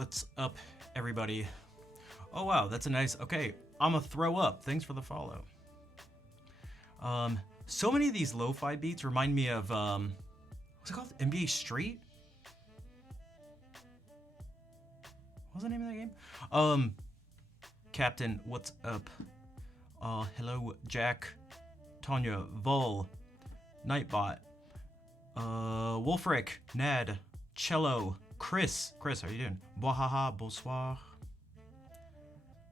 What's up, everybody? Oh wow, that's a nice. Okay, I'ma throw up. Thanks for the follow. So many of these lo-fi beats remind me of what's it called? NBA Street? What's the name of that game? Captain, what's up? Hello, Jack, Tanya, Vol, Nightbot, Wolfric, Nad, Cello, Chris, how are you doing? Bohaha, bonsoir.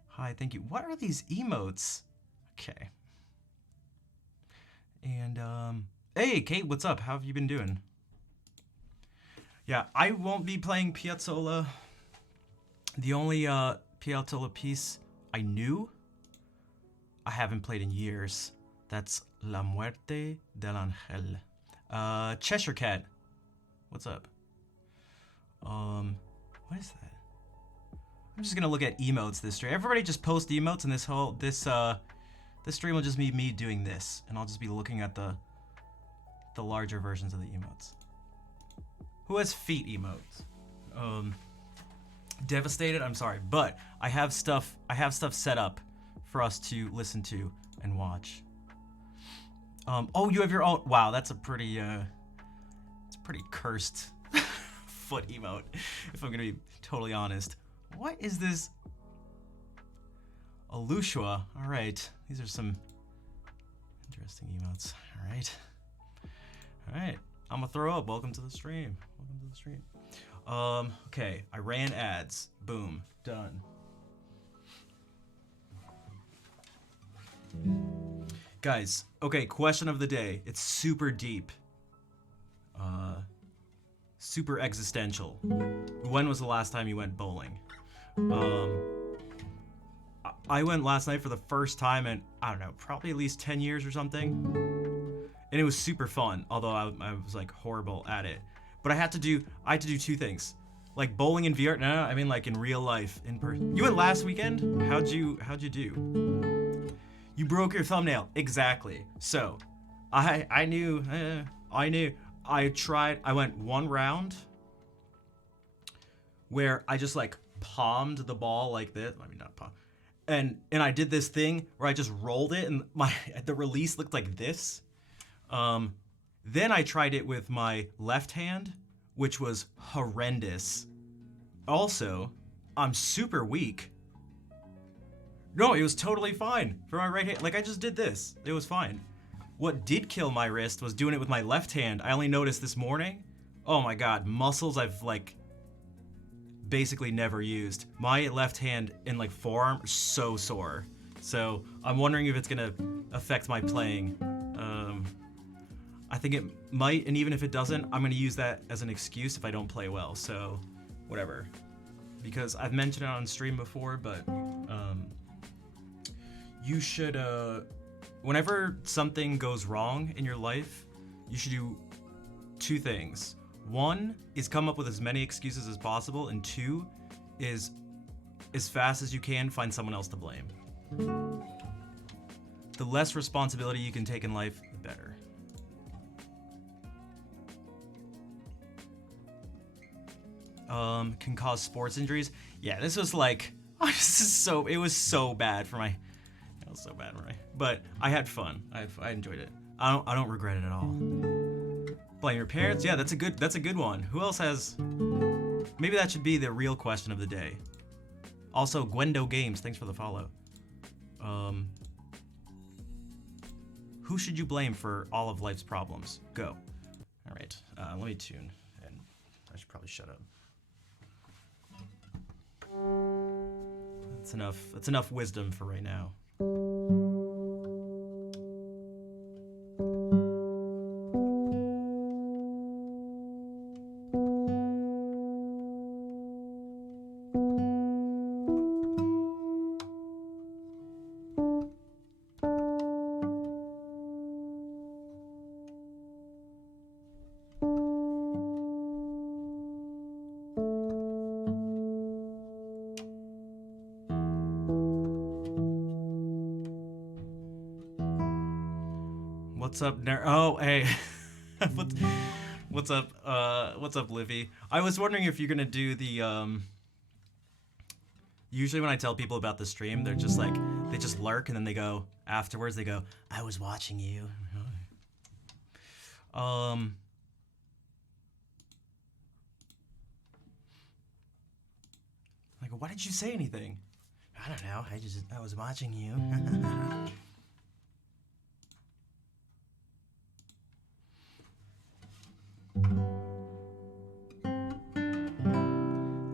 Hi, thank you. What are these emotes? Okay. And, hey, Kate, what's up? How have you been doing? Yeah, I won't be playing Piazzolla. The only, Piazzolla piece I knew, I haven't played in years. That's La Muerte del Ángel. Cheshire Cat, what's up? What is that? I'm just gonna look at emotes this stream. Everybody just post emotes, and this stream will just be me doing this, and I'll just be looking at the larger versions of the emotes. Who has feet emotes? Devastated. I'm sorry, but I have stuff set up for us to listen to and watch. Oh, you have your own. Wow, that's a pretty cursed foot emote, if I'm gonna be totally honest. What is this? Alushua. All right, these are some interesting emotes. All right. I'm gonna throw up. Welcome to the stream. Okay, I ran ads. Boom. Done. Guys, okay, question of the day. It's super deep. Super existential. When was the last time you went bowling? I went last night for the first time in, I don't know, probably at least 10 years or something. And it was super fun, although I was like horrible at it. But I had to do two things. Like bowling in VR, no, I mean like in real life, in person. You went last weekend? How'd you do? You broke your thumbnail, exactly. So, I knew, I went one round where I just like palmed the ball like this. I mean, not palm. And I did this thing where I just rolled it and the release looked like this. Then I tried it with my left hand, which was horrendous. Also, I'm super weak. No, it was totally fine for my right hand. Like I just did this. It was fine. What did kill my wrist was doing it with my left hand. I only noticed this morning. Oh my God, muscles I've like basically never used. My left hand and like forearm are so sore. So I'm wondering if it's gonna affect my playing. I think it might, and even if it doesn't, I'm gonna use that as an excuse if I don't play well. So whatever. Because I've mentioned it on stream before, but you should, whenever something goes wrong in your life, you should do two things. One is come up with as many excuses as possible, and two is as fast as you can find someone else to blame. The less responsibility you can take in life, the better. Can cause sports injuries. Yeah, this was like, it was so bad for my, but I had fun. I enjoyed it. I don't regret it at all. Blame your parents? Yeah, that's a good one. Who else has, maybe that should be the real question of the day. Also, Gwendo Games, thanks for the follow. Who should you blame for all of life's problems? Go. All right, let me tune, and I should probably shut up. That's enough wisdom for right now. What's up, oh, hey. What's up, Livy? I was wondering if you're gonna do the Usually when I tell people about the stream, they're just like, they just lurk and then they go, afterwards they go, I was watching you. Like, why did you say anything? I don't know. I was watching you.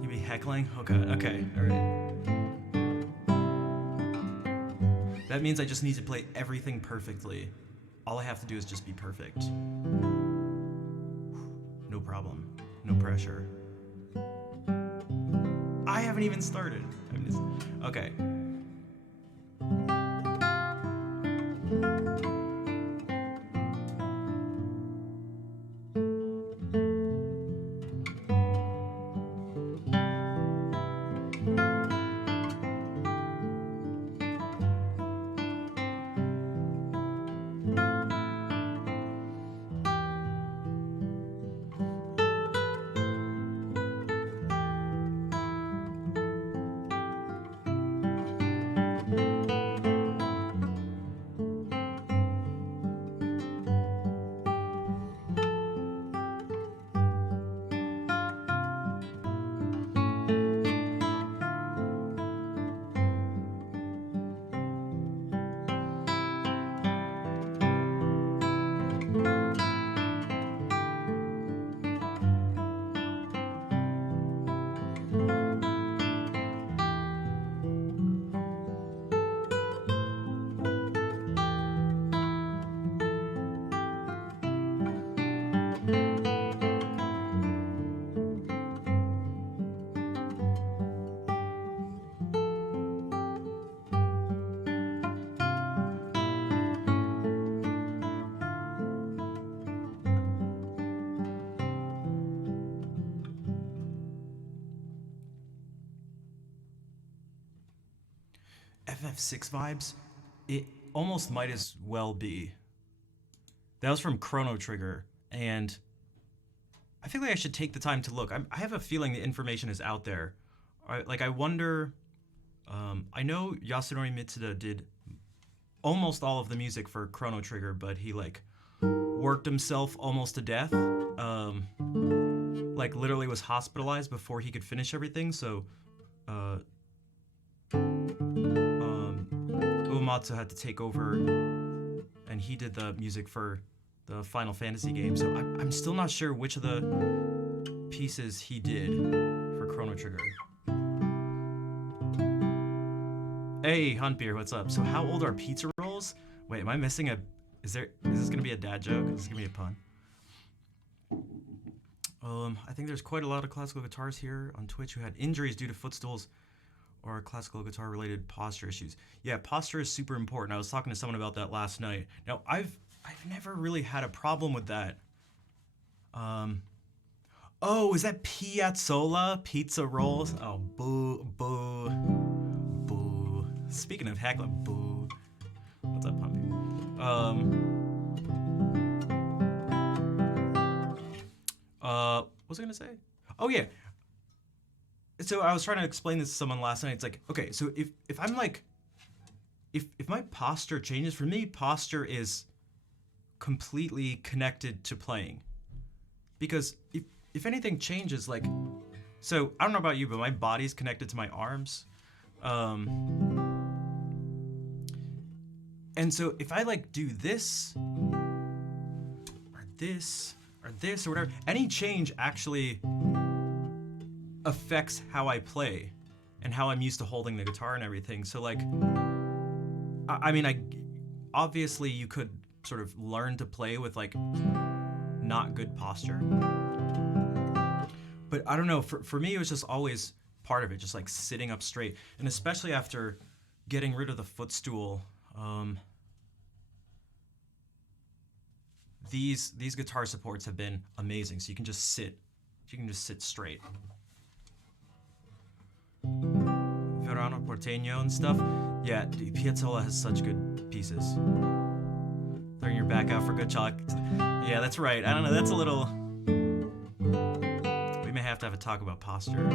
You be heckling? Okay, okay, all right. That means I just need to play everything perfectly. All I have to do is just be perfect. No problem. No pressure. I haven't even started. Okay. FF6 vibes? It almost might as well be. That was from Chrono Trigger, and I feel like I should take the time to look. I have a feeling the information is out there. I wonder... I know Yasunori Mitsuda did almost all of the music for Chrono Trigger, but he, like, worked himself almost to death. Like, literally was hospitalized before he could finish everything, so... Uematsu had to take over, and he did the music for the Final Fantasy game. So I'm still not sure which of the pieces he did for Chrono Trigger. Hey, Huntbeer, what's up? So how old are pizza rolls? Wait, am I missing a... Is this gonna be a dad joke? Is this gonna be a pun? I think there's quite a lot of classical guitarists here on Twitch who had injuries due to footstools or classical guitar related posture issues. Yeah, posture is super important. I was talking to someone about that last night. Now, I've never really had a problem with that. Oh, is that Piazzolla pizza rolls? Oh, boo, boo, boo. Speaking of heckling, boo. What's up, Pumpy? What was I gonna say? Oh yeah. So I was trying to explain this to someone last night. It's like, okay, so if I'm like, if my posture changes, for me, posture is completely connected to playing. Because if anything changes, like, so I don't know about you, but my body's connected to my arms. And so if I like do this, or this, or this, or whatever, any change actually affects how I play and how I'm used to holding the guitar and everything. So like, I mean, obviously you could sort of learn to play with like not good posture, but I don't know, for me it was just always part of it, just like sitting up straight. And especially after getting rid of the footstool, these guitar supports have been amazing. So you can just sit straight. Verano Porteño and stuff. Yeah, Piazzolla has such good pieces. Throwing your back out for good chalk. Yeah, that's right. I don't know, that's a little... We may have to have a talk about posture.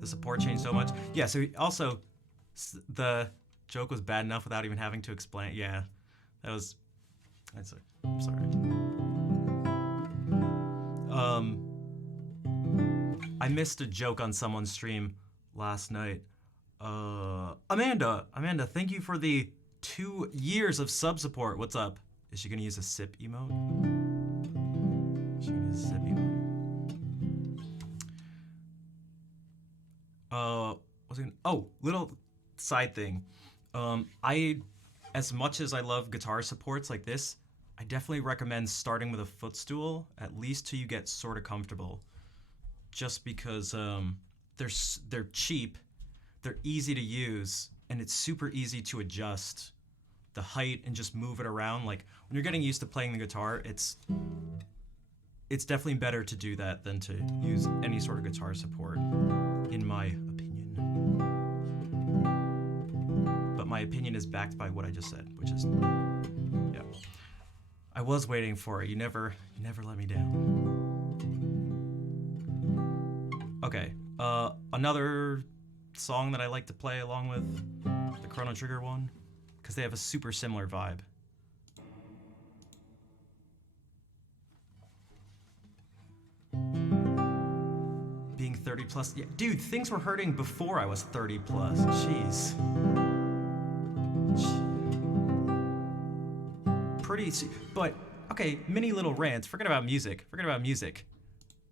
The support changed so much. Yeah. So also, the joke was bad enough without even having to explain it. Yeah, that was. I'm sorry. I missed a joke on someone's stream last night. Amanda, thank you for the 2 years of sub support. What's up? Is she gonna use a sip emote? Is she gonna use a sip emote? Little side thing. As much as I love guitar supports like this, I definitely recommend starting with a footstool, at least till you get sort of comfortable. Just because they're cheap, they're easy to use, and it's super easy to adjust the height and just move it around. Like when you're getting used to playing the guitar, it's definitely better to do that than to use any sort of guitar support, in my opinion. But my opinion is backed by what I just said, which is, yeah. I was waiting for it. You never let me down. Okay, another song that I like to play along with the Chrono Trigger one, because they have a super similar vibe. Being 30 plus, yeah, dude, things were hurting before I was 30 plus. Jeez. But okay, mini little rants. Forget about music.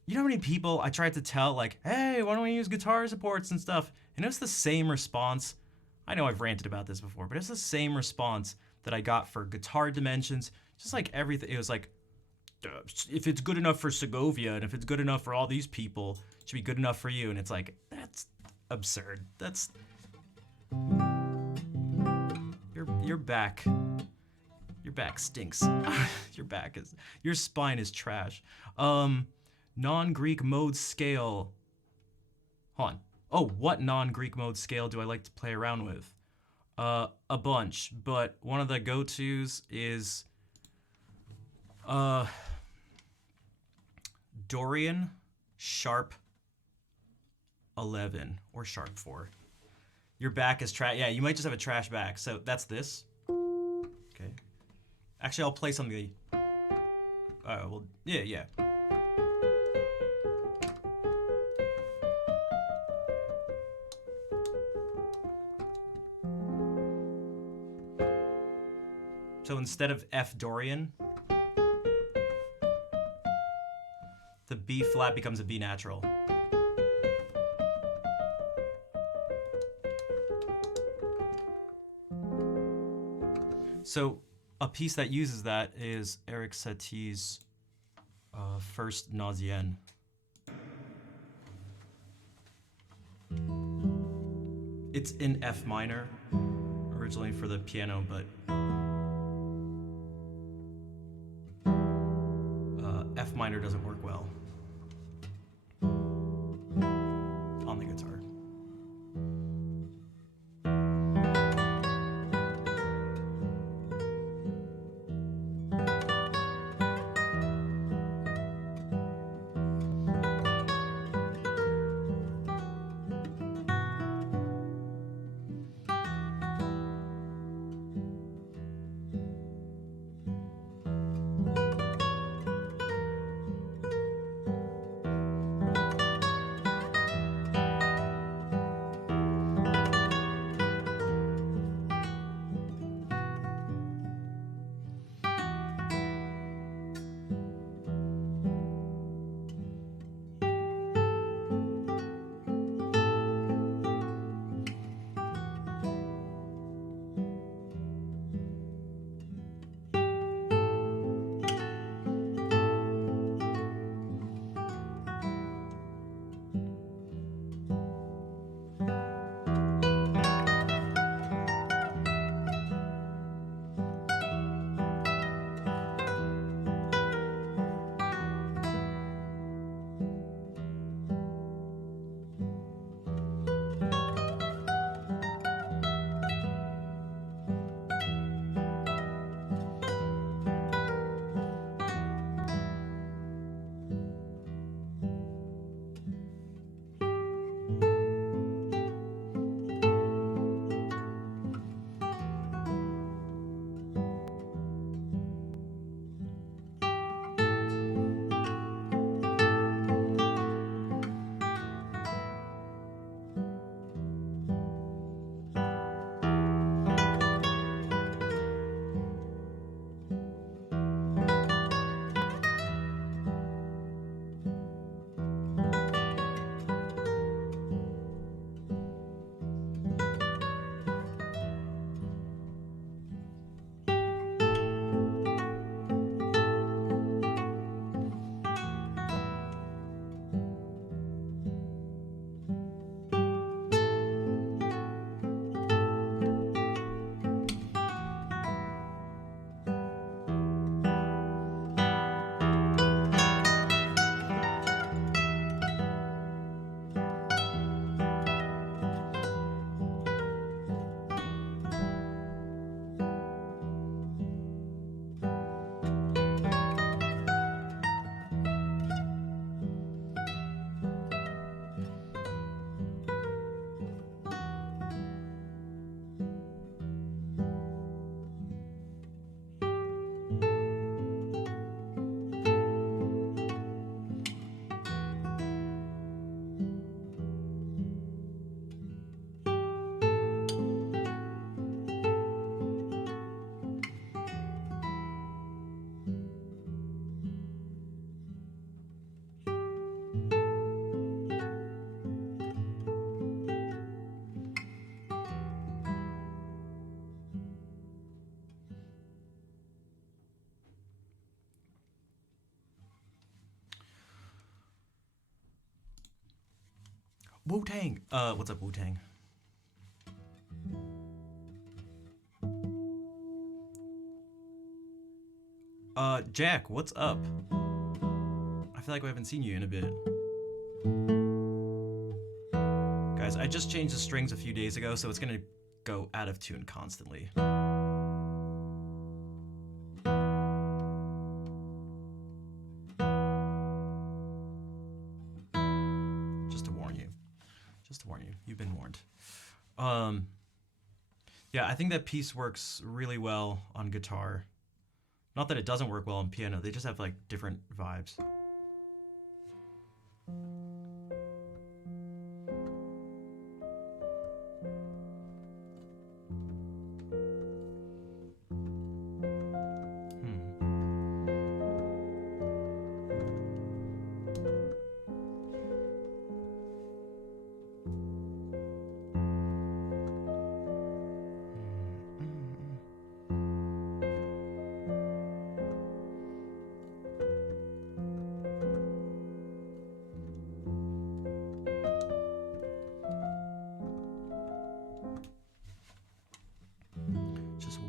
You know how many people I tried to tell, like, hey, why don't we use guitar supports and stuff? And it was the same response. I know I've ranted about this before, but it's the same response that I got for Guitar Dimensions. Just like everything. It was like, if it's good enough for Segovia and if it's good enough for all these people, it should be good enough for you. And it's like, that's absurd. That's... Your back... Your back stinks. Your spine is trash. Non-Greek mode scale. Hold on. Oh, what non-Greek mode scale do I like to play around with? A bunch, but one of the go-tos is Dorian sharp 11 or sharp 4. Your back is trash. Yeah, you might just have a trash back. So that's this. Okay. Actually, I'll play something. Well, yeah. So instead of F Dorian, the B flat becomes a B natural. So a piece that uses that is Eric Satie's first Nausienne. It's in F minor, originally for the piano, but F minor doesn't work well on the guitar. Wu-Tang. What's up, Wu-Tang? Jack, what's up? I feel like we haven't seen you in a bit. Guys, I just changed the strings a few days ago, so it's gonna go out of tune constantly. Just to warn you. Just to warn you. You've been warned. Yeah, I think that piece works really well on guitar. Not that it doesn't work well on piano, they just have like different vibes.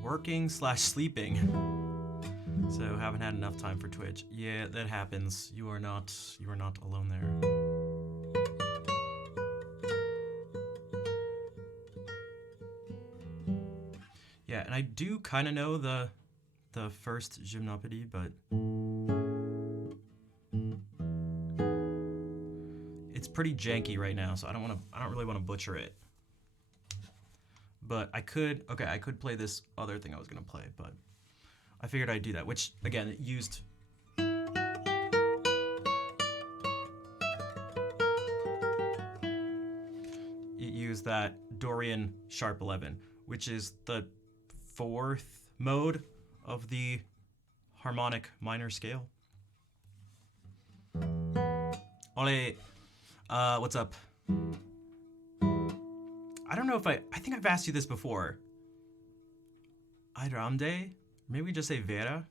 Working/sleeping. So haven't had enough time for Twitch. Yeah, that happens. You are not alone there. Yeah, and I do kind of know the first Gymnopédie, but it's pretty janky right now, so I don't really want to butcher it. But I could play this other thing I was gonna play, but I figured I'd do that, which again it used that Dorian sharp 11, which is the 4th mode of the harmonic minor scale. Ole, what's up? I don't know if I think I've asked you this before. Airamde? Maybe we just say Vera?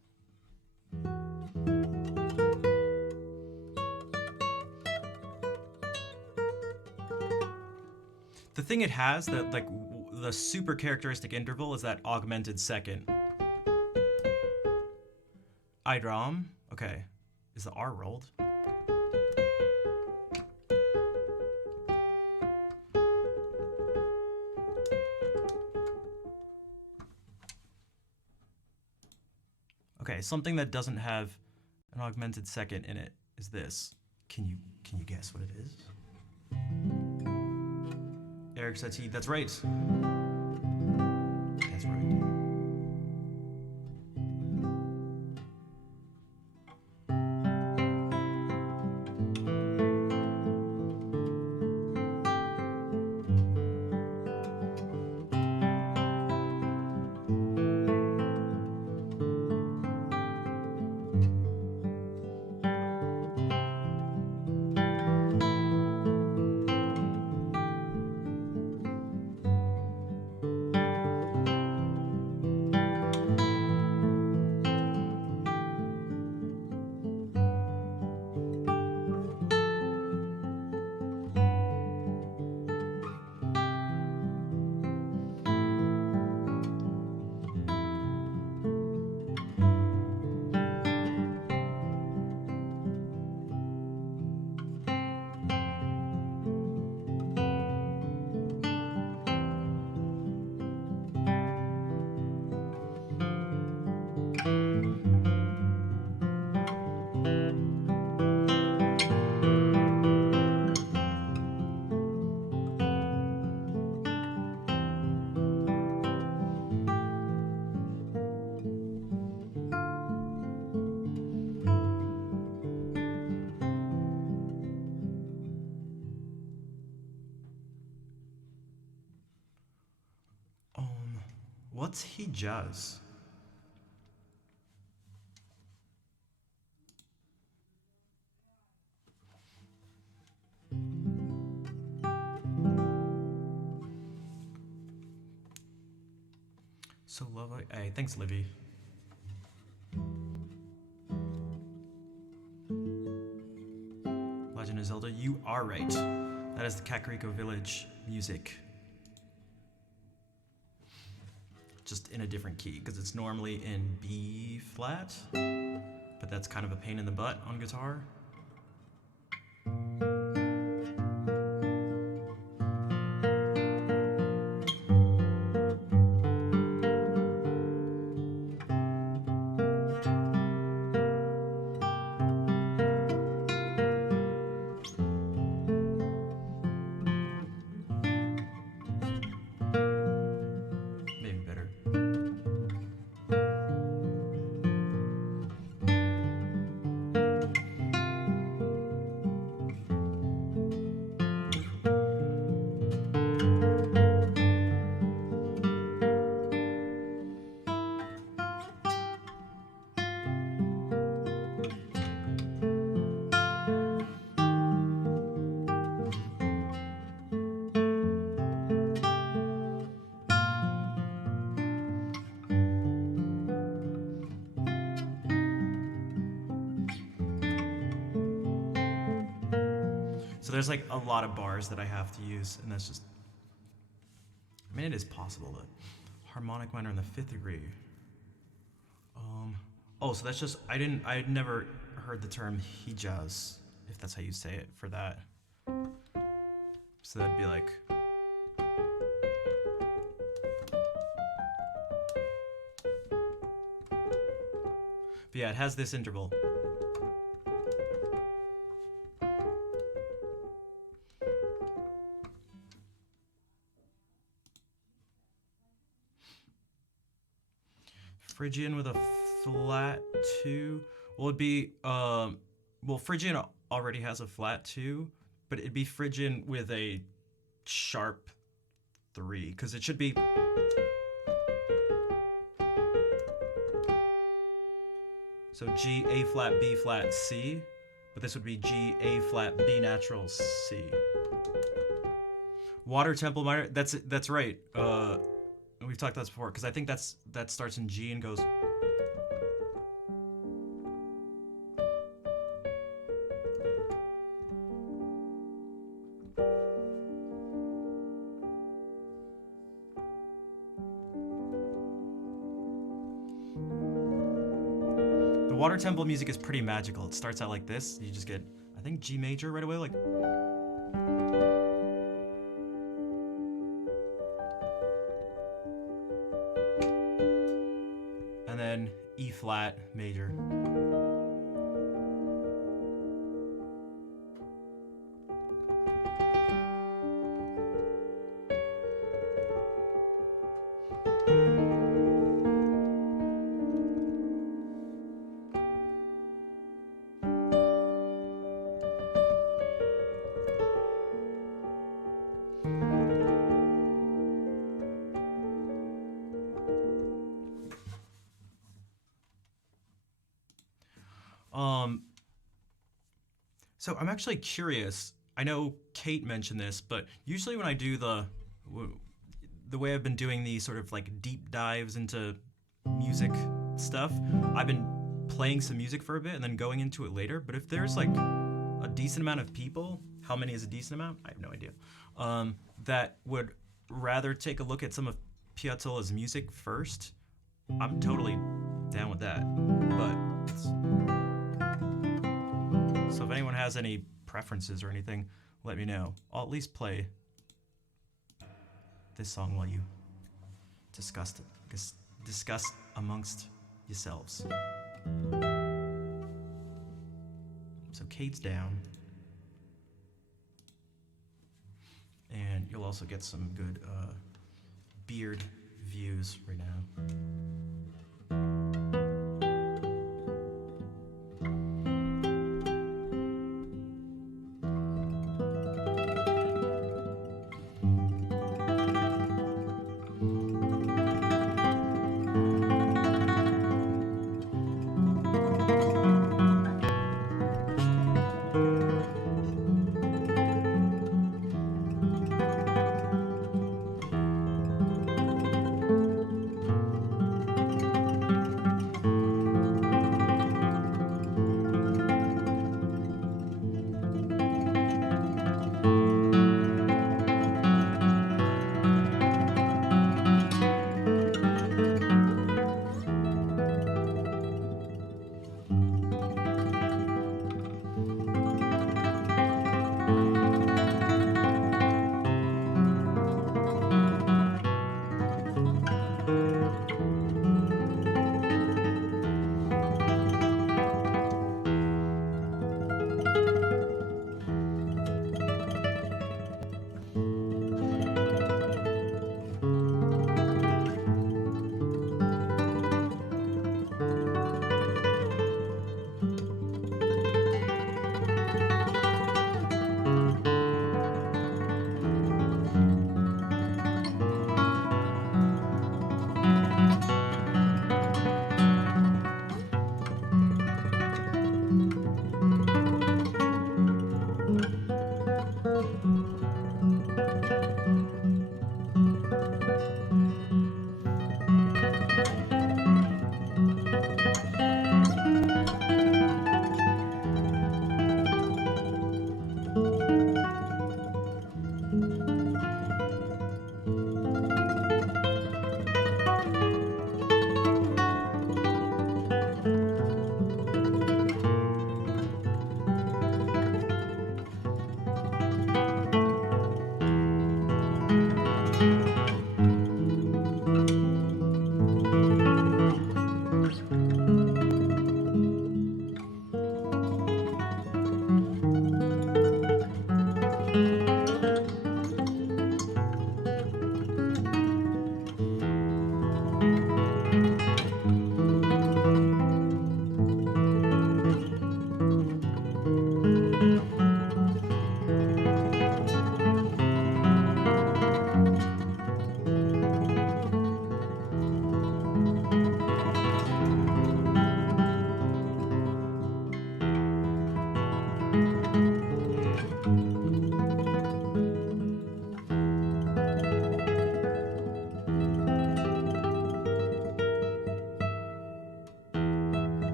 The thing it has, that like the super characteristic interval is that augmented second. Idram? Okay. Is the R rolled? Okay, something that doesn't have an augmented second in it is this. Can you guess what it is? Eric Satie, that's right. That's right. What's Hijaz? So lovely. Hey, thanks, Livy. Legend of Zelda, you are right. That is the Kakariko Village music. Just in a different key, because it's normally in B flat, but that's kind of a pain in the butt on guitar. Maybe better. So there's like a lot of bars that I have to use, and that's just, I mean, it is possible, but harmonic minor in the 5th degree. Oh, so that's just, I'd never heard the term Hijaz, if that's how you say it, for that. So that'd be like, but yeah, it has this interval. Phrygian with a flat 2. Well, it'd be, well, Phrygian already has a flat 2, but it'd be Phrygian with a sharp 3, because it should be. So G, A flat, B flat, C, but this would be G, A flat, B natural, C. Water temple minor, that's right. We've talked about this before, because I think that starts in G and goes. The Water Temple music is pretty magical. It starts out like this. You just get, I think, G major right away, like. And then E flat major. So I'm actually curious. I know Kate mentioned this, but usually when I do the way I've been doing these sort of like deep dives into music stuff, I've been playing some music for a bit and then going into it later. But if there's like a decent amount of people, how many is a decent amount? I have no idea. That would rather take a look at some of Piazzolla's music first, I'm totally down with that. But so if anyone has any preferences or anything, let me know. I'll at least play this song while you discuss amongst yourselves. So Kate's down. And you'll also get some good beard views right now.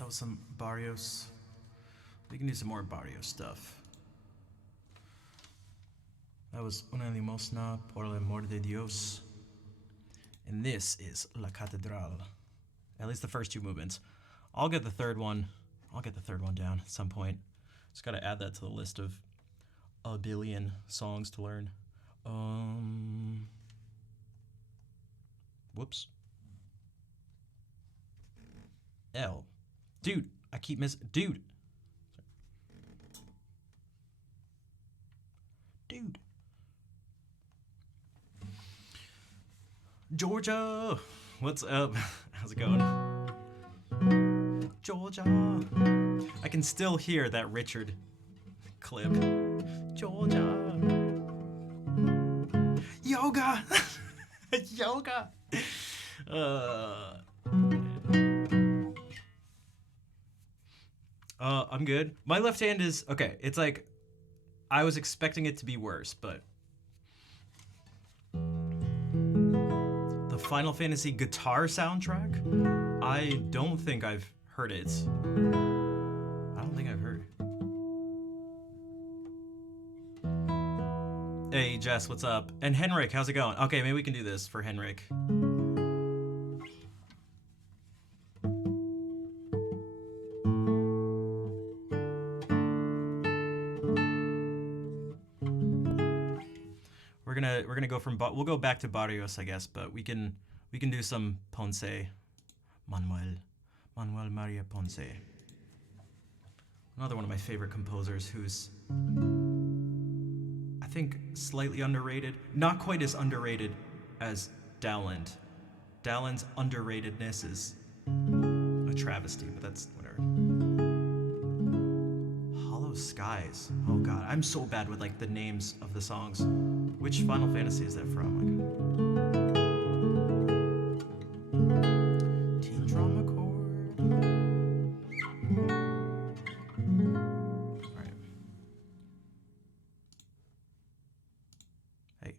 That was some Barrios. We can do some more Barrios stuff. That was Una limosna por el amor de Dios. And this is La Catedral. At least the first two movements. I'll get the third one. I'll get the third one down at some point. Just gotta add that to the list of a billion songs to learn. Whoops. L. Dude, I keep Dude. Dude. Georgia. What's up? How's it going? Georgia. I can still hear that Richard clip. Georgia. Yoga. Yoga. I'm good. My left hand is okay. It's like I was expecting it to be worse, but the Final Fantasy guitar soundtrack, I don't think I've heard it. I don't think I've heard. Hey Jess, what's up? And Henrik, how's it going? Okay, maybe we can do this for Henrik. We're gonna go from we'll go back to Barrios, I guess, but we can do some Ponce, Manuel Maria Ponce, another one of my favorite composers, who's I think slightly underrated, not quite as underrated as Dowland. Dowland's underratedness is a travesty, but that's whatever. Hollow Skies. Oh god, I'm so bad with like the names of the songs. Which Final Fantasy is that from? Like, Teen Drama Chord. All right. Hey.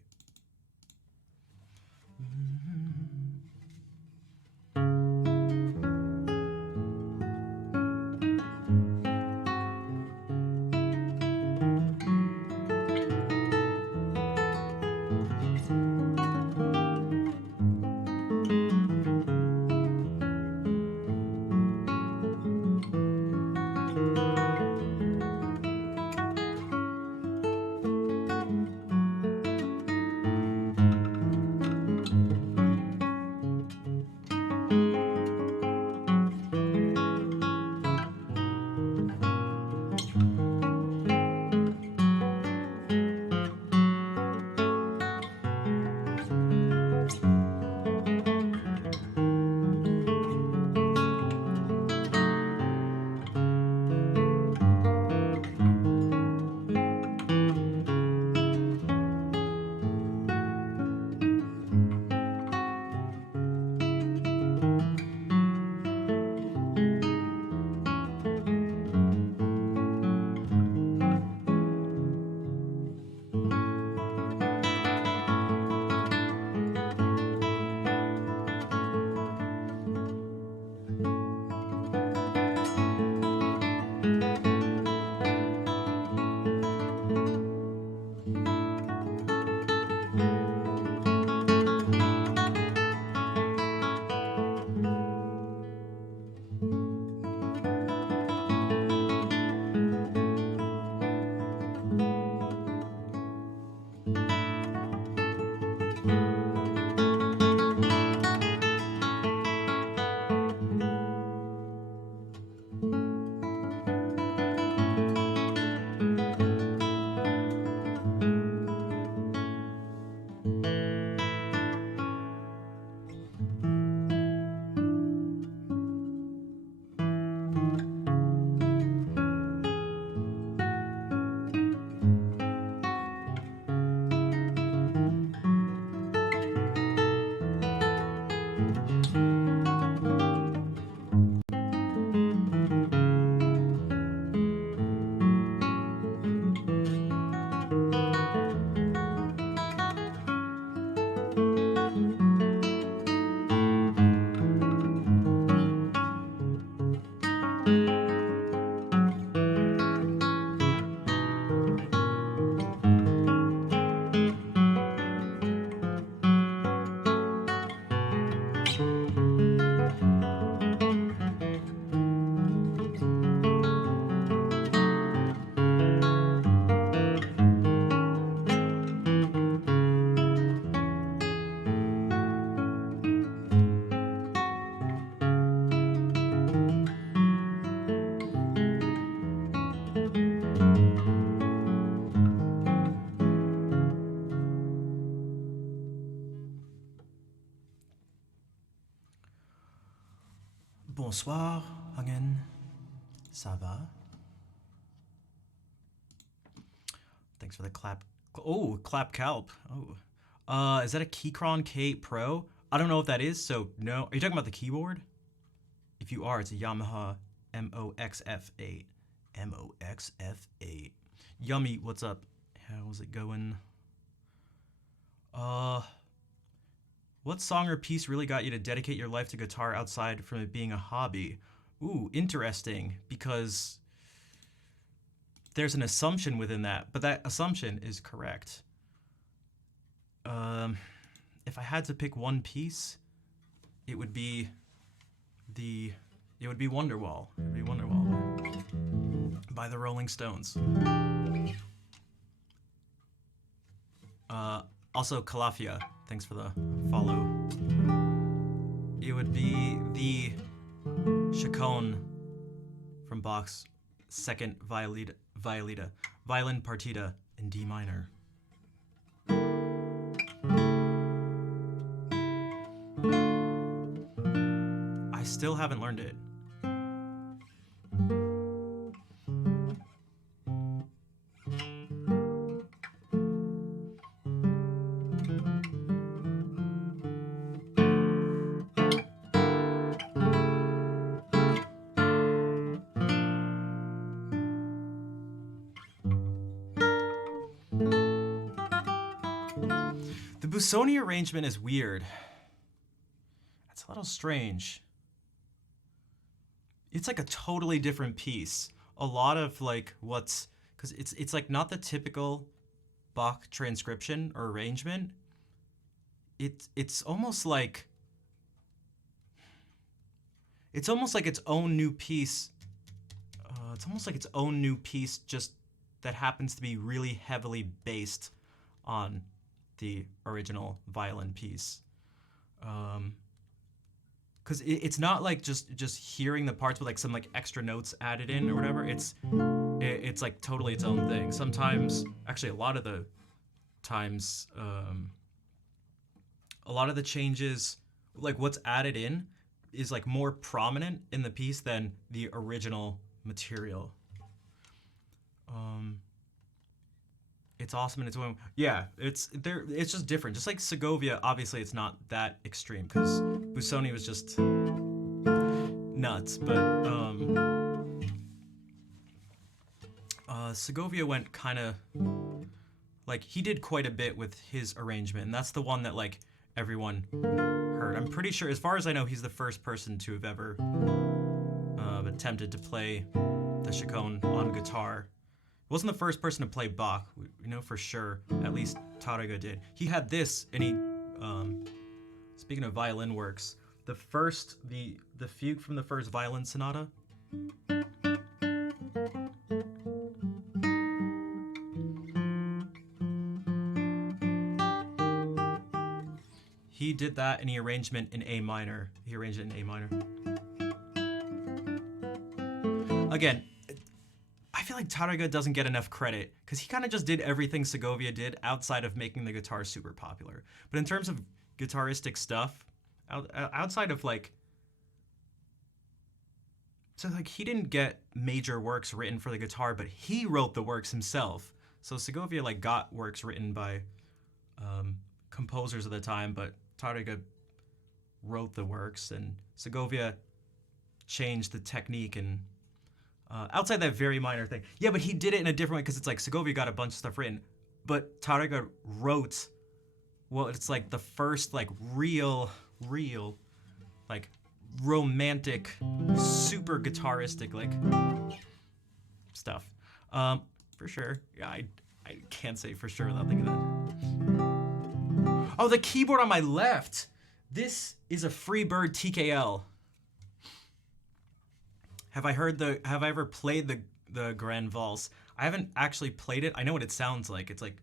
Bonsoir, Hangen. Ça va? Thanks for the clap. Oh, clap calp. Oh. Is that a Keychron K8 Pro? I don't know if that is, so no. Are you talking about the keyboard? If you are, it's a Yamaha MOXF8. MOXF8. Yummy, what's up? How's it going? What song or piece really got you to dedicate your life to guitar outside from it being a hobby? Ooh, interesting, because there's an assumption within that, but that assumption is correct. If I had to pick one piece, it would be Wonderwall. It would be Wonderwall by the Rolling Stones. Also, Calafia, thanks for the follow. It would be the Chaconne from Bach's second Violetta, Violin Partita in D minor. I still haven't learned it. The Busoni arrangement is weird. It's a little strange. It's like a totally different piece. A lot of like because it's like not the typical Bach transcription or arrangement. It's almost like its own new piece. It's almost like its own new piece, just that happens to be really heavily based on the original violin piece. Because it's not like just hearing the parts with like some like extra notes added in or whatever. It's like totally its own thing. Sometimes, actually, a lot of the times, a lot of the changes, like what's added in, is like more prominent in the piece than the original material. It's awesome in its own. Yeah, it's just different. Just like Segovia, obviously it's not that extreme because Busoni was just nuts, but Segovia went kind of like he did quite a bit with his arrangement, and that's the one that like everyone heard. I'm pretty sure, as far as I know, he's the first person to have ever attempted to play the Chaconne on guitar. Wasn't the first person to play Bach, we know for sure. At least Tárrega did. He had this, and he, speaking of violin works, the fugue from the first violin sonata. He did that, and he arranged it in A minor. Again, I feel like Tárrega doesn't get enough credit because he kind of just did everything Segovia did outside of making the guitar super popular. But in terms of guitaristic stuff, outside of like, so like he didn't get major works written for the guitar, but he wrote the works himself. So Segovia like got works written by composers of the time, but Tárrega wrote the works, and Segovia changed the technique and outside that very minor thing. Yeah, but he did it in a different way because it's like Segovia got a bunch of stuff written, but Tárrega wrote, well, it's like the first like real like romantic, super guitaristic like stuff. For sure. Yeah, I can't say for sure without thinking that. Oh, the keyboard on my left. This is a Freebird TKL. Have I ever played the Grand Valse? I haven't actually played it. I know what it sounds like. It's like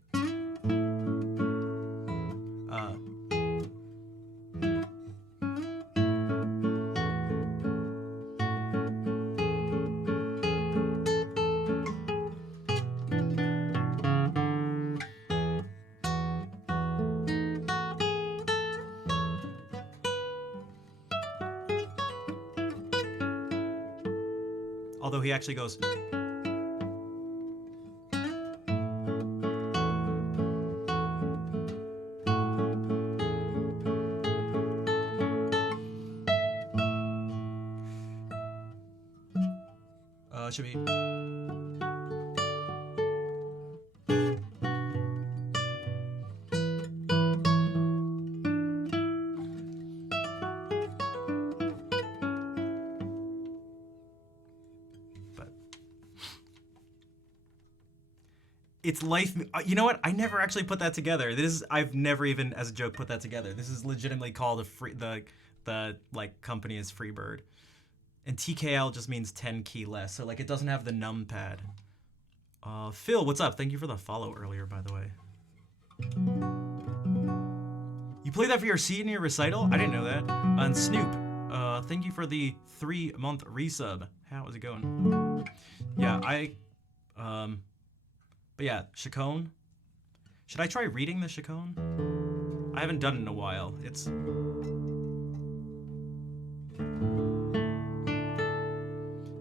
Although he actually goes. Should be. It's life. You know what? I never actually put that together. I've never even, as a joke, put that together. This is legitimately called the like company is Freebird, and TKL just means 10 key less. So like it doesn't have the numpad. Phil, what's up? Thank you for the follow earlier, by the way. You played that for your senior recital? I didn't know that. And Snoop, thank you for the 3-month resub. How is it going? Yeah, but yeah, Chacon. Should I try reading the Chacon? I haven't done it in a while.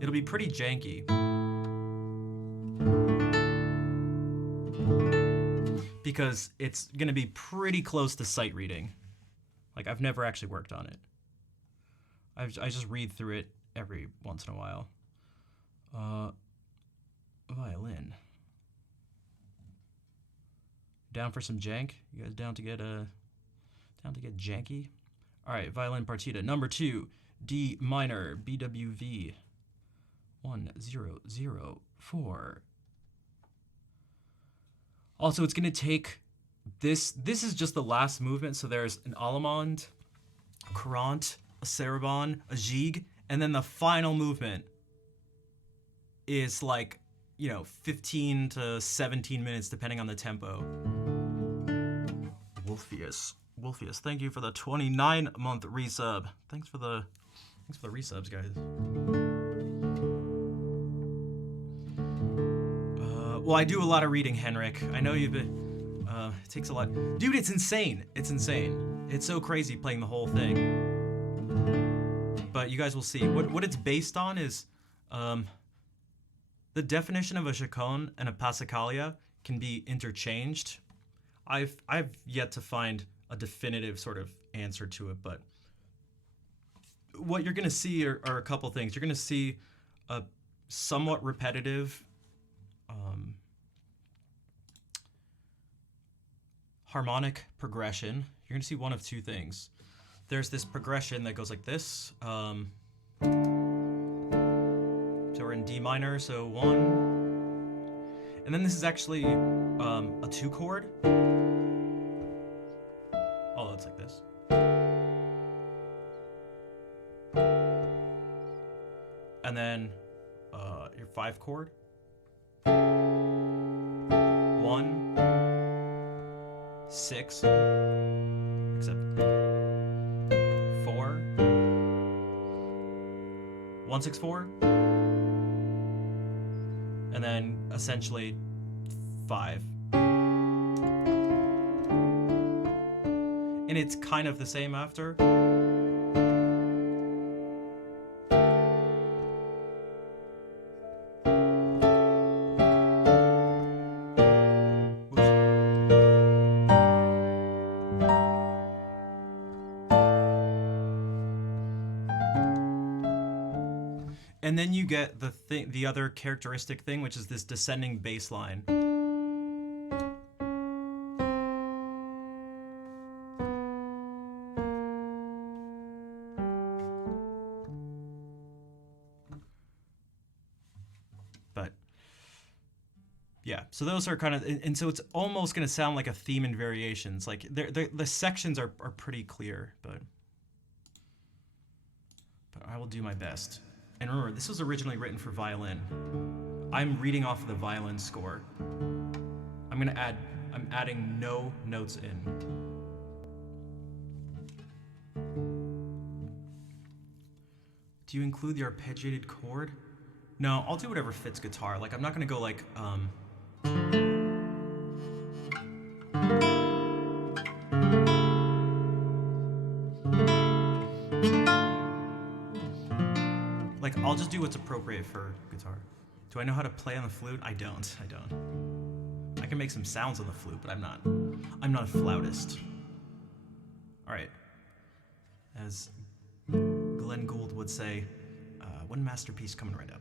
It'll be pretty janky. Because it's gonna be pretty close to sight reading. Like, I've never actually worked on it. I just read through it every once in a while. Violin. Down for some jank? You guys down to get janky? All right, violin partita number 2, D minor, BWV 1004. Also, it's gonna take this. This is just the last movement. So there's an allemande, a courant, a sarabande, a gigue, and then the final movement is like, 15 to 17 minutes depending on the tempo. Wolfius, thank you for the 29-month resub. Thanks for the resubs, guys. Well, I do a lot of reading, Henrik. I know you've been. It takes a lot. Dude, it's insane. It's insane. It's so crazy playing the whole thing. But you guys will see. What it's based on is the definition of a chaconne and a passacaglia can be interchanged. I've yet to find a definitive sort of answer to it, but what you're gonna see are a couple things. You're gonna see a somewhat repetitive harmonic progression. You're gonna see one of two things. There's this progression that goes like this. So we're in D minor, so 1. And then this is actually a 2 chord. Although it's like this. And then your 5 chord. 1, 6, except 4, 1, 6, 4, and then essentially 5. And it's kind of the same after. And then you get the other characteristic thing, which is this descending bass line. But yeah, so those are kind of, and so it's almost going to sound like a theme and variations. Like the sections are pretty clear, but I will do my best. And remember, this was originally written for violin. I'm reading off of the violin score. I'm adding no notes in. Do you include the arpeggiated chord? No, I'll do whatever fits guitar. Like, I'm not gonna go like, I'll just do what's appropriate for guitar. Do I know how to play on the flute? I don't. I can make some sounds on the flute, but I'm not a flautist. All right. As Glenn Gould would say, one masterpiece coming right up.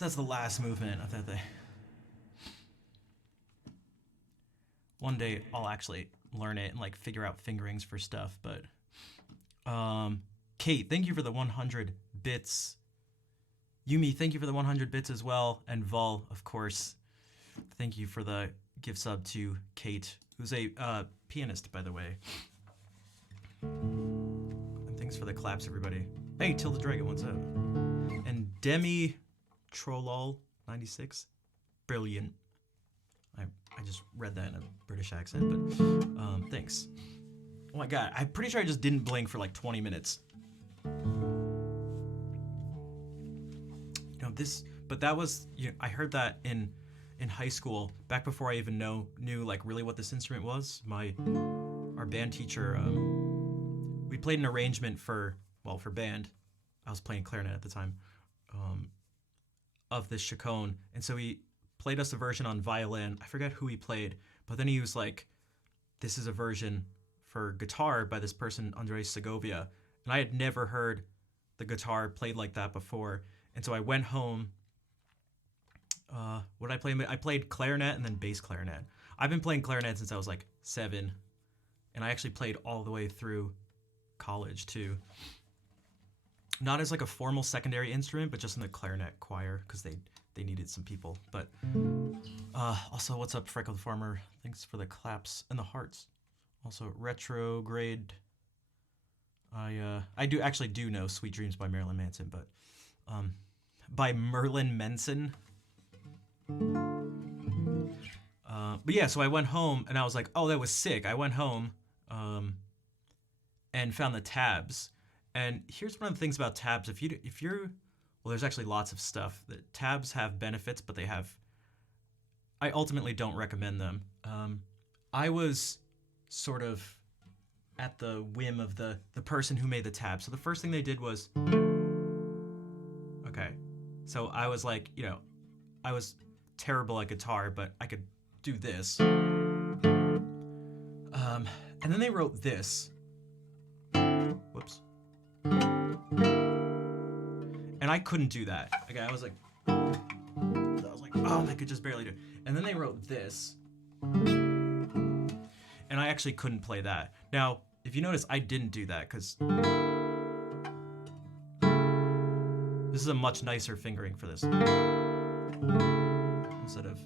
So that's the last movement of that thing. One day I'll actually learn it and like figure out fingerings for stuff. But Kate, thank you for the 100 bits. Yumi, thank you for the 100 bits as well. And Vol, of course, thank you for the gift sub to Kate, who's a pianist, by the way. And thanks for the claps, everybody. Hey, Tilda Dragon, what's up? And Demi Trollol 96, brilliant. I just read that in a British accent, but thanks. Oh my god, I'm pretty sure I just didn't blink for like 20 minutes. But that was, I heard that in high school, back before I even knew like really what this instrument was. Our band teacher, we played an arrangement for band. I was playing clarinet at the time, of this chaconne, and so he played us a version on violin. I forget who he played, but then he was like, this is a version for guitar by this person, Andres Segovia. And I had never heard the guitar played like that before. And so I went home. What did I play? I played clarinet and then bass clarinet. I've been playing clarinet since I was like 7. And I actually played all the way through college too. Not as like a formal secondary instrument, but just in the clarinet choir because they needed some people. But also, what's up, Freckled Farmer? Thanks for the claps and the hearts. Also, Retrograde. I do know Sweet Dreams by Marilyn Manson, but by Merlin Manson. But yeah, so I went home and I was like, oh, that was sick. I went home and found the tabs. And here's one of the things about tabs. If you're well, there's actually lots of stuff. The tabs have benefits, but I ultimately don't recommend them. I was sort of at the whim of the person who made the tab. So the first thing they did was, okay. So I was like, I was terrible at guitar, but I could do this. And then they wrote this. Whoops. And I couldn't do that. Okay, I was like, oh, I could just barely do it. And then they wrote this. And I actually couldn't play that. Now, if you notice, I didn't do that because this is a much nicer fingering for this. Instead of...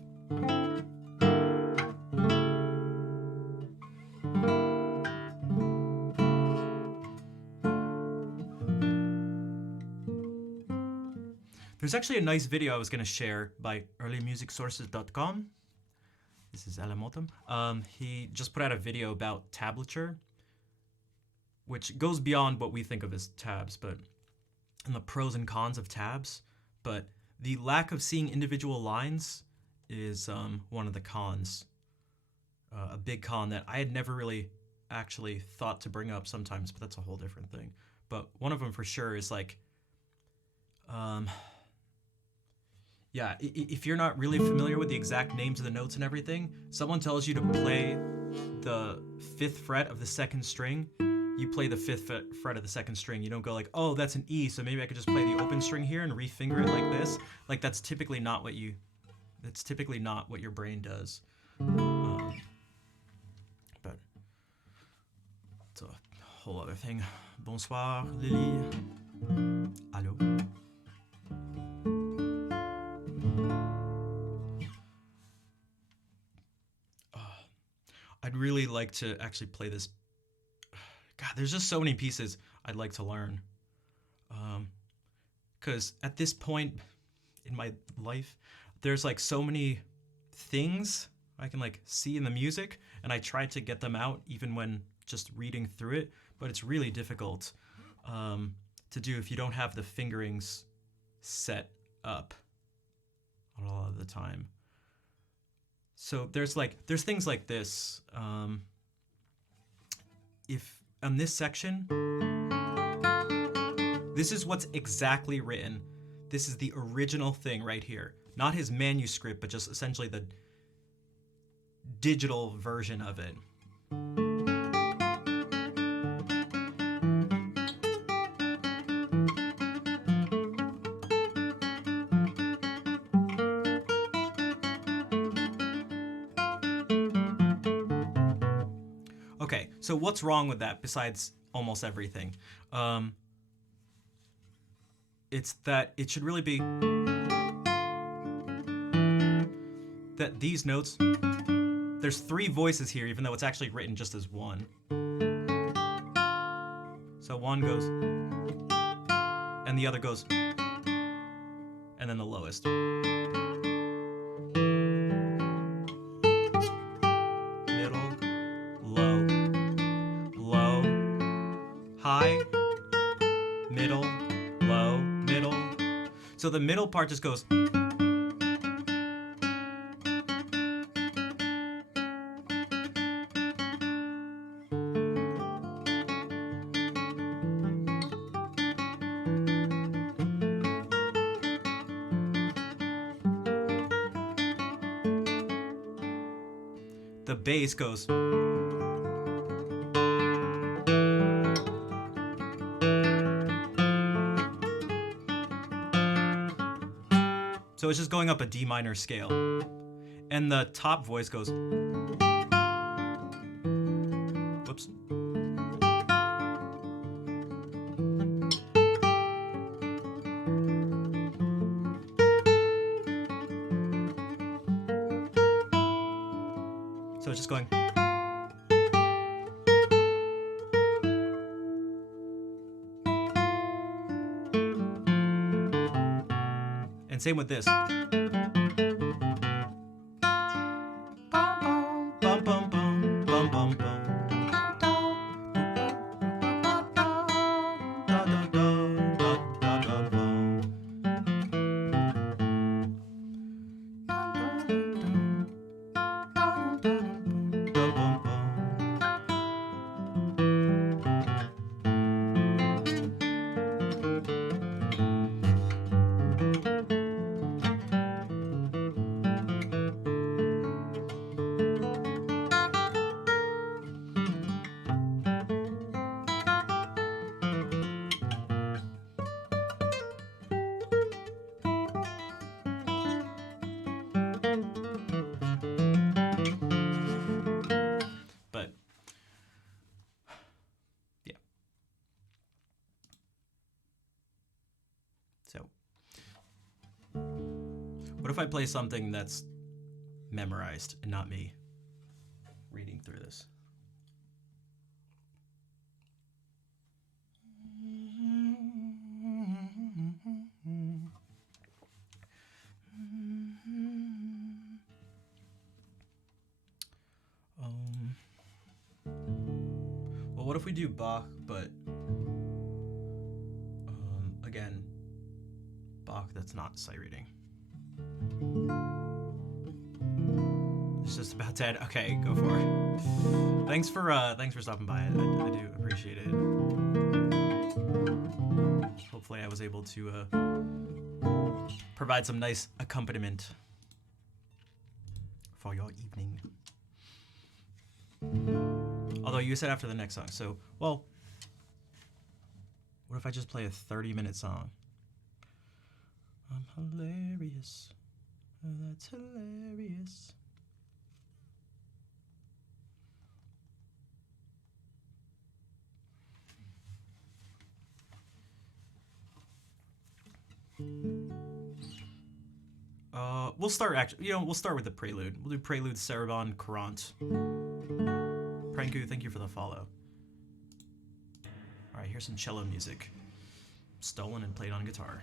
There's actually a nice video I was going to share by earlymusicsources.com. This is Alamotum. He just put out a video about tablature, which goes beyond what we think of as tabs, and the pros and cons of tabs. But the lack of seeing individual lines is one of the cons. A big con that I had never really actually thought to bring up sometimes, but that's a whole different thing. But one of them for sure is like... yeah, if you're not really familiar with the exact names of the notes and everything, someone tells you to play the 5th fret of the 2nd string, you play the 5th fret of the 2nd string. You don't go like, oh, that's an E, so maybe I could just play the open string here and refinger it like this. Like that's typically not what your brain does. But it's a whole other thing. Bonsoir, Lily. Allô? I'd really like to actually play this. God, there's just so many pieces I'd like to learn. Because at this point in my life, there's like so many things I can like see in the music, and I try to get them out even when just reading through it, but it's really difficult to do if you don't have the fingerings set up a lot of the time. So there's things like this. If on this section, this is what's exactly written. This is the original thing right here. Not his manuscript, but just essentially the digital version of it. So what's wrong with that besides almost everything? It's that it should really be that these notes, there's 3 voices here, even though it's actually written just as one. So one goes, and the other goes, and then the lowest. Middle, low, low, high, middle, low, middle. So the middle part just goes. The bass goes. So it's just going up a D minor scale. And the top voice goes. Whoops. So it's just going. And same with this. Bum, bum, bum, bum, bum, bum, bum. But yeah. So what if I play something that's memorized and not me reading through this? Well, what if we do Bach, but again, Bach that's not sight reading. It's just about to end. Okay, go for it. Thanks for stopping by. I do appreciate it. Hopefully I was able to provide some nice accompaniment for your evening. Although you said after the next song, so, well, what if I just play a 30-minute song? I'm hilarious. That's hilarious. We'll start we'll start with the prelude. We'll do prelude, Sarabande, Courant. Pranku, thank you for the follow. All right, here's some cello music, stolen and played on guitar.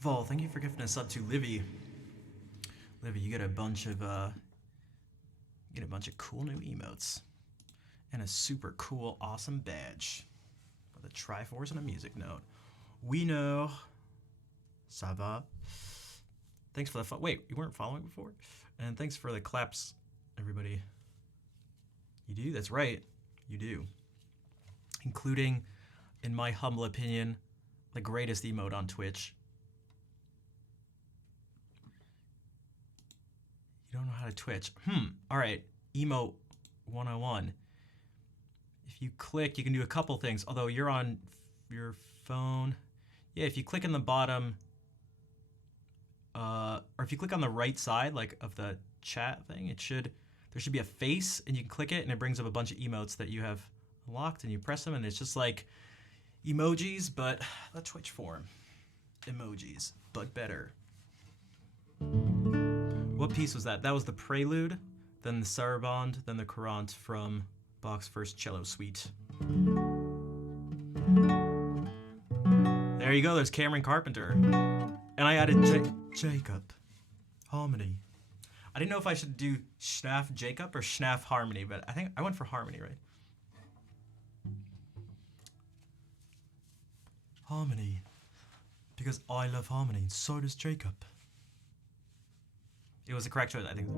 Vol, thank you for gifting a sub to Livy. Livy, you get a bunch of cool new emotes and a super cool, awesome badge with a Triforce and a music note. We know. Ça va? Thanks for the wait, you weren't following before? And thanks for the claps, everybody. You do? That's right. You do. Including, in my humble opinion, the greatest emote on Twitch. You don't know how to Twitch. All right. Emote 101. If you click, you can do a couple things. Although you're on your phone. Yeah, if you click in the bottom, or if you click on the right side, like of the chat thing, there should be a face, and you can click it, and it brings up a bunch of emotes that you have unlocked, and you press them, and it's just like emojis, but the Twitch form. Emojis, but better. What piece was that? That was the Prelude, then the Sarabande, then the Courant from Bach's First Cello Suite. There you go, there's Cameron Carpenter. And I added Jacob. Harmony. I didn't know if I should do Schnaff Jacob or Schnaff Harmony, but I think I went for Harmony, right? Harmony. Because I love harmony, and so does Jacob. It was the correct choice, I think.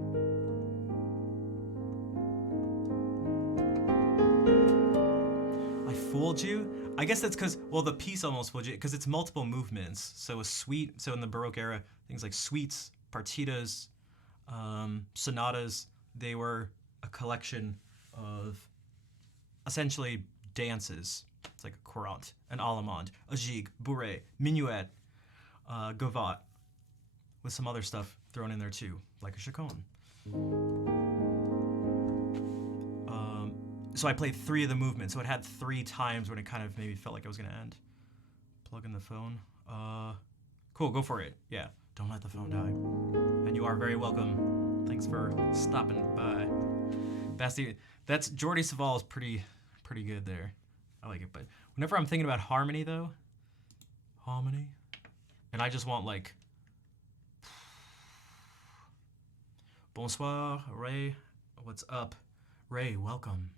I fooled you? I guess that's because, well, the piece almost fooled you, because it's multiple movements. So a suite, so in the Baroque era, things like suites, partitas, sonatas, they were a collection of essentially dances. It's like a courant, an allemande, a gigue, bourrée, minuet, gavotte, with some other stuff thrown in there too, like a chaconne. So I played 3 of the movements, so it had 3 times when it kind of maybe felt like it was gonna end. Plug in the phone. Cool, go for it. Yeah, don't let the phone die. And you are very welcome. Thanks for stopping by. Basti, that's Jordi Savall is pretty good there. I like it, but whenever I'm thinking about harmony though, harmony, and I just want like, bonsoir, Ray, what's up? Ray, welcome.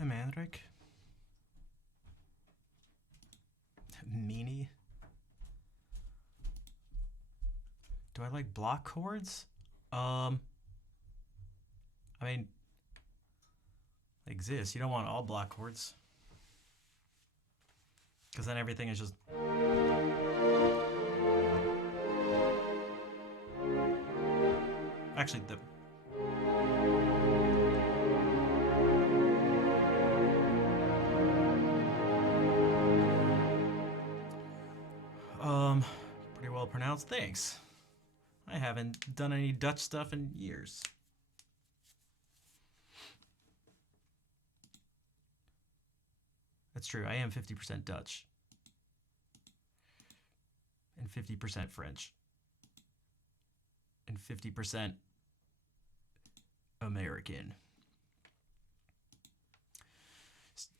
Hi, Manric. Meanie. Do I like block chords? I mean, they exist. You don't want all block chords. Because then everything is just... Actually, the... Pretty well pronounced. Thanks. I haven't done any Dutch stuff in years. That's true. I am 50% Dutch. And 50% French. And 50% American.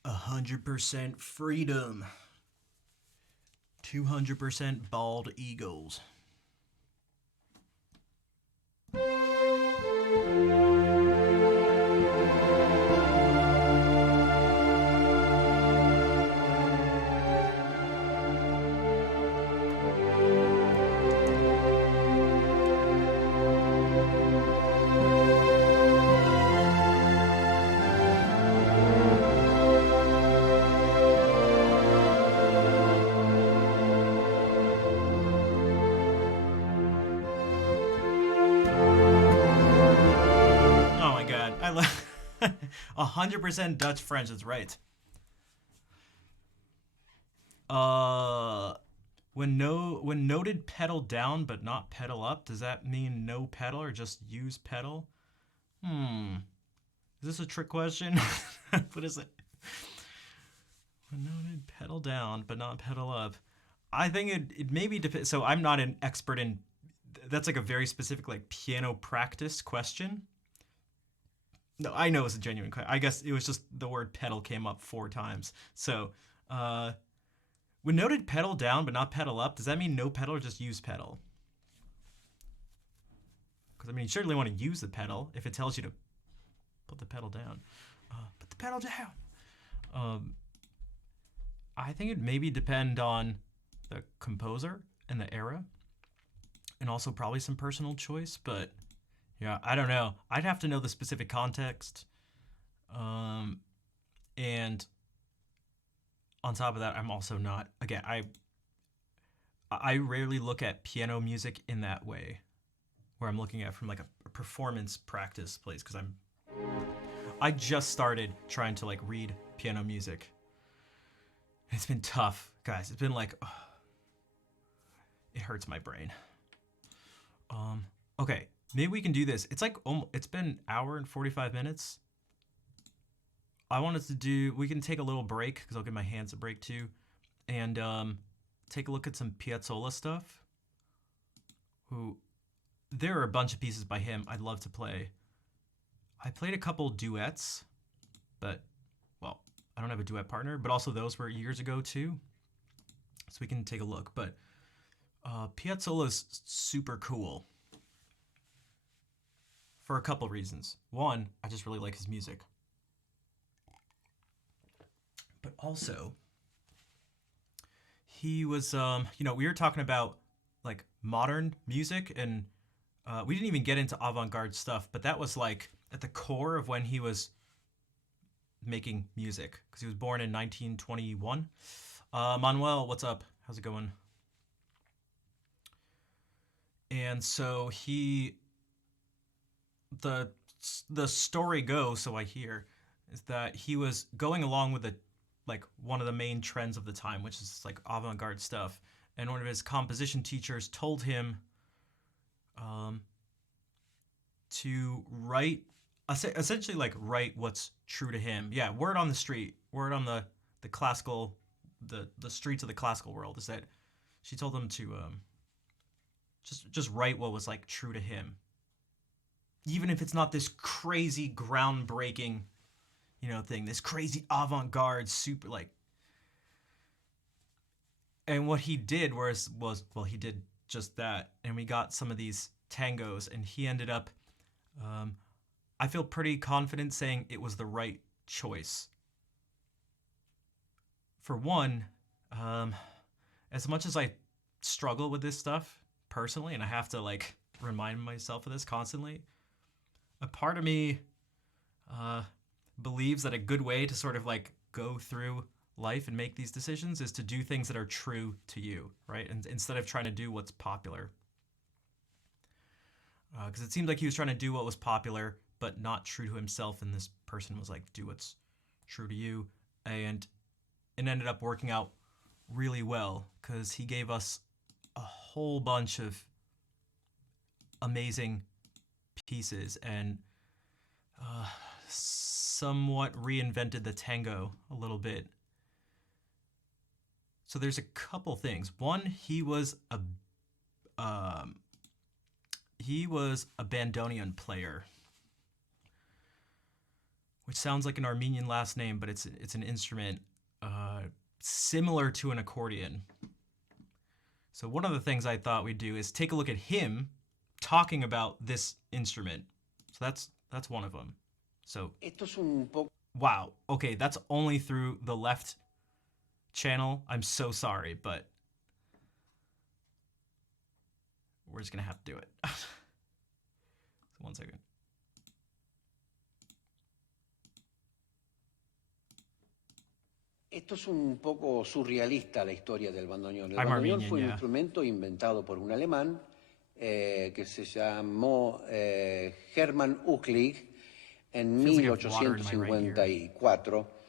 100% freedom. 200% bald eagles. Oh my god, I love 100% Dutch French. That's right. When noted pedal down but not pedal up, does that mean no pedal or just use pedal? Is this a trick question? What is it? When noted pedal down but not pedal up, I think it maybe depends. So I'm not an expert in. That's like a very specific like piano practice question. No, I know it's a genuine question. I guess it was just the word pedal came up 4 times. So, when noted pedal down but not pedal up, does that mean no pedal or just use pedal? Because, I mean, you certainly want to use the pedal if it tells you to put the pedal down. Put the pedal down. I think it maybe depend on the composer and the era. And also probably some personal choice, but... yeah, I don't know. I'd have to know the specific context. And on top of that, I'm also not... Again, I rarely look at piano music in that way, where I'm looking at from like a performance practice place, because I just started trying to like read piano music. It's been tough, guys. It's been like... it hurts my brain. Okay. Maybe we can do this. It's like it's been an hour and 45 minutes. I wanted to do. We can take a little break because I'll give my hands a break too, and take a look at some Piazzolla stuff. There are a bunch of pieces by him I'd love to play. I played a couple duets, but well, I don't have a duet partner. But also those were years ago too, so we can take a look. But Piazzolla's super cool. For a couple reasons. One, I just really like his music. But also, he was, we were talking about like modern music, and we didn't even get into avant-garde stuff, but that was like at the core of when he was making music, because he was born in 1921. Manuel, what's up? How's it going? And so the story goes, so I hear, is that he was going along with one of the main trends of the time, which is like avant-garde stuff. And one of his composition teachers told him to essentially write what's true to him. Yeah, word on the street, word on the classical, the streets of the classical world is that she told him to just write what was like true to him. Even if it's not this crazy groundbreaking, thing, this crazy avant-garde super like. And what he did was he did just that, and we got some of these tangos, and he ended up. I feel pretty confident saying it was the right choice for one, um, as much as I struggle with this stuff personally, and I have to like remind myself of this constantly, a part of me uh, believes that a good way to sort of like go through life and make these decisions is to do things that are true to you, right? And instead of trying to do what's popular, because it seemed like he was trying to do what was popular, but not true to himself. And this person was like, do what's true to you, and it ended up working out really well because he gave us a whole bunch of amazing pieces and somewhat reinvented the tango a little bit. So there's a couple things. One, he was a bandoneon player, which sounds like an Armenian last name, but it's an instrument similar to an accordion. So one of the things I thought we'd do is take a look at him talking about this instrument. So that's one of them. So wow, okay, that's only through the left channel. I'm so sorry, but we're just gonna have to do it. So 1 second. Esto es un poco surrealista la historia del bandoneón. El bandoneón fue un instrumento inventado por un alemán que se llamó Hermann Uchlig en 1854.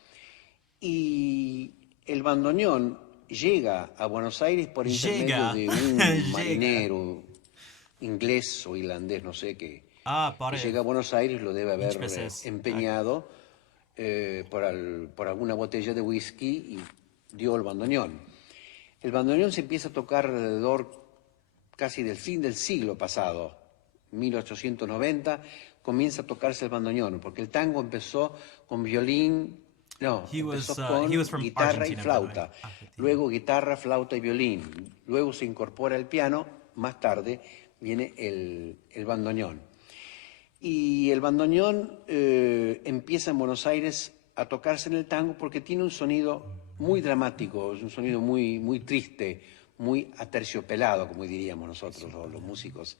Y el bandoneón llega a Buenos Aires por intermedio de un marinero inglés o irlandés, no sé qué. Que llega a Buenos Aires, lo debe haber empeñado por alguna botella de whisky y dio el bandoneón. El bandoneón se empieza a tocar alrededor casi del fin del siglo pasado, 1890, comienza a tocarse el bandoneón, porque el tango empezó con violín, empezó con guitarra y flauta, luego guitarra, flauta y violín, luego se incorpora el piano, más tarde viene el bandoneón. Y el bandoneón empieza en Buenos Aires a tocarse en el tango porque tiene un sonido muy dramático, es un sonido muy, muy triste, muy aterciopelado, como diríamos nosotros los músicos.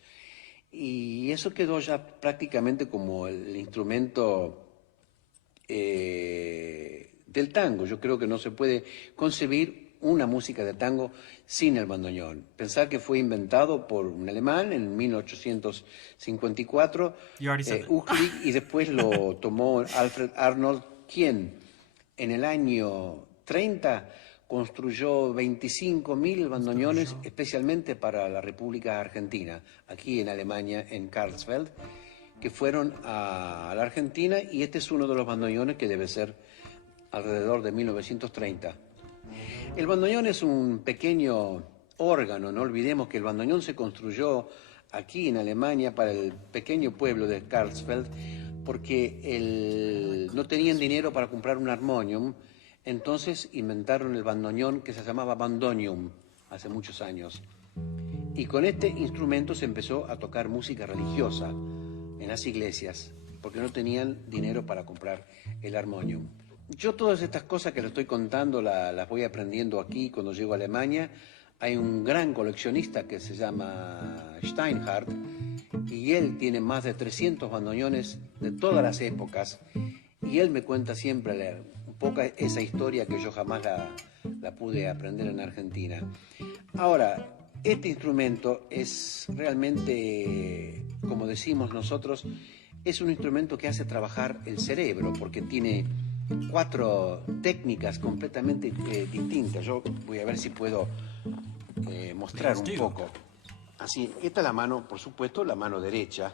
Y eso quedó ya prácticamente como el instrumento del tango. Yo creo que no se puede concebir una música de tango sin el bandoneón. Pensar que fue inventado por un alemán en 1854, Uchlig, y después lo tomó Alfred Arnold, quien en el año 30 construyó 25.000 bandoneones especialmente para la República Argentina, aquí en Alemania, en Karlsfeld, que fueron a la Argentina, y este es uno de los bandoneones que debe ser alrededor de 1930. El bandoneón es un pequeño órgano, no olvidemos que el bandoneón se construyó aquí en Alemania para el pequeño pueblo de Karlsfeld porque no tenían dinero para comprar un armonium, entonces inventaron el bandoneón que se llamaba bandoneum hace muchos años. Y con este instrumento se empezó a tocar música religiosa en las iglesias porque no tenían dinero para comprar el armonium. Yo todas estas cosas que le estoy contando las voy aprendiendo aquí cuando llego a Alemania. Hay un gran coleccionista que se llama Steinhardt y él tiene más de 300 bandoneones de todas las épocas y él me cuenta siempre un poco esa historia que yo jamás la pude aprender en Argentina. Ahora, este instrumento es realmente, como decimos nosotros, es un instrumento que hace trabajar el cerebro porque tiene 4 técnicas completamente distintas. Yo voy a ver si puedo mostrar un poco. Así, esta es la mano, por supuesto, la mano derecha.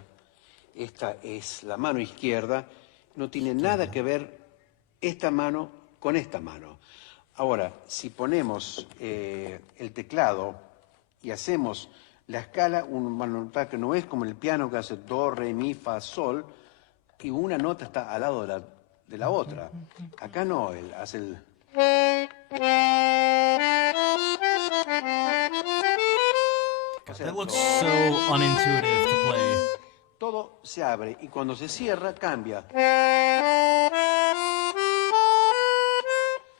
Esta es la mano izquierda. No tiene nada que ver esta mano con esta mano. Ahora, si ponemos el teclado y hacemos la escala, uno va a notar que no es como el piano que hace do, re, mi, fa, sol, y una nota está al lado de la otra. Acá no, él hace el... That looks so unintuitive to play. Todo se abre y cuando se cierra cambia.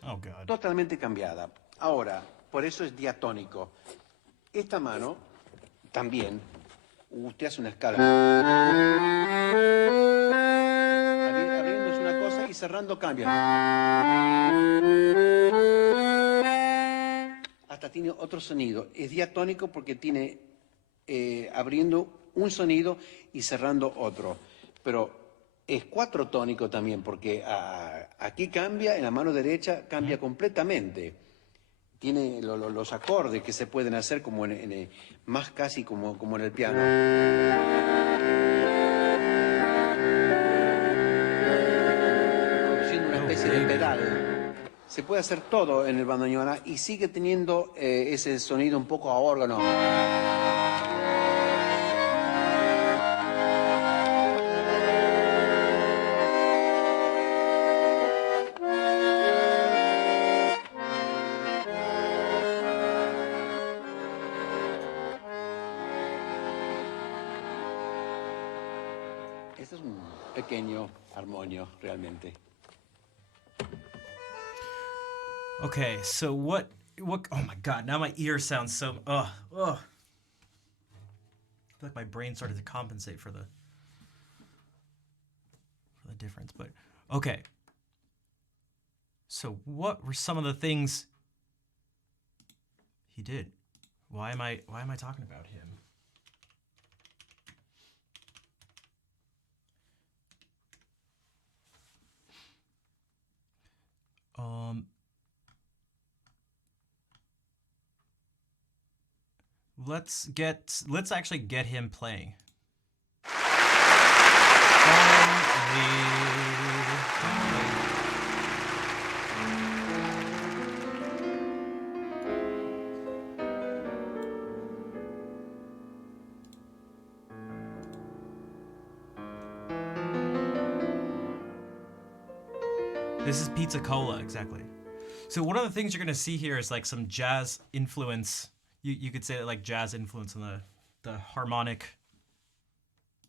Oh God. totalmente cambiada. Ahora, por eso es diatónico. Esta mano, también, usted hace una escala. Abriendo es una cosa y cerrando cambia. Hasta tiene otro sonido. Es diatónico porque tiene abriendo un sonido y cerrando otro. Pero es cuatrotónico también porque aquí cambia, en la mano derecha cambia completamente. Tiene los acordes que se pueden hacer como más casi como en el piano. Produciendo una especie de pedal. Se puede hacer todo en el bandoneón y sigue teniendo ese sonido un poco a órgano. Este es un pequeño armonio, realmente. Okay, so what? Oh my God! Now my ear sounds so. Ugh. I feel like my brain started to compensate for the difference. But okay. So what were some of the things he did? Why am I talking about him? Let's actually get him playing. This is Pizza Cola, exactly. So one of the things you're gonna see here is like some jazz influence. You could say that like jazz influence on the harmonic.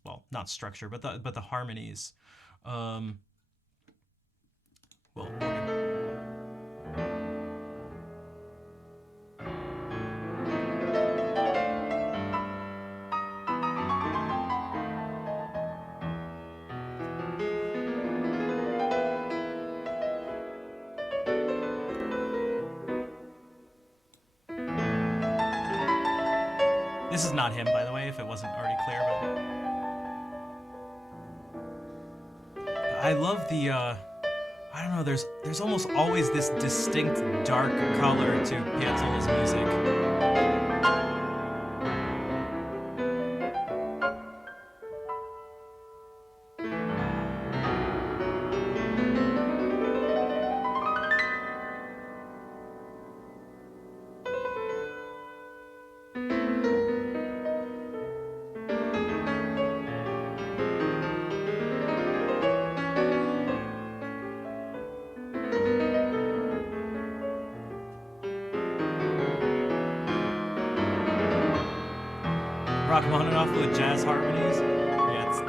Well, not structure, but the harmonies. Well, this is not him, by the way, if it wasn't already clear. But I love the. I don't know. There's almost always this distinct dark color to Piazzolla's music. Rachmaninoff with jazz harmonies. Yeah, it's...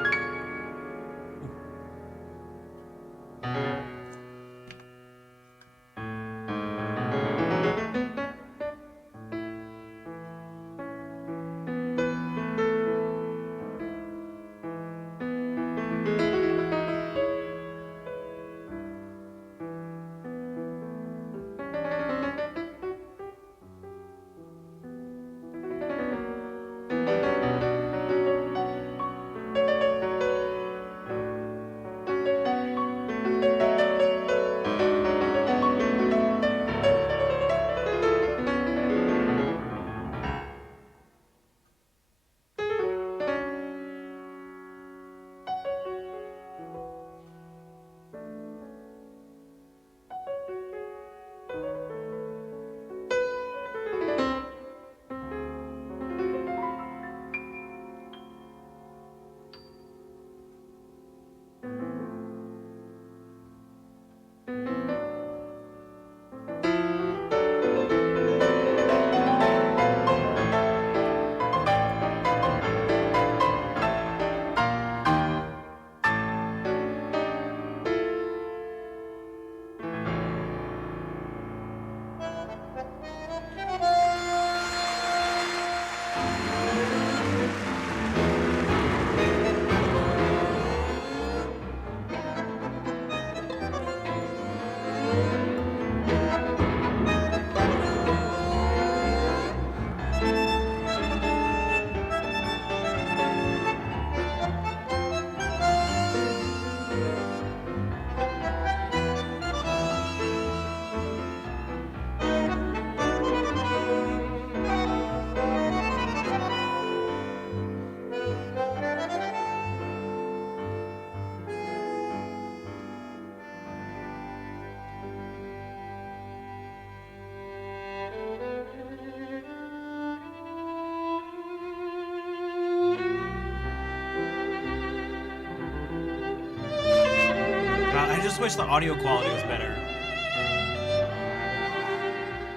just wish the audio quality was better.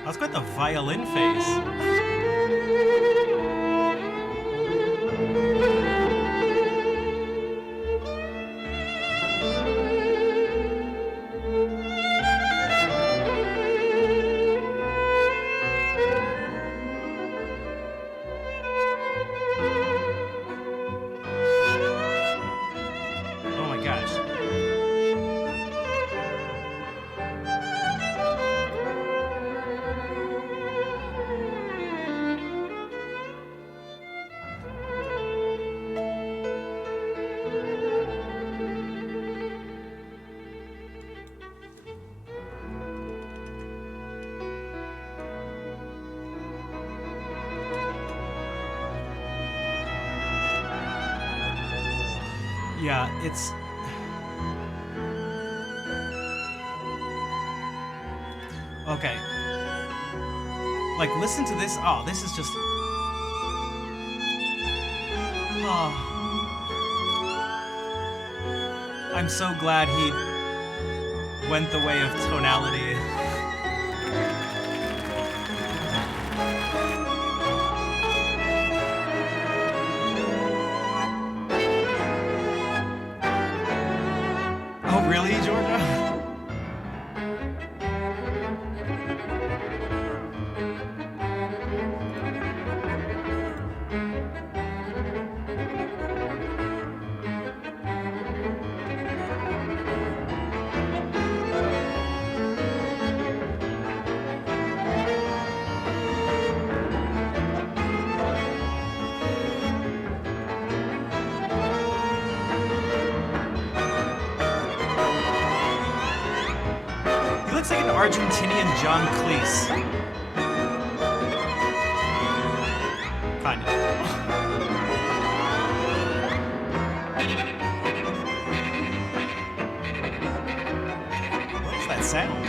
That's quite the violin face. Oh my gosh. Yeah, it's... Okay. Like, listen to this. Oh, this is just... Oh. I'm so glad he went the way of tonality. Oh, really, Georgia? He looks like an Argentinian John Cleese. Kind of. What is that sound?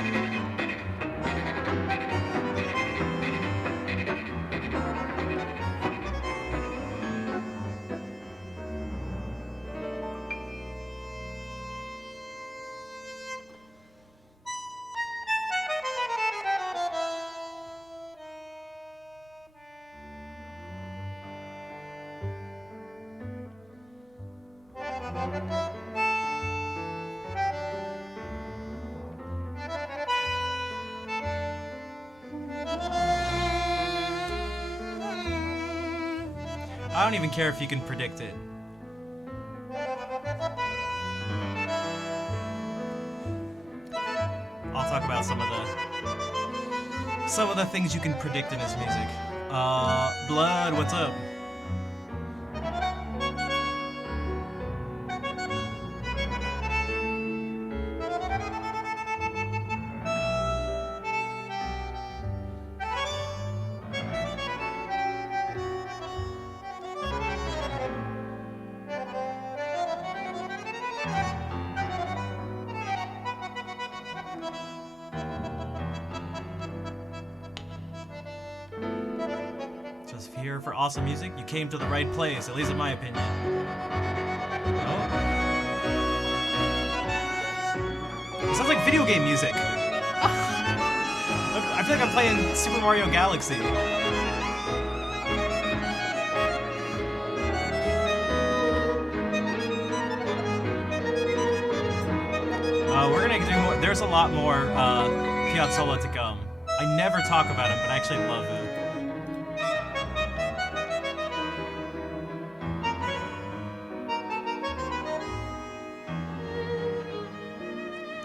I don't even care if you can predict it. I'll talk about some of the things you can predict in his music. Blood, what's up? Just here for awesome music, you came to the right place, at least in my opinion. Oh. It sounds like video game music. I feel like I'm playing Super Mario Galaxy. We're gonna do more. There's a lot more Piazzolla to come. I never talk about him, but I actually love him.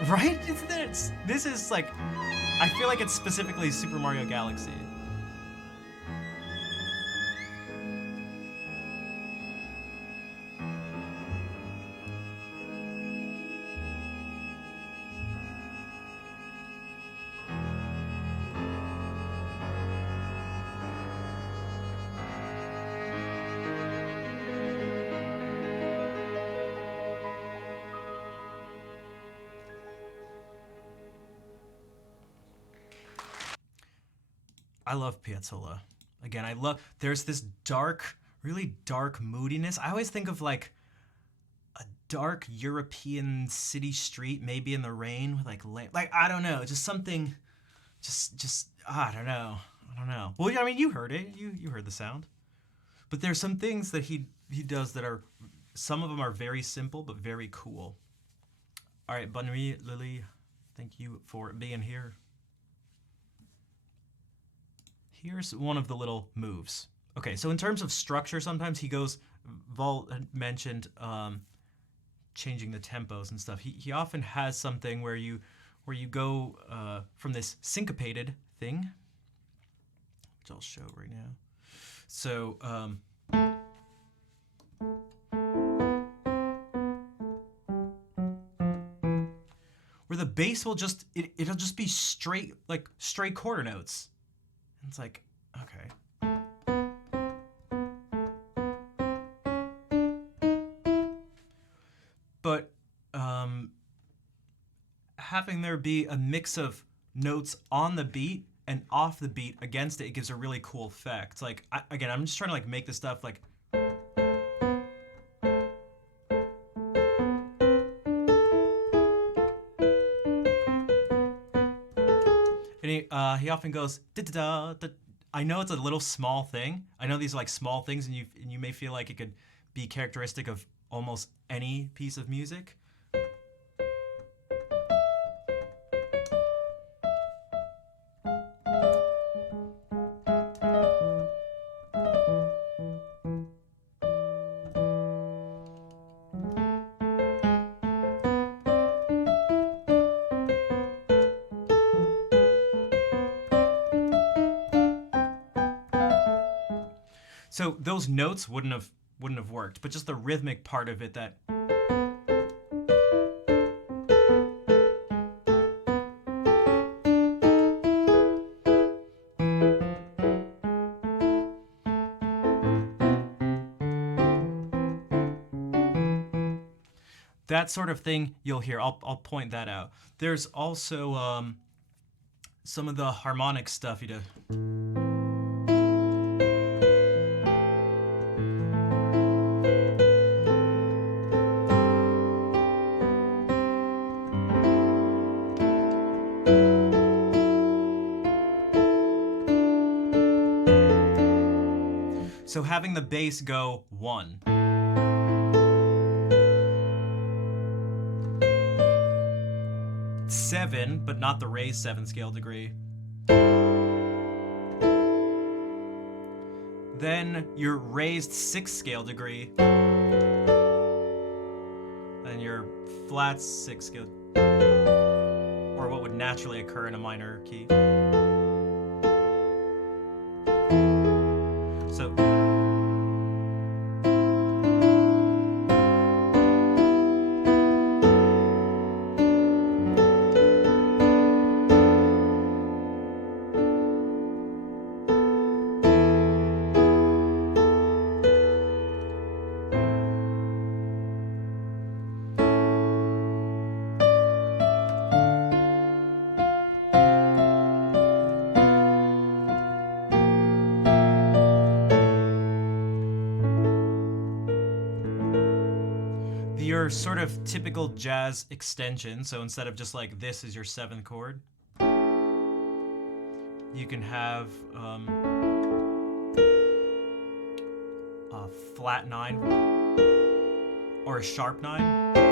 Right? This is like, I feel like it's specifically Super Mario Galaxy. I love Piazzolla. Again, there's this dark, really dark moodiness. I always think of like dark European city street, maybe in the rain with like I don't know, just something, just I don't know, Well, I mean, you heard it, you heard the sound, but there's some things that he does that are, some of them are very simple but very cool. All right, bonne nuit, Lily. Thank you for being here. Here's one of the little moves. Okay, so in terms of structure, sometimes he goes. Vol mentioned changing the tempos and stuff. He often has something where you go from this syncopated thing, which I'll show right now. So where the bass will just it'll just be straight, like straight quarter notes. And it's like, okay. But having there be a mix of notes on the beat and off the beat against it, it gives a really cool effect. Like, again, I'm just trying to like make this stuff like. And he often goes da da da. I know it's a little small thing. I know these are like small things, and you may feel like it could be characteristic of almost any piece of music. So those notes wouldn't have worked, but just the rhythmic part of it that. That sort of thing you'll hear. I'll point that out. There's also some of the harmonic stuff you do. So having the bass go 1. Seven, but not the raised 7th scale degree. Then your raised 6th scale degree. Then your flat 6th scale, or what would naturally occur in a minor key. So your sort of typical jazz extension, so instead of just like this is your 7th chord, you can have a flat 9 or a sharp 9.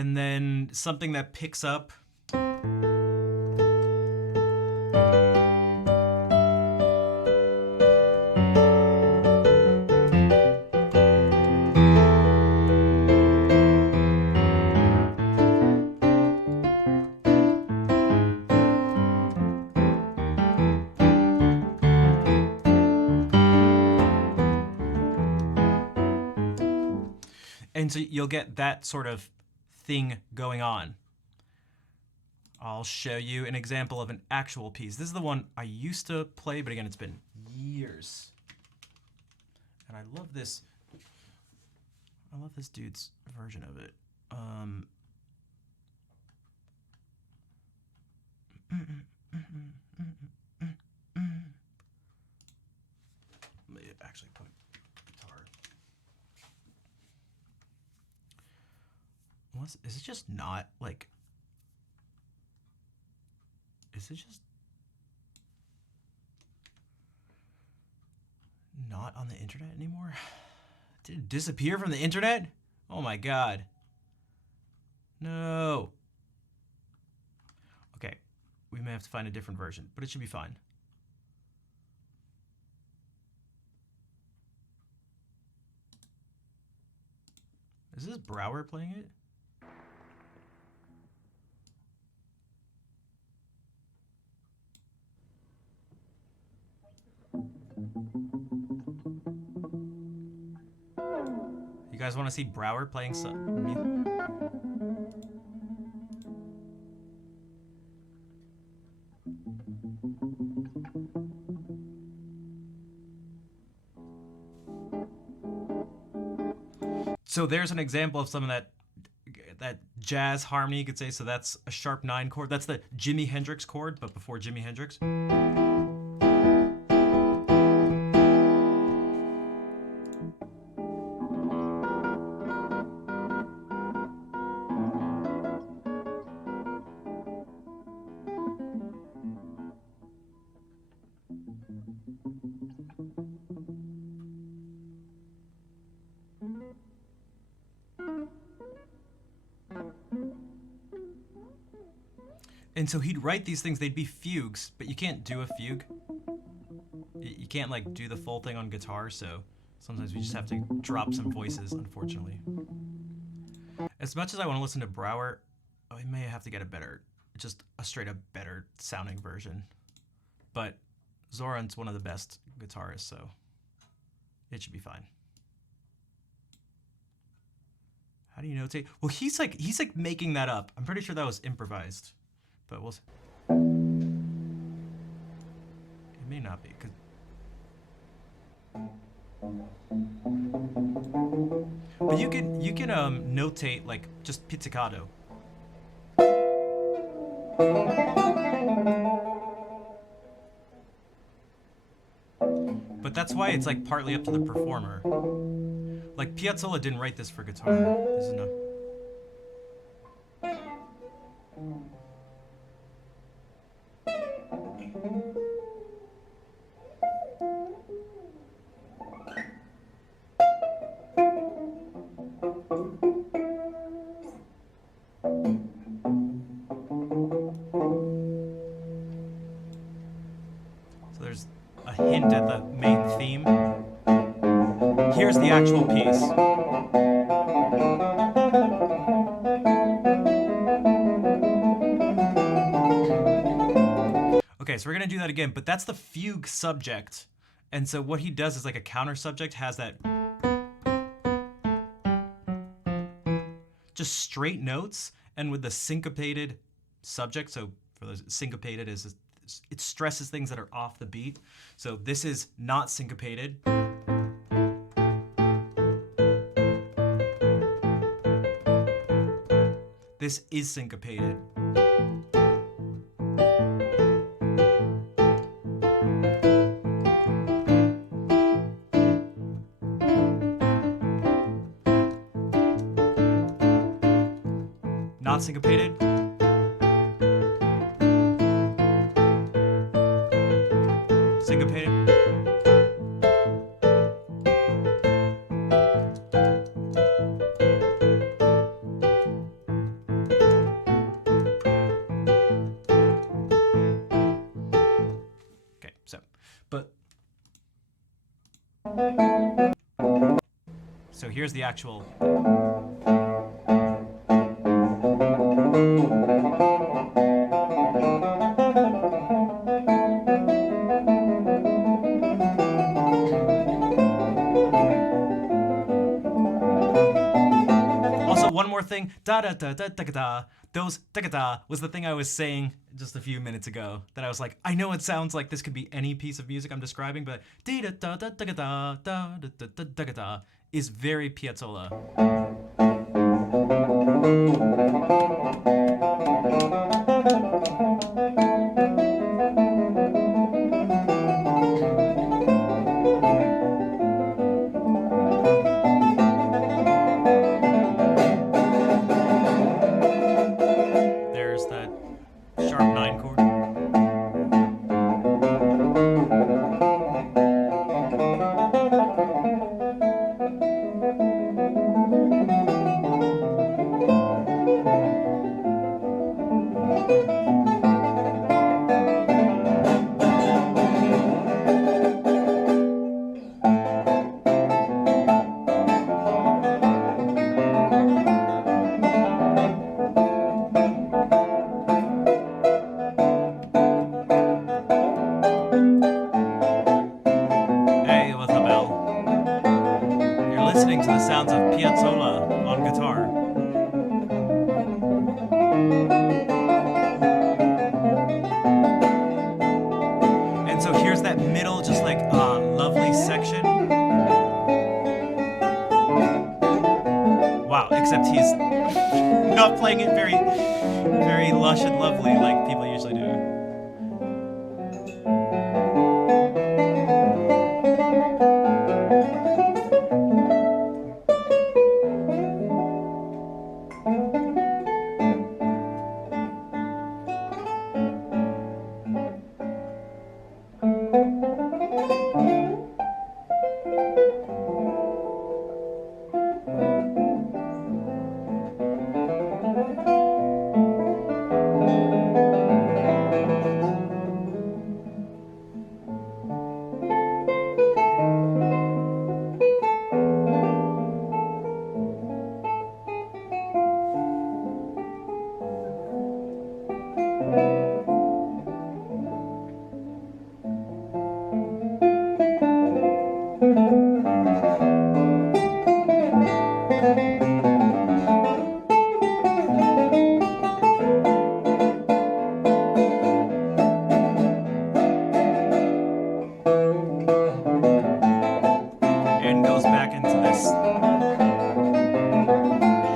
and then something that picks up. And so you'll get that sort of thing going on. I'll show you an example of an actual piece. This is the one I used to play, but again, it's been years. And I love this. I love this dude's version of it. Let me actually put guitar. Is it just not like? Is it just not on the internet anymore? Did it disappear from the internet? Oh my god. No. Okay, we may have to find a different version, but it should be fine. Is this Brower playing it? You guys want to see Brower playing some music? So there's an example of some of that jazz harmony, you could say. So that's a sharp 9 chord. That's the Jimi Hendrix chord, but before Jimi Hendrix. And so he'd write these things, they'd be fugues, but you can't do a fugue. You can't like do the full thing on guitar, so sometimes we just have to drop some voices, unfortunately. As much as I want to listen to Brower, I may have to get just a straight up better sounding version. But Zoran's one of the best guitarists, so it should be fine. How do you notate? Well, he's like making that up. I'm pretty sure that was improvised. But we'll see. It may not be, but you can notate like just pizzicato. But that's why it's like partly up to the performer. Like Piazzolla didn't write this for guitar. This is no. So there's a hint at the main theme. Here's the actual piece. Okay, so we're gonna do that again, but that's the fugue subject. And so what he does is like a counter subject has that just straight notes, and with the syncopated subject, so for those syncopated is it stresses things that are off the beat. So this is not syncopated. This is syncopated. Not syncopated. Syncopated. So here's the actual. Also, one more thing. Da da da da da da. Those da da was the thing I was saying just a few minutes ago. That I was like, I know it sounds like this could be any piece of music I'm describing, but da da da da da da da da da da da is very Piazzolla. There's that sharp 9 chord. Hey, what's up, Al? You're listening to the sounds of Piazzolla on guitar. And so here's that middle, just like lovely section. Wow, except he's not playing it very, very lush and lovely like people usually do. And goes back into this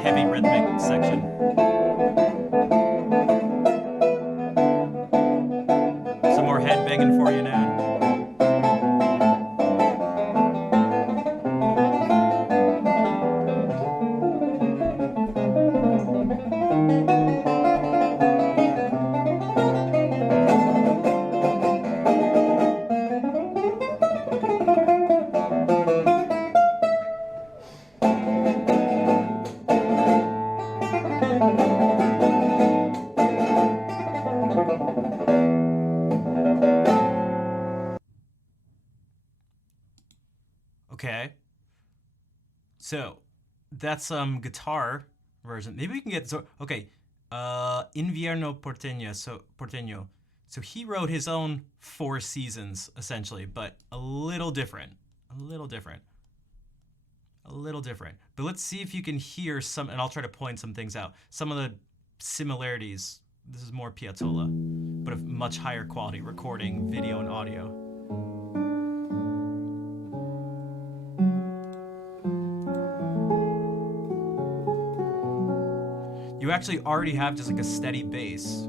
heavy rhythmic section. Some more head banging for you now. Okay. So that's guitar version. Maybe we can get okay. Invierno Porteño. So he wrote his own Four Seasons essentially, but a little different. But let's see if you can hear some, and I'll try to point some things out. Some of the similarities. This is more Piazzolla, but of much higher quality recording, video, and audio. You actually already have just like a steady bass.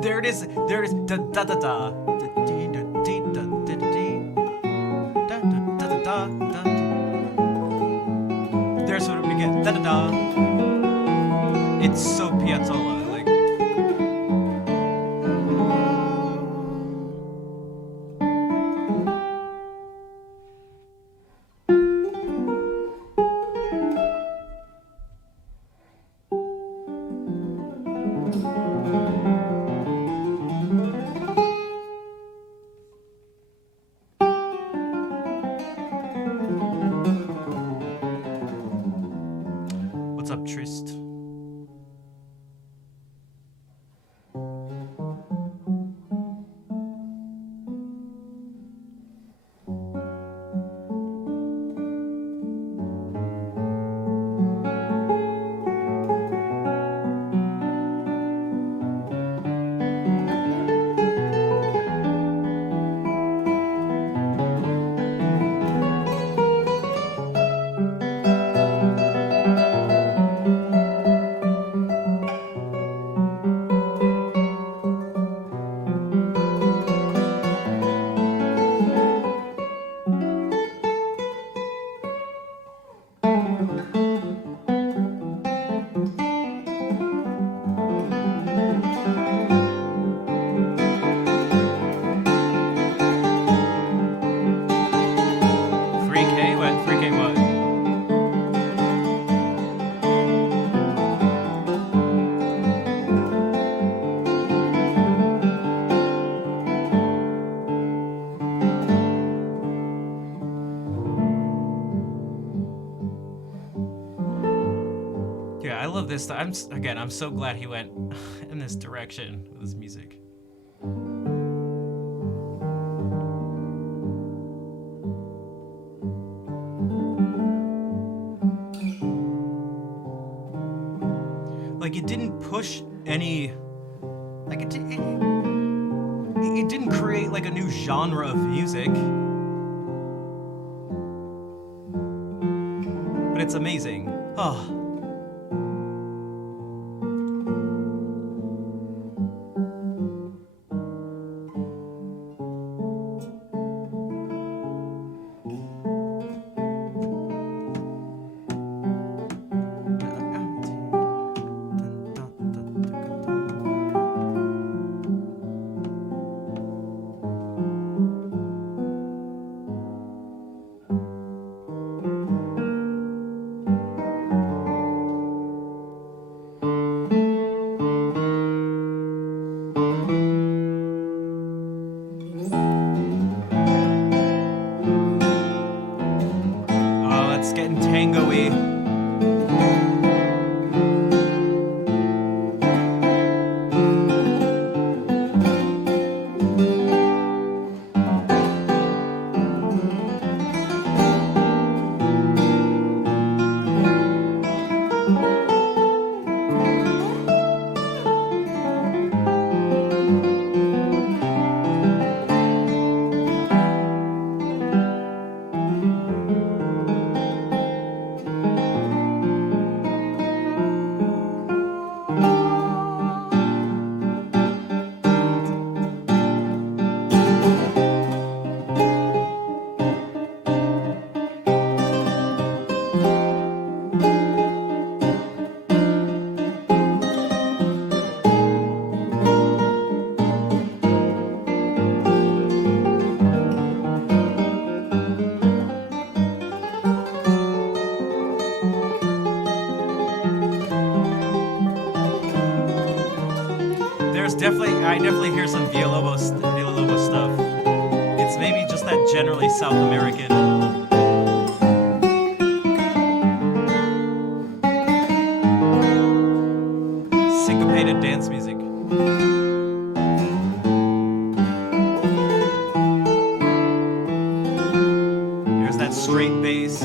There it is. There it is. Da da da da. Da dee da dee da da dee. Da da da da da. There's what we get. Da da da. It's so Piazzolla. Like. love this. I'm so glad he went in this direction with his music. Like, it didn't push any, like it didn't create like a new genre of music. But it's amazing. Oh. It's getting tango-y. I definitely hear some Villalobos stuff. It's maybe just that generally South American. Syncopated dance music. There's that straight bass.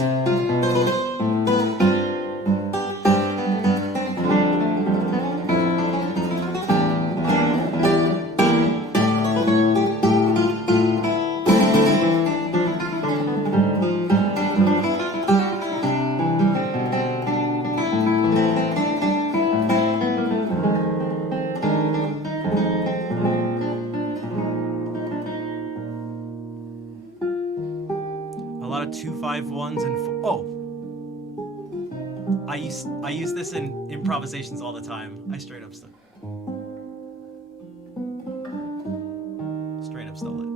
A lot of 2/5/1s and I use this in improvisations all the time. I straight up stole it.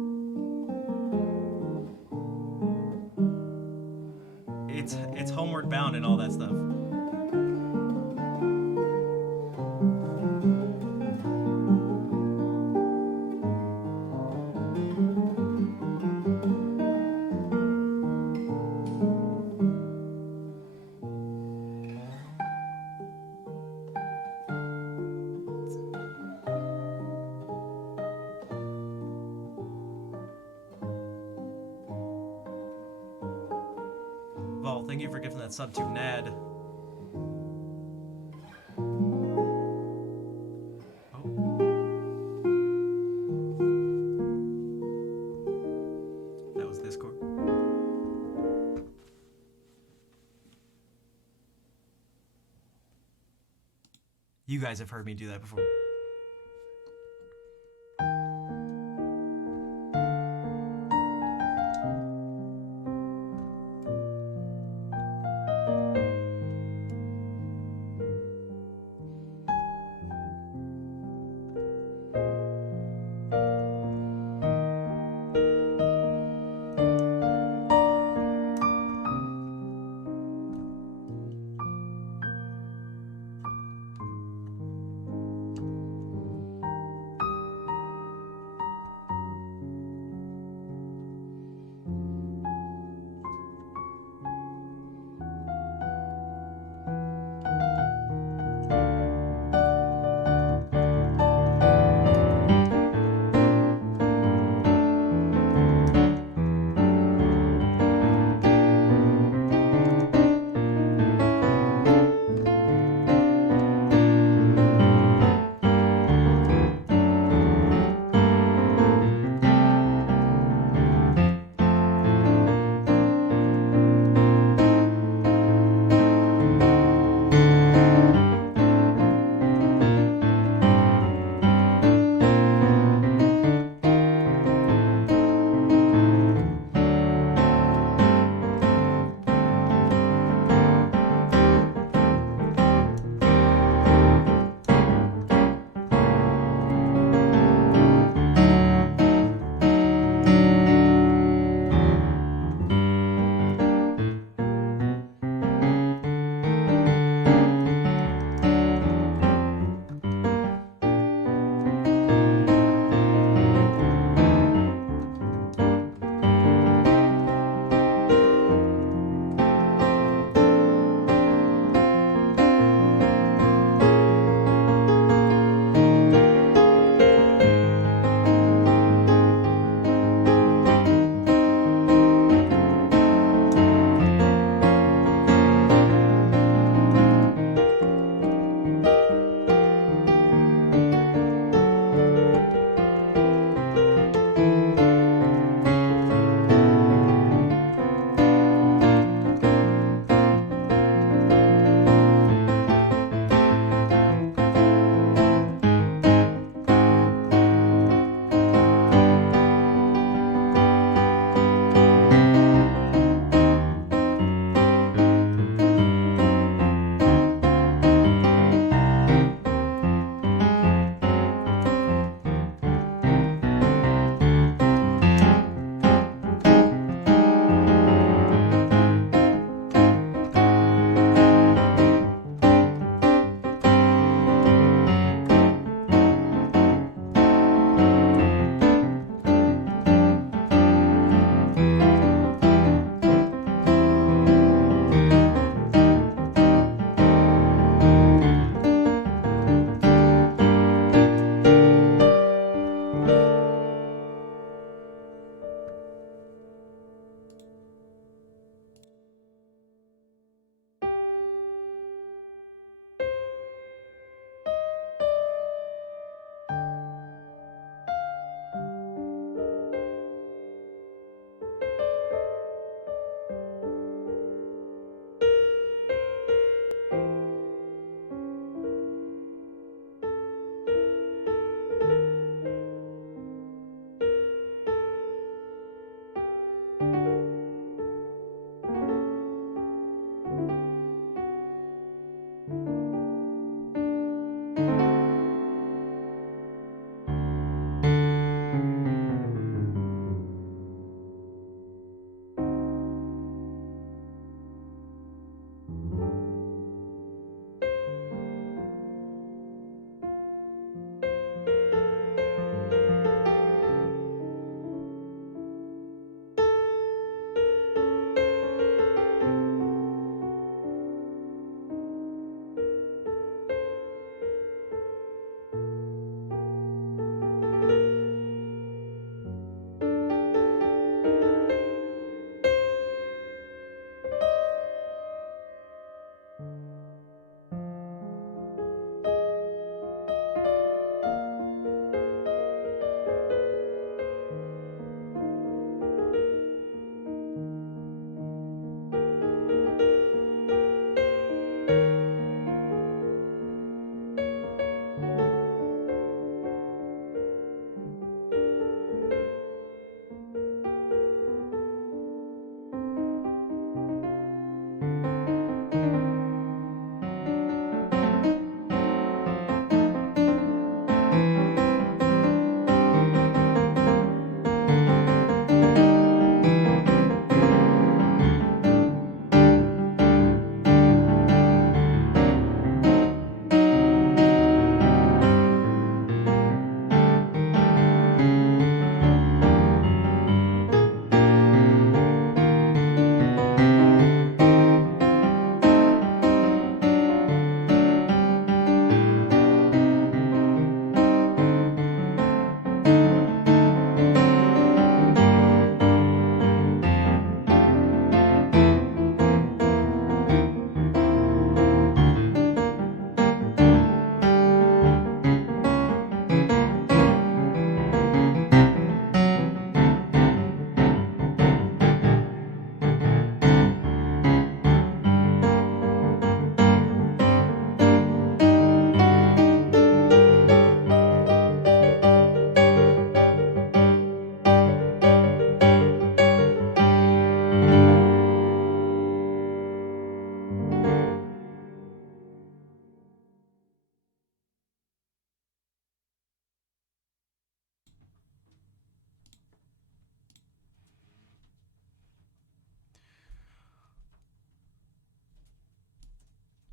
It's Homeward Bound and all that stuff. Vol, thank you for giving that sub to Nad. Oh. That was Discord. You guys have heard me do that before.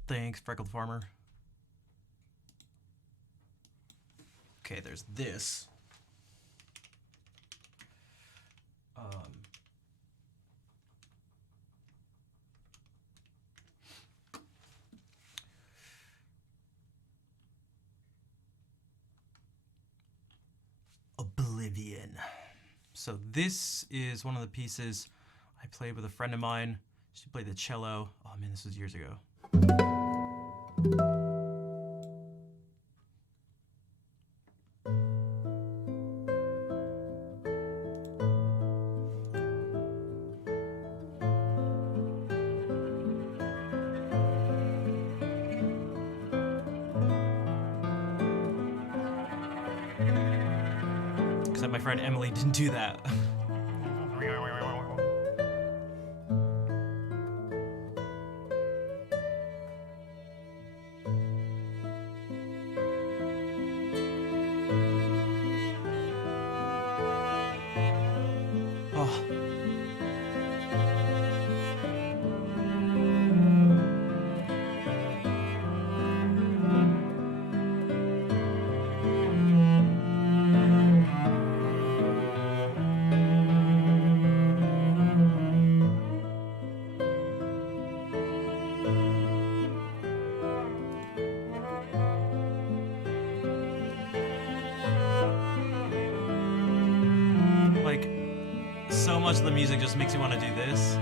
Thanks, Freckled Farmer. Okay, there's this. Oblivion. So this is one of the pieces I played with a friend of mine. She played the cello. Oh man, this was years ago. Except my friend Emily didn't do that. Oh. Like, so much of the music just makes you want to do this.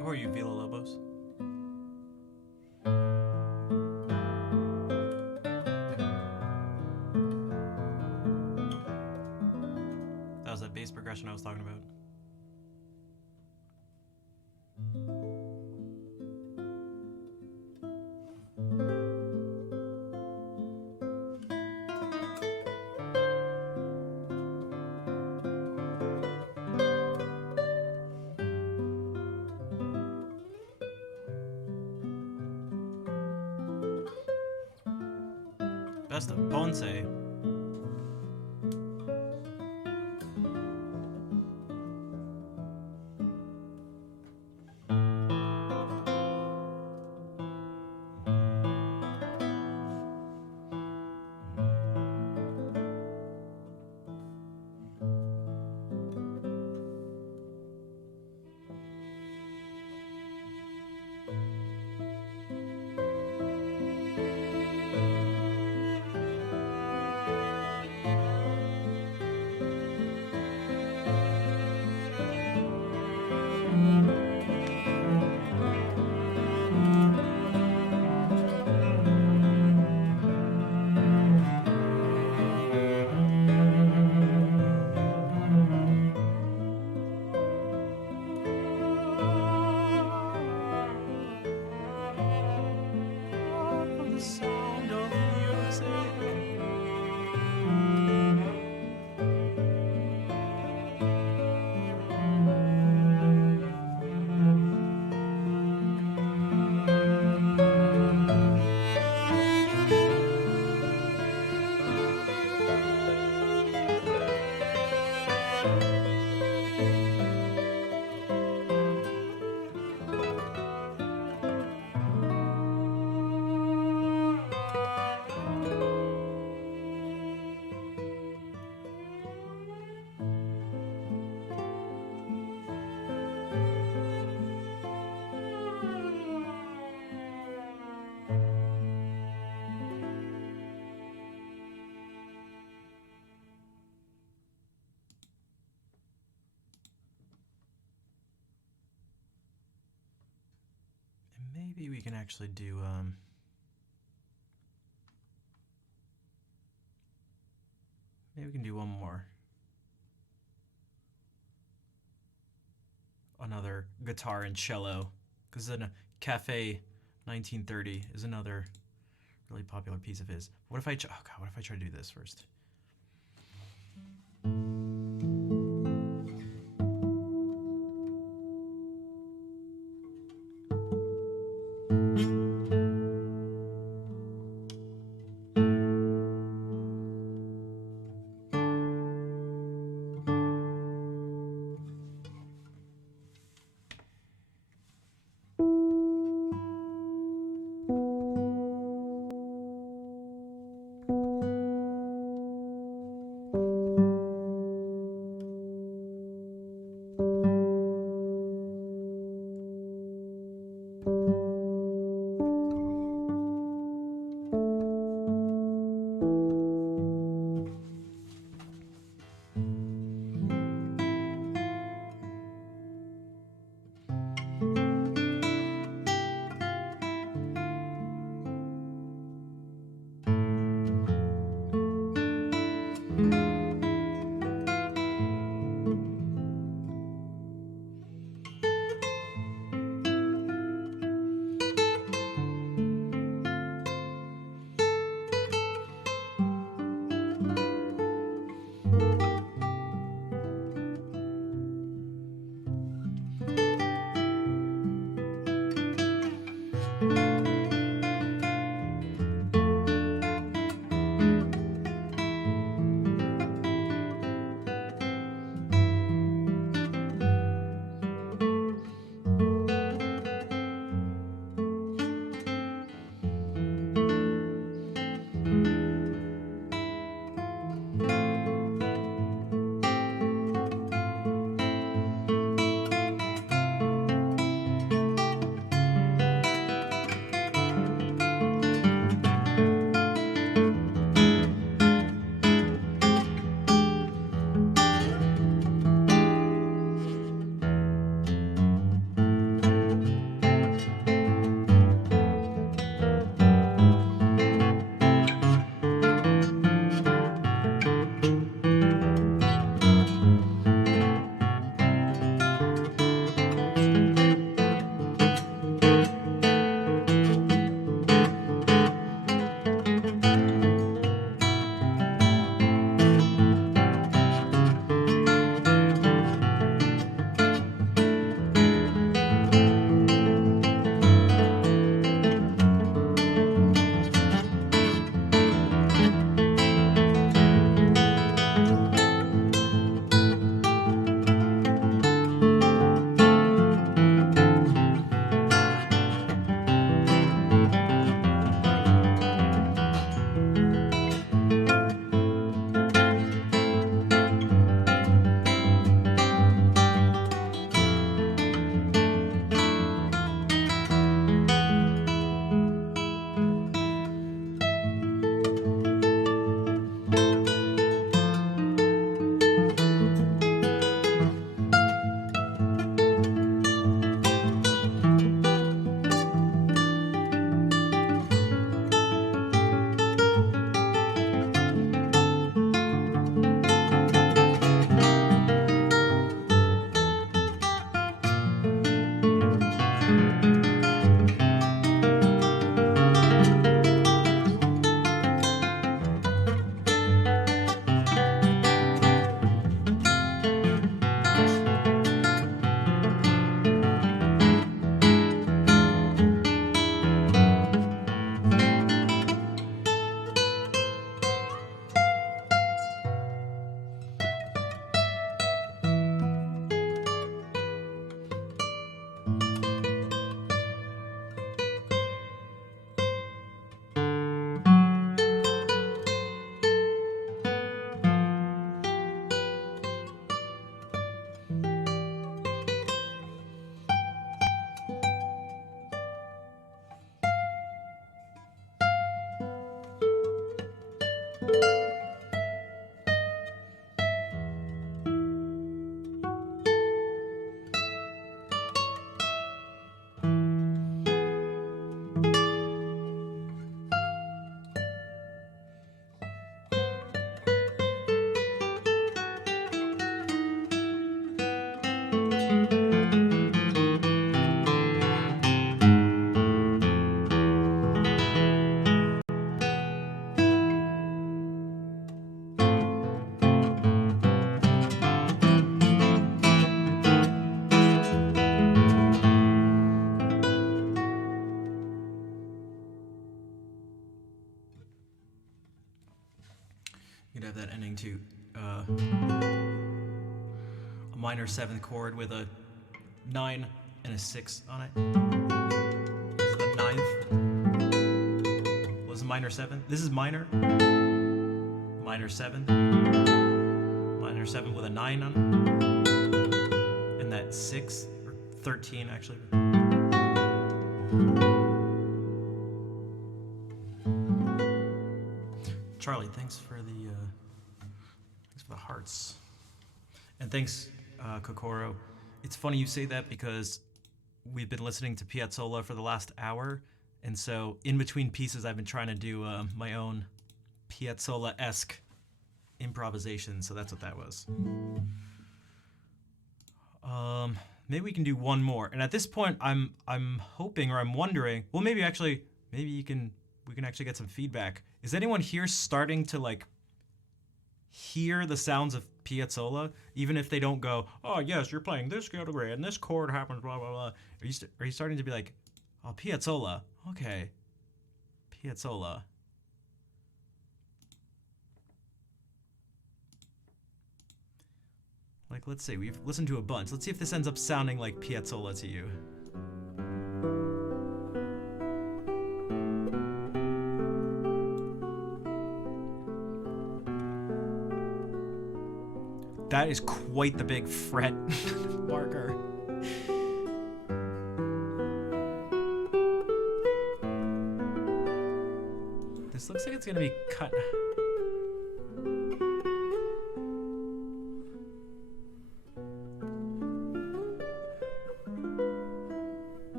Who are you, Villalobos? That was that bass progression I was talking about. Best of Ponce. maybe we can actually do maybe we can do one more. Another guitar and cello, because in a Cafe 1930 is another really popular piece of his. What if I what if I try to do this first? You'd have that ending to a minor 7th chord with a 9 and a 6 on it. This is the 9th. Was minor 7? This is minor. Minor 7. Minor 7 with a 9 on it. And that 6, or 13 actually. Charlie, thanks for the hearts, and thanks, Kokoro. It's funny you say that because we've been listening to Piazzolla for the last hour, and so in between pieces, I've been trying to do my own Piazzolla-esque improvisation. So that's what that was. Maybe we can do one more. And at this point, I'm hoping, or I'm wondering. Well, maybe we can actually get some feedback. Is anyone here starting to like hear the sounds of Piazzolla, even if they don't go, oh yes, you're playing this scale degree and this chord happens, blah blah blah? Are you starting to be like, oh, Piazzolla, okay, Piazzolla. Like, let's say we've listened to a bunch. Let's see if this ends up sounding like Piazzolla to you. That is quite the big fret marker. This looks like it's gonna be cut.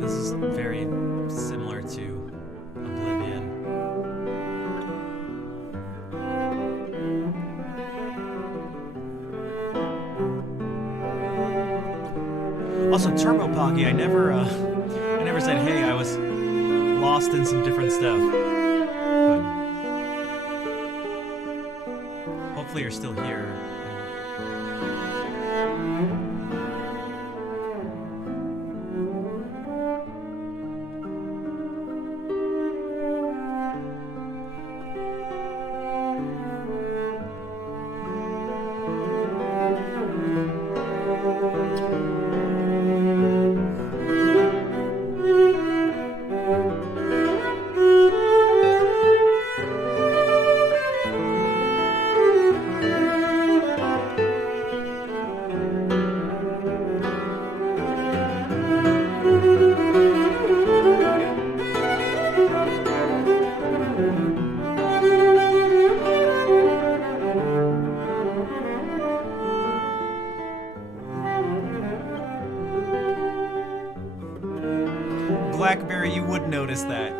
This is very similar to Oblivion. Also, Turbo Pocky, I never said, hey, I was lost in some different stuff. But hopefully you're still here. Blackberry, you would notice that.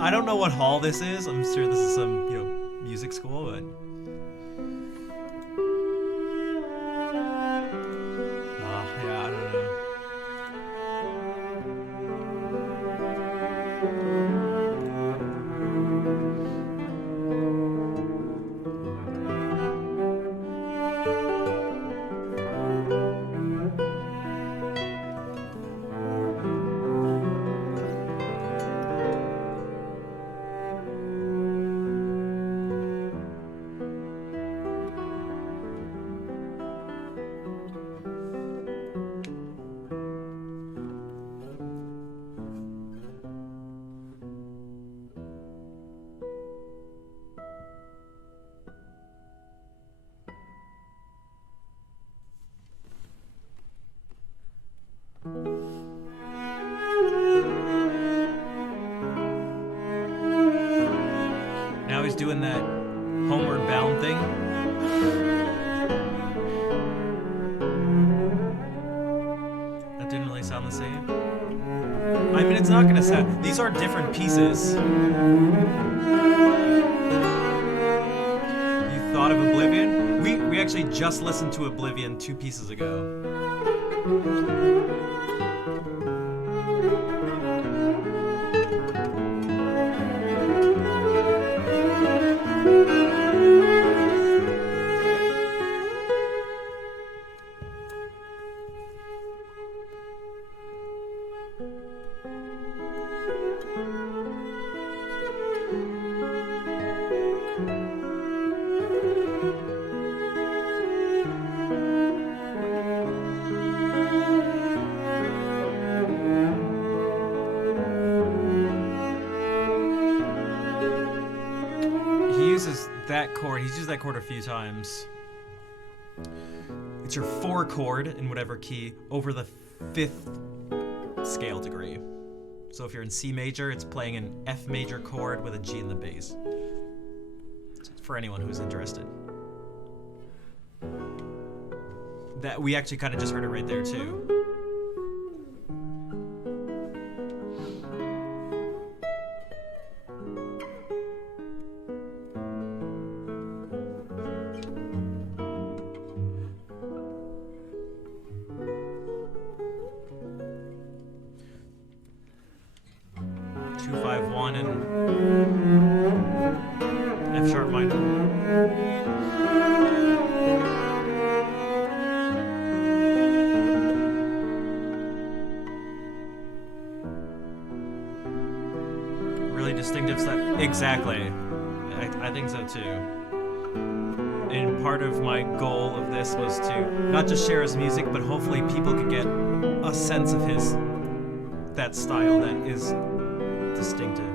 I don't know what hall this is. I'm sure this is some, music school, but yeah, I don't know. Now he's doing that homeward bound thing. That didn't really sound the same. I mean, it's not gonna sound. These are different pieces. You thought of Oblivion? We actually just listened to Oblivion 2 pieces ago. That chord, he's used that chord a few times. It's your 4 chord in whatever key over the 5th scale degree. So if you're in C major, it's playing an F major chord with a G in the bass. For anyone who's interested. That we actually kind of just heard it right there too. Exactly. I think so too. And part of my goal of this was to not just share his music, but hopefully people could get a sense of that style that is distinctive.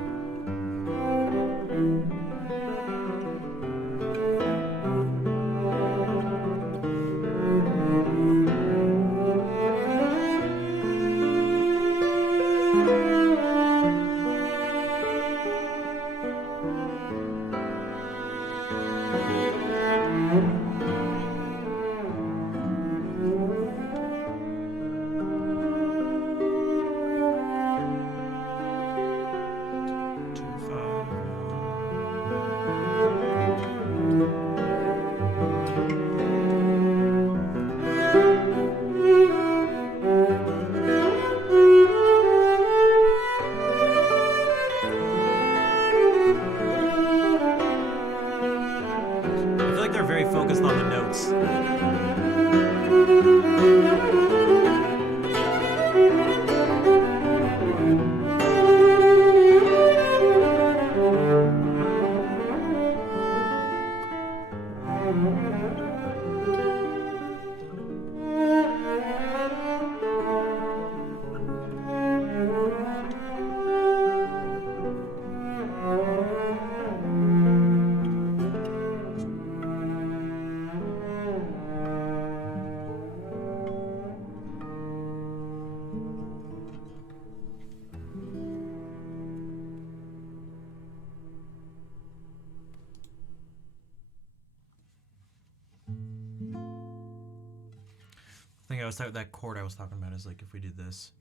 That chord I was talking about is like if we did this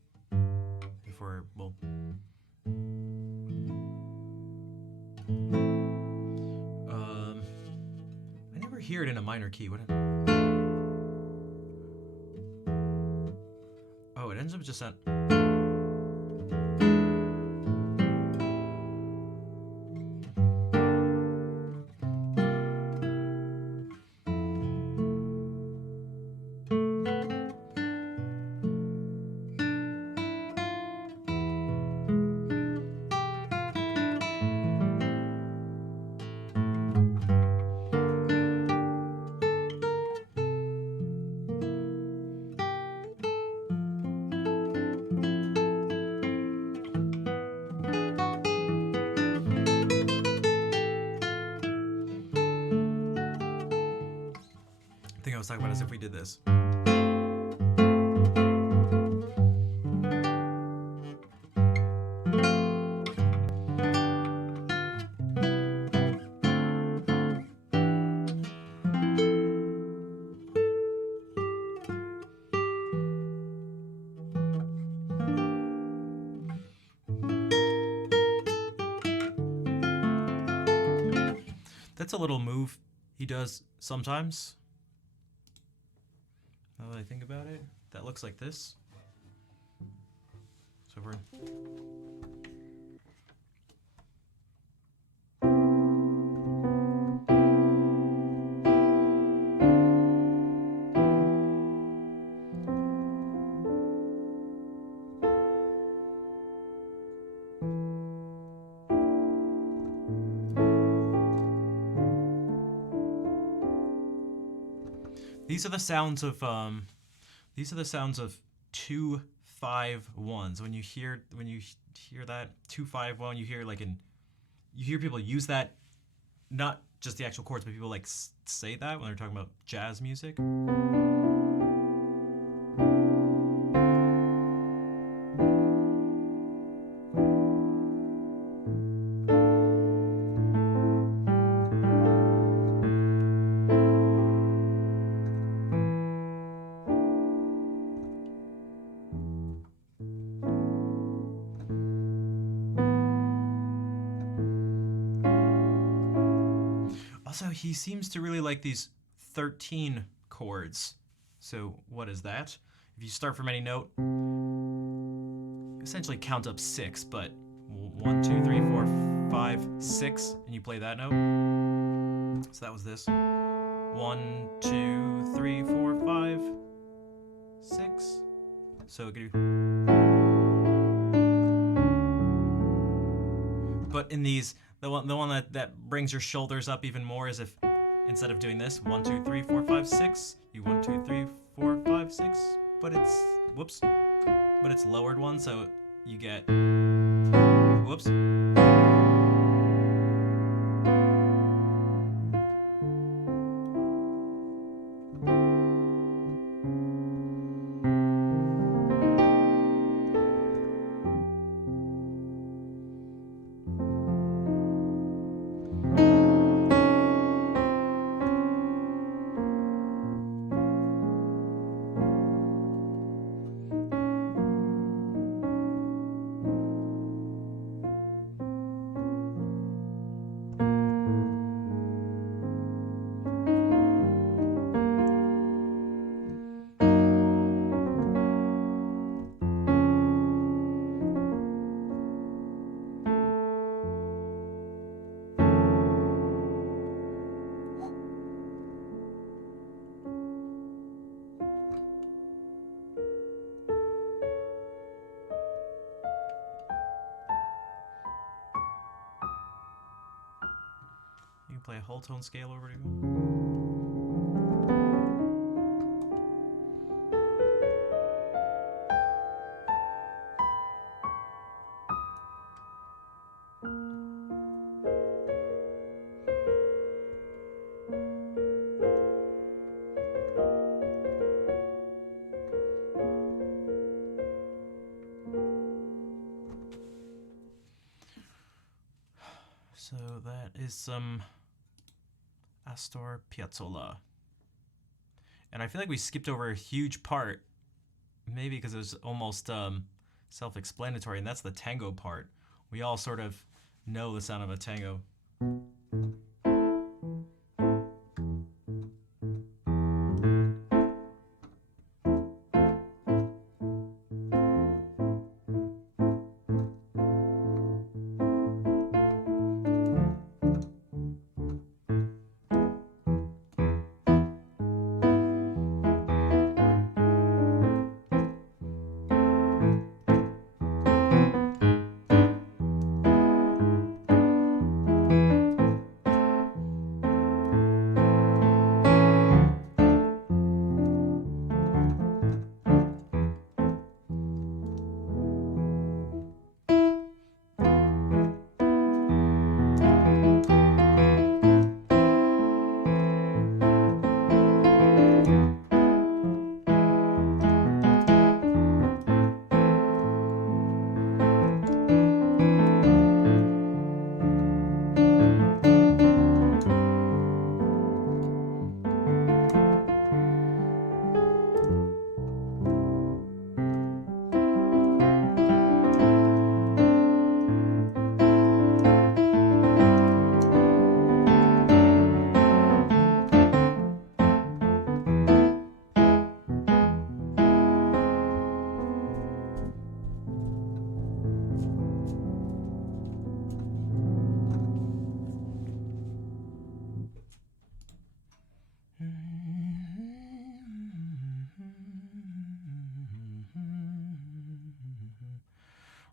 before, well, I never hear it in a minor key. What? Oh, it ends up just at. I was talking about is if we did this. That's a little move he does sometimes. Now that I think about it, that looks like this. So we're... These are the sounds of 2-5-1s. When you hear that 2-5-1, you hear people use that, not just the actual chords, but people like say that when they're talking about jazz music. Also, he seems to really like these 13 chords. So what is that? If you start from any note, essentially count up 6, but 1, 2, 3, 4, 5, 6, and you play that note. So that was this. 1, 2, 3, 4, 5, 6. So it could do. But in these, the one that brings your shoulders up even more is if instead of doing this 1, 2, 3, 4, 5, 6, you 1, 2, 3, 4, 5, 6, but it's lowered one, so you get whoops. You can play a whole tone scale over to go. So that is some Astor Piazzolla. And I feel like we skipped over a huge part, maybe because it was almost self-explanatory, and that's the tango part. We all sort of know the sound of a tango.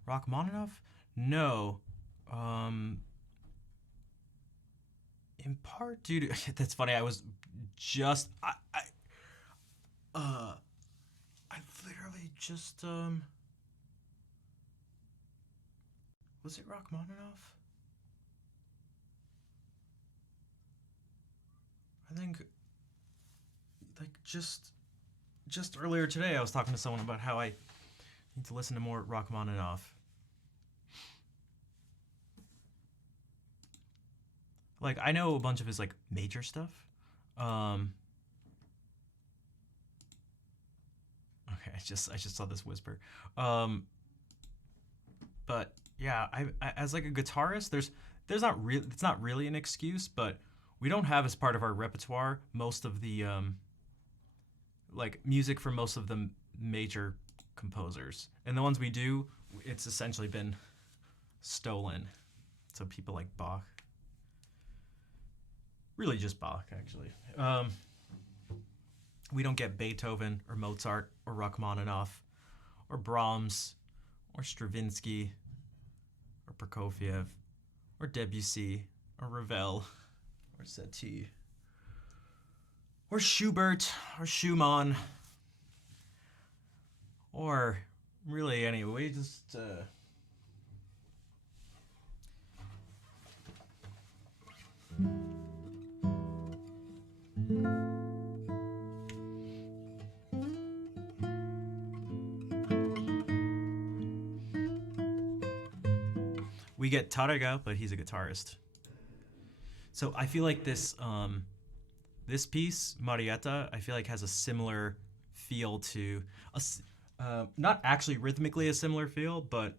Rachmaninoff? No. In part due to that's funny. I was just I literally just was it Rachmaninoff? I think like just earlier today I was talking to someone about how I need to listen to more Rachmaninoff. Like I know a bunch of his like major stuff. Okay, I just saw this whisper. But yeah, I as like a guitarist, there's not real it's not really an excuse, but we don't have as part of our repertoire most of the like music from most of the major composers, and the ones we do, it's essentially been stolen. So people like Bach, really just Bach actually. We don't get Beethoven or Mozart or Rachmaninoff or Brahms or Stravinsky or Prokofiev or Debussy or Ravel or Satie or Schubert or Schumann or really anyway, just we get Tarrega, but he's a guitarist. So I feel like this piece, Marietta, I feel like has a similar feel to not actually rhythmically a similar feel, but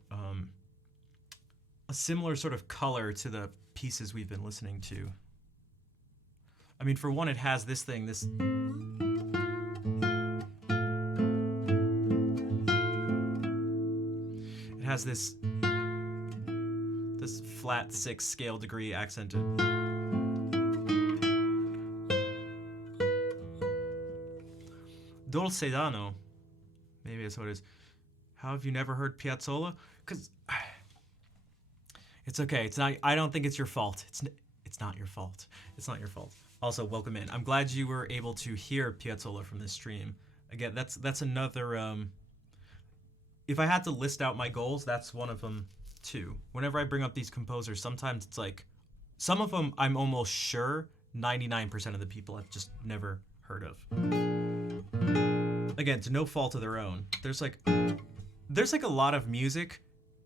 a similar sort of color to the pieces we've been listening to. I mean, for one, it has this thing, this. It has this flat 6 scale degree accented. Dolcedano, maybe that's what it is. How have you never heard Piazzolla? Because it's okay. It's not. I don't think it's your fault. It's not your fault. It's not your fault. Also, welcome in. I'm glad you were able to hear Piazzolla from this stream. Again, that's another. If I had to list out my goals, that's one of them too. Whenever I bring up these composers, sometimes it's like some of them I'm almost sure 99% of the people I've just never heard of. Again, to no fault of their own. There's like a lot of music.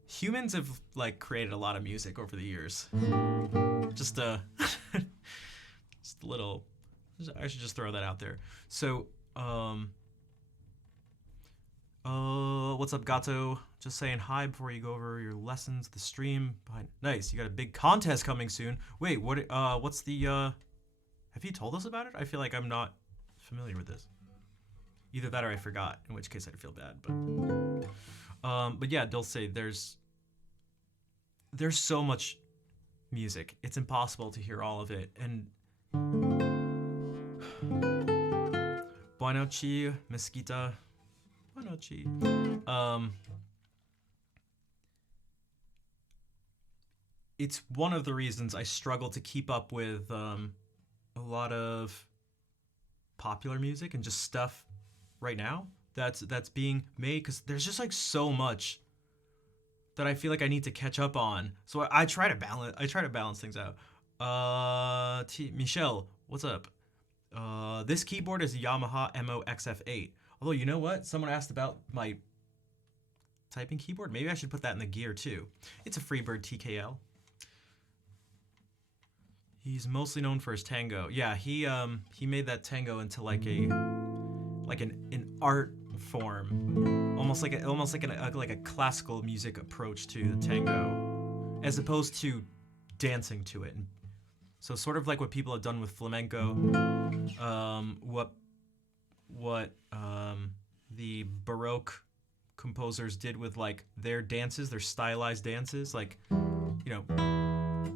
Humans have like created a lot of music over the years. Just a little. I should just throw that out there. So, what's up, Gato? Just saying hi before you go over your lessons. The stream behind. Nice. You got a big contest coming soon. Wait, what? What's the? Have you told us about it? I feel like I'm not familiar with this. Either that or I forgot. In which case I'd feel bad. But yeah, Dulce. There's so much music. It's impossible to hear all of it. And Boa noite, Mesquita. Boa noite. It's one of the reasons I struggle to keep up with a lot of popular music and just stuff right now that's being made, because there's just like so much that I feel like I need to catch up on. So I try to balance things out. Michelle, what's up? This keyboard is a Yamaha MO-XF8. Although, you know what? Someone asked about my typing keyboard. Maybe I should put that in the gear too. It's a Freebird TKL. He's mostly known for his tango. Yeah, he made that tango into like an art form, almost like a classical music approach to the tango, as opposed to dancing to it. So sort of like what people have done with flamenco, what the Baroque composers did with like their dances, their stylized dances. Like, you know,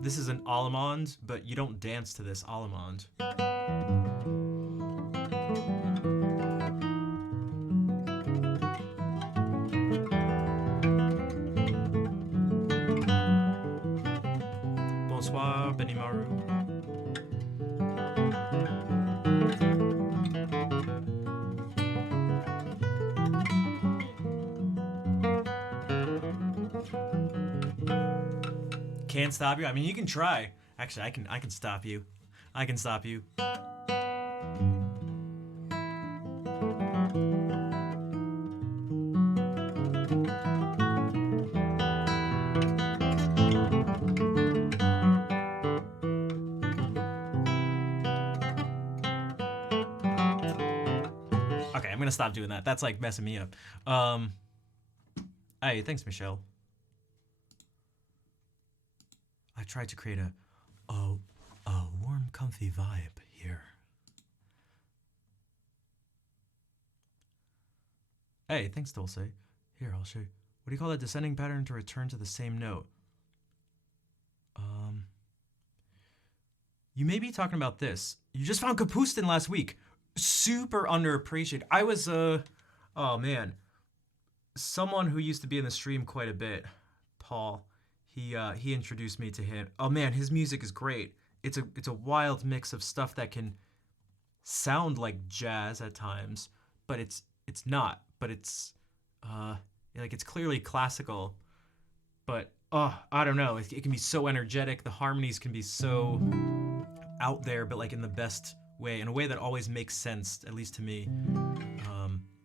this is an allemande, but you don't dance to this allemande. Bonsoir, Benimaru. Can't stop you? I mean, you can try. Actually, I can stop you. I can stop you. Okay, I'm gonna stop doing that. That's like messing me up. Hey, thanks, Michelle. I tried to create a warm, comfy vibe here. Hey, thanks, Dulce. Here, I'll show you. What do you call that descending pattern to return to the same note? You may be talking about this. You just found Kapustin last week. Super underappreciated. I was, oh man. Someone who used to be in the stream quite a bit, Paul, he introduced me to him. Oh man, his music is great. It's a wild mix of stuff that can sound like jazz at times, but it's not. But it's like it's clearly classical. But I don't know. It can be so energetic. The harmonies can be so out there, but like in the best way, in a way that always makes sense, at least to me.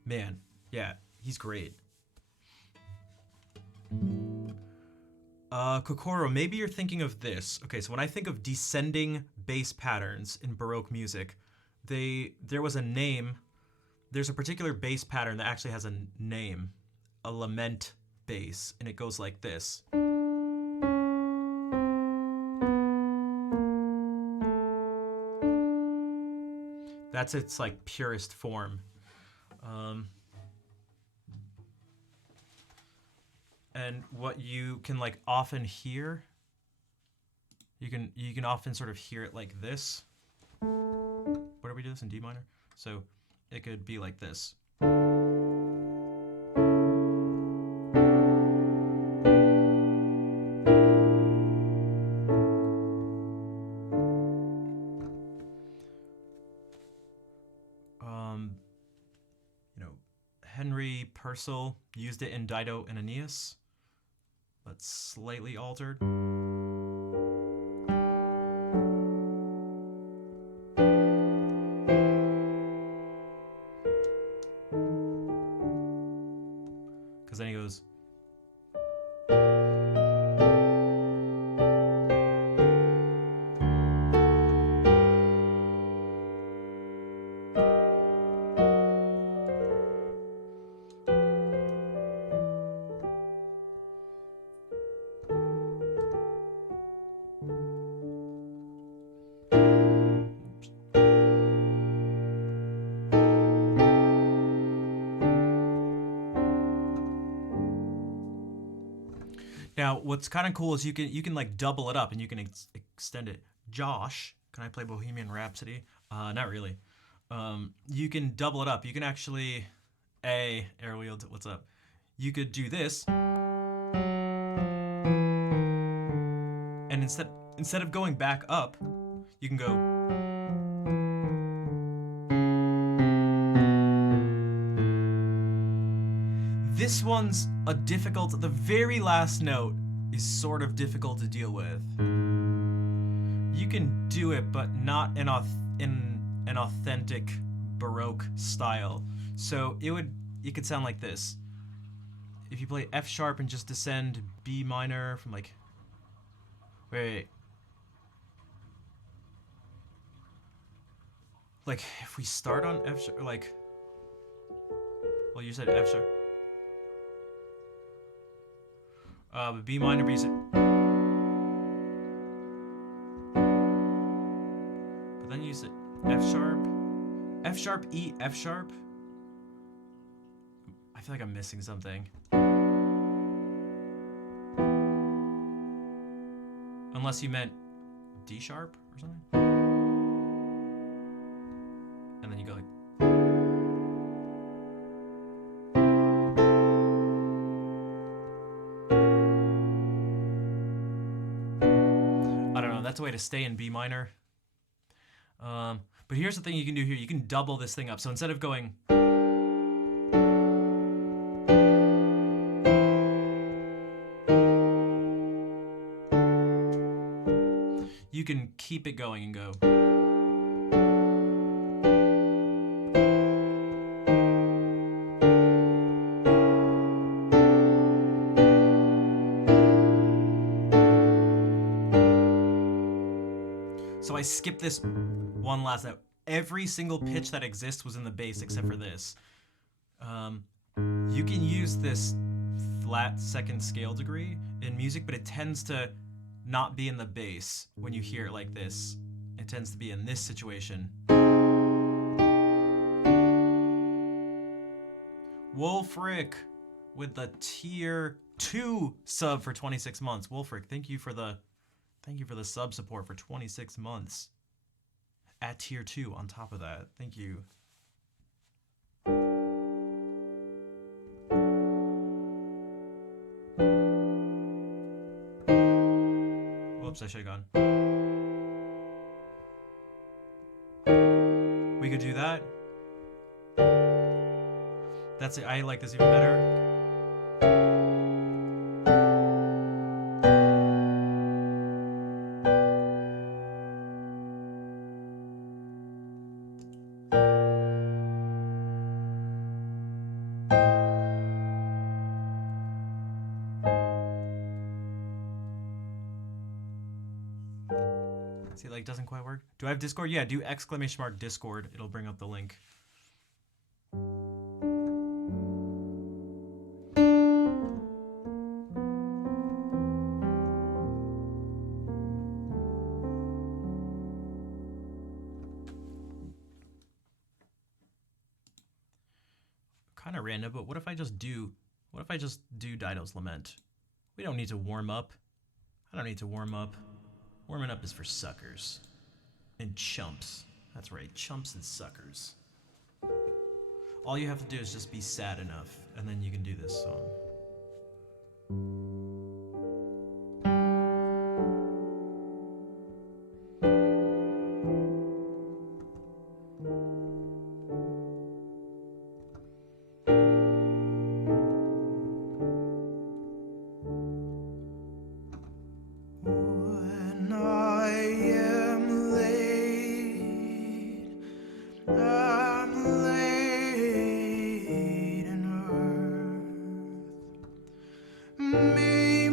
Man, yeah, he's great. Kokoro, maybe you're thinking of this. Okay, so when I think of descending bass patterns in Baroque music, there was a name. There's a particular bass pattern that actually has a name, a lament bass, and it goes like this. That's its like purest form. And what you can like often hear, you can often sort of hear it like this. What do we do this in D minor? So it could be like this. Henry Purcell used it in Dido and Aeneas, but slightly altered. Because then he goes. Now, what's kind of cool is you can like double it up and you can extend it. Josh, can I play Bohemian Rhapsody? Not really. You can double it up. You can actually, Airwheel, what's up? You could do this, and instead of going back up, you can go. This one's a difficult, the very last note is sort of difficult to deal with. You can do it, but not in an authentic Baroque style. So it could sound like this. If you play F sharp and just descend B minor from like, wait. Like if we start on F sharp, like, well, you said F sharp. But B minor, B. But then you use it F sharp, E, F sharp. I feel like I'm missing something. Unless you meant D sharp or something. And then you go like. that's a way to stay in B minor. But here's the thing you can do here. You can double this thing up. So instead of going... you can keep it going and go... So I skipped this one last note. Every single pitch that exists was in the bass except for this. You can use this flat second scale degree in music, but it tends to not be in the bass when you hear it like this. It tends to be in this situation. Wolfric with the tier 2 sub for 26 months. Wolfric, thank you for the sub support for 26 months. At tier 2 on top of that. Thank you. Whoops, I should have gone. We could do that. That's it. I like this even better. See, like, doesn't quite work. Do I have Discord? Yeah, do ! Discord. It'll bring up the link. Kind of random, but what if I just do Dido's Lament? We don't need to warm up. I don't need to warm up. Warming up is for suckers. And chumps. That's right, chumps and suckers. All you have to do is just be sad enough, and then you can do this song. Me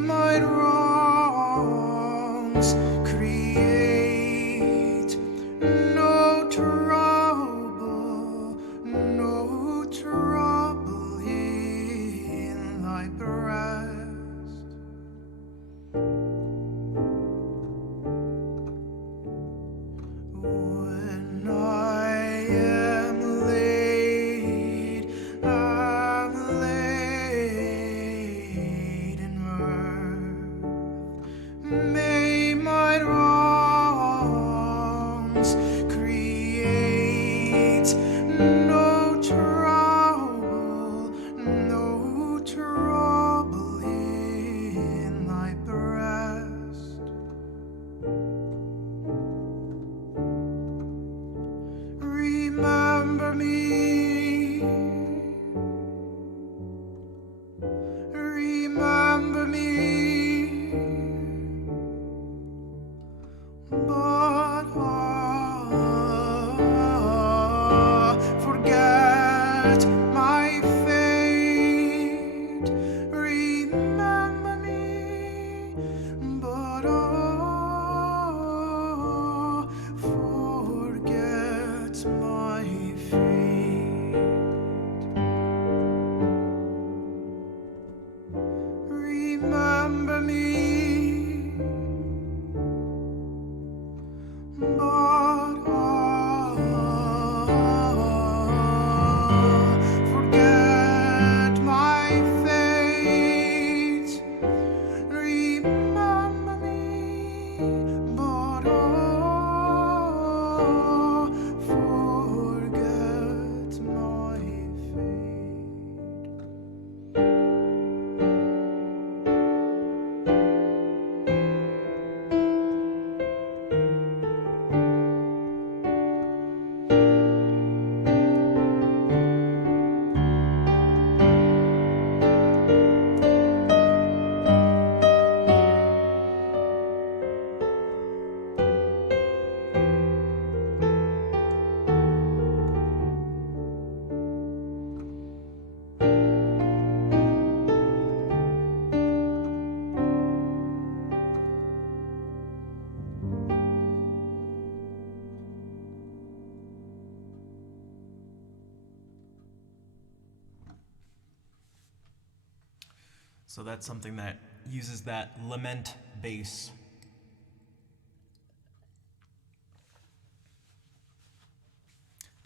So that's something that uses that lament bass.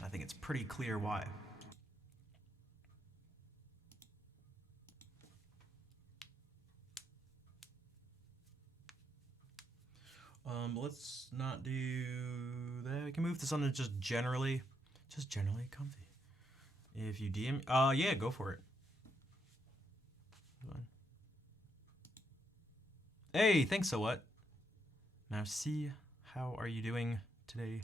I think it's pretty clear why. Let's not do that. We can move this on to just generally comfy. If you DM, yeah, go for it. Hey, thanks. So what? Merci. How are you doing today?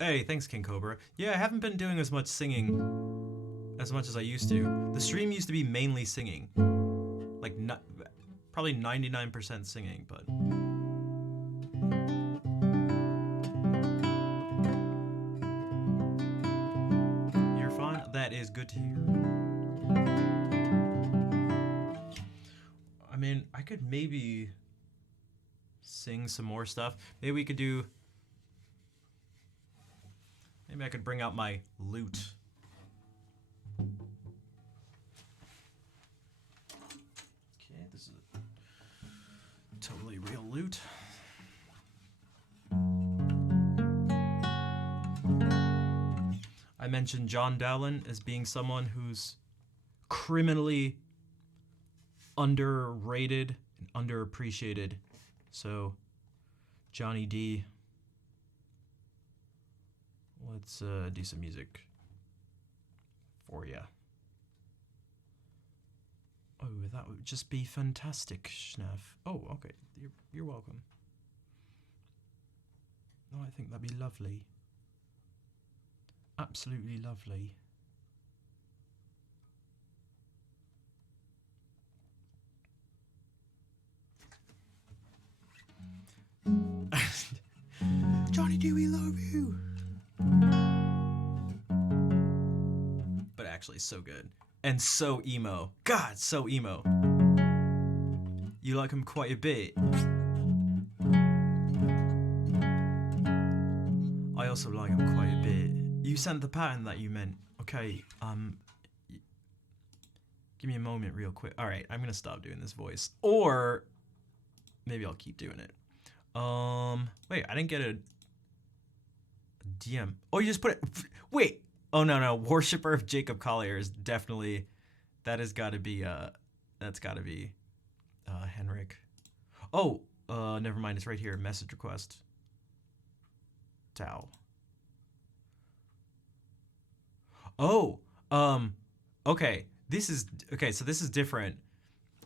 Hey, thanks, King Cobra. Yeah, I haven't been doing as much singing as much as I used to. The stream used to be mainly singing. Like, probably 99% singing, but... You're fine? That is good to hear. I mean, I could maybe sing some more stuff. Maybe we could do... Maybe I could bring out my lute. Okay, this is a totally real lute. I mentioned John Dowland as being someone who's criminally underrated and underappreciated. So, Johnny D. Let's do some music for ya. Oh, that would just be fantastic, Schnaff. Oh, okay. You're welcome. Oh, I think that'd be lovely. Absolutely lovely. Johnny D, we love you. But actually, so good. And so emo. God, so emo. You like him quite a bit. I also like him quite a bit. You sent the pattern that you meant. Okay, give me a moment real quick. Alright, I'm gonna stop doing this voice. Or maybe I'll keep doing it. Wait, I didn't get a DM. Oh, you just put it. Wait. Oh no, Worshipper of Jacob Collier is definitely. That has got to be. That's got to be. Henrik. Oh, never mind. It's right here. Message request. Tao. Oh, okay. This is okay. So this is different.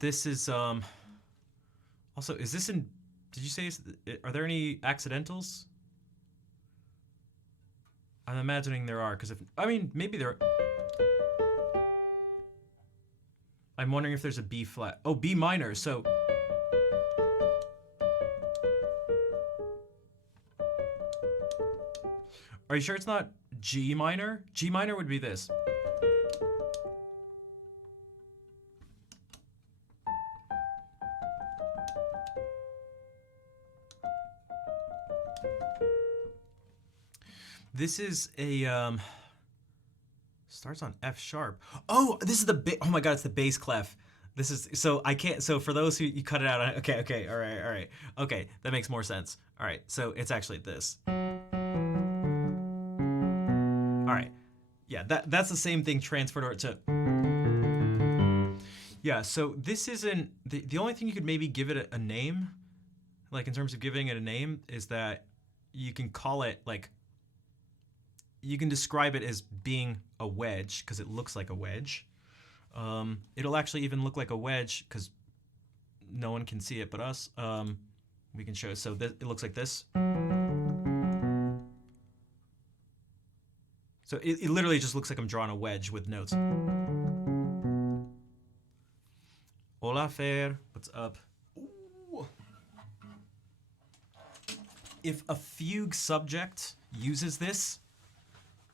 This is Also, is this in? Did you say? Are there any accidentals? I'm imagining there are, because if I mean maybe there. I'm wondering if there's a B flat. Oh, B minor. So. Are you sure it's not G minor? G minor would be this. This is a starts on F sharp. Oh, this is the oh my god, it's the bass clef. This is so I can't. So for those who you cut it out. Okay, all right. Okay, that makes more sense. All right, so it's actually this. All right, yeah, that's the same thing transferred over to. Yeah, so this isn't the only thing you could maybe give it a name, like in terms of giving it a name, is that you can call it like. You can describe it as being a wedge because it looks like a wedge. It'll actually even look like a wedge because no one can see it but us. We can show it. So it looks like this. So it literally just looks like I'm drawing a wedge with notes. Hola, Fer. What's up? Ooh. If a fugue subject uses this,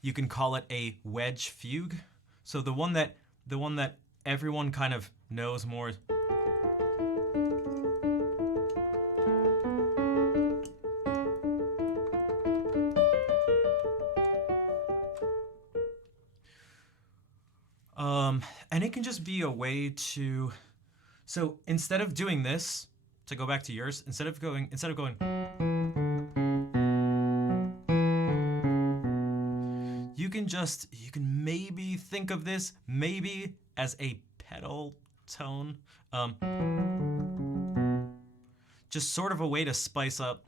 you can call it a wedge fugue. So the one that everyone kind of knows more. And it can just be a way to, so instead of doing this, to go back to yours, instead of going, you can maybe think of this maybe as a pedal tone. Just sort of a way to spice up.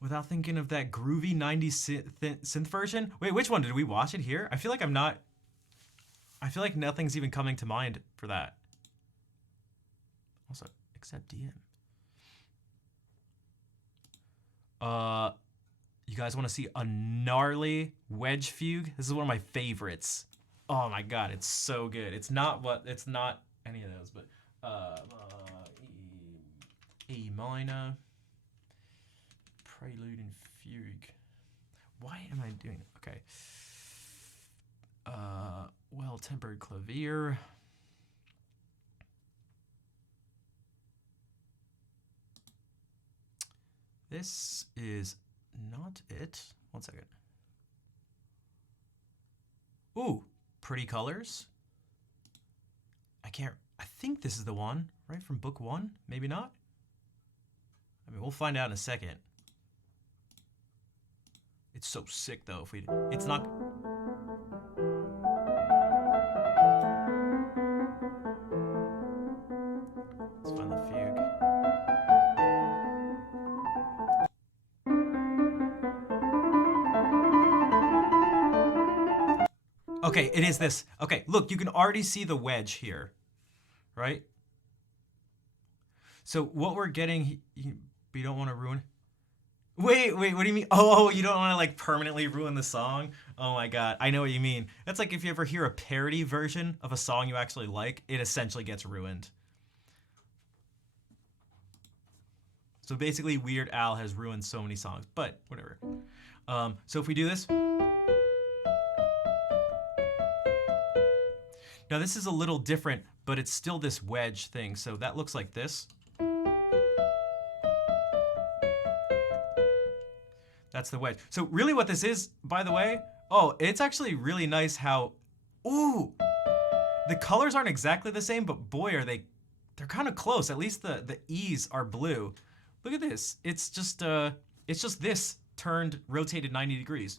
Without thinking of that groovy 90s synth version. Wait, which one? Did we watch it here? I feel like nothing's even coming to mind for that. Also, except DM. You guys want to see a gnarly wedge fugue? This is one of my favorites. Oh my god, it's so good. It's not any of those, but E minor, prelude and fugue. Why am I doing it? Okay. Well-tempered clavier. This is not it. One second. Ooh, pretty colors. I think this is the one, right? From book 1? Maybe not? I mean, we'll find out in a second. It's so sick though if it's not. Let's find the fugue. Okay, it is this. Okay, look, you can already see the wedge here, right? So what we're getting, we don't want to ruin. Wait, what do you mean? Oh, you don't want to like permanently ruin the song? Oh my god, I know what you mean. That's like if you ever hear a parody version of a song you actually like, it essentially gets ruined. So basically Weird Al has ruined so many songs, but whatever. So if we do this. Now this is a little different, but it's still this wedge thing. So that looks like this. That's the wedge. So really what this is, by the way, oh, it's actually really nice how, ooh, the colors aren't exactly the same, but boy, they're kind of close. At least the E's are blue. Look at this. It's just this rotated 90 degrees.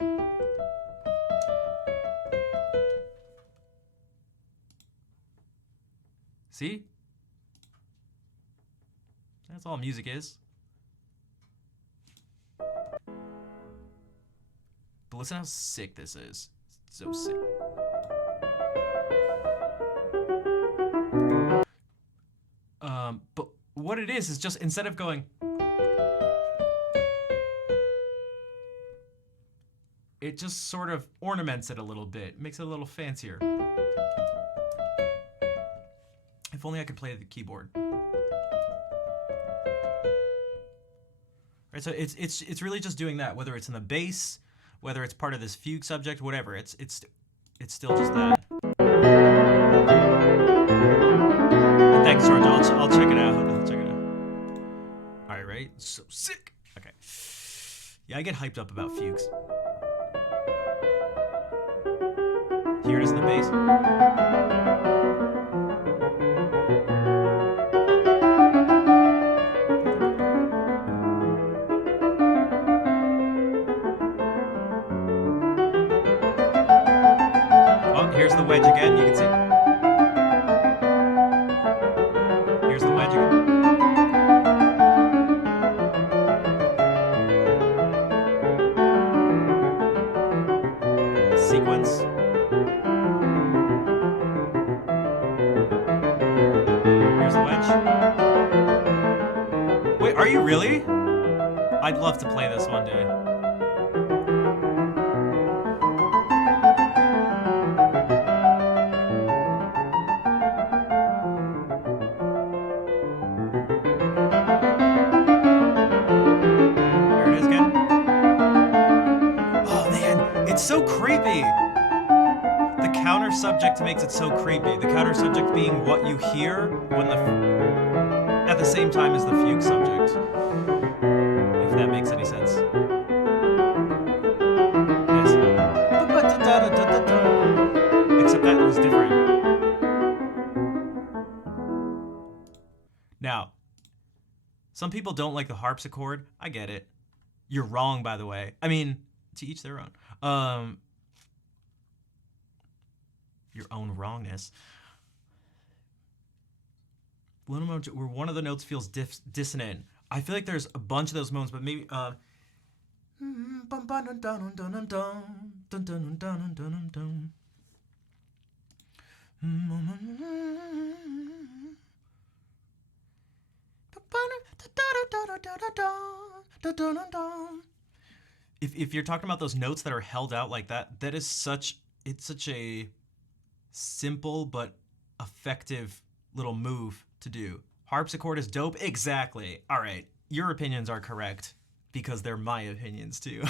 See? That's all music is. But listen how sick this is. It's so sick. But what it is just instead of going, it just sort of ornaments it a little bit, makes it a little fancier. If only I could play the keyboard. Right, so it's really just doing that, whether it's in the bass, whether it's part of this fugue subject, whatever. It's still just that. And thanks, George. I'll check it out. All right, right? So sick. Okay. Yeah, I get hyped up about fugues. Here it is in the bass. Here's the wedge again, you can see. Here's the wedge again. Sequence. Here's the wedge. Wait, are you really? I'd love to play this one day. So creepy. The counter subject makes it so creepy. The counter subject being what you hear when the at the same time as the fugue subject. If that makes any sense. Yes. Except that was different. Now, some people don't like the harpsichord. I get it. You're wrong, by the way. I mean, to each their own. Your own wrongness. Where one of the notes feels dissonant. I feel like there's a bunch of those moments, but maybe if you're talking about those notes that are held out like that, that is such a simple but effective little move to do. Harpsichord is dope. Exactly. All right. Your opinions are correct because they're my opinions too.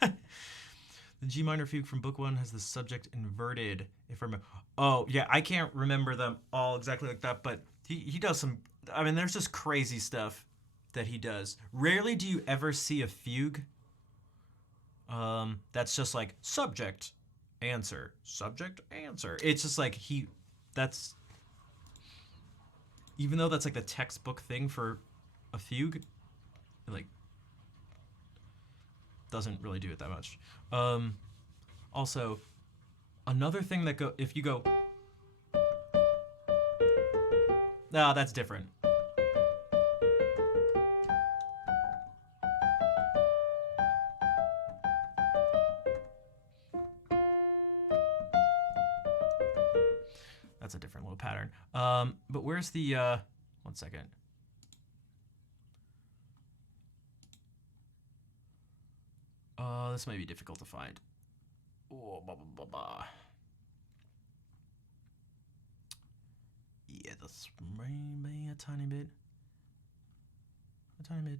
The G minor fugue from book 1 has the subject inverted. Oh yeah, I can't remember them all exactly like that, but he does some. I mean, there's just crazy stuff that he does. Rarely do you ever see a fugue that's just like subject answer. It's just like that's, even though that's like the textbook thing for a fugue, it like doesn't really do it that much. Also, another thing that if you go, that's different. That's a different little pattern. But where's the, 1 second. This might be difficult to find. Oh, blah, blah, blah, blah. Yeah, this may be a tiny bit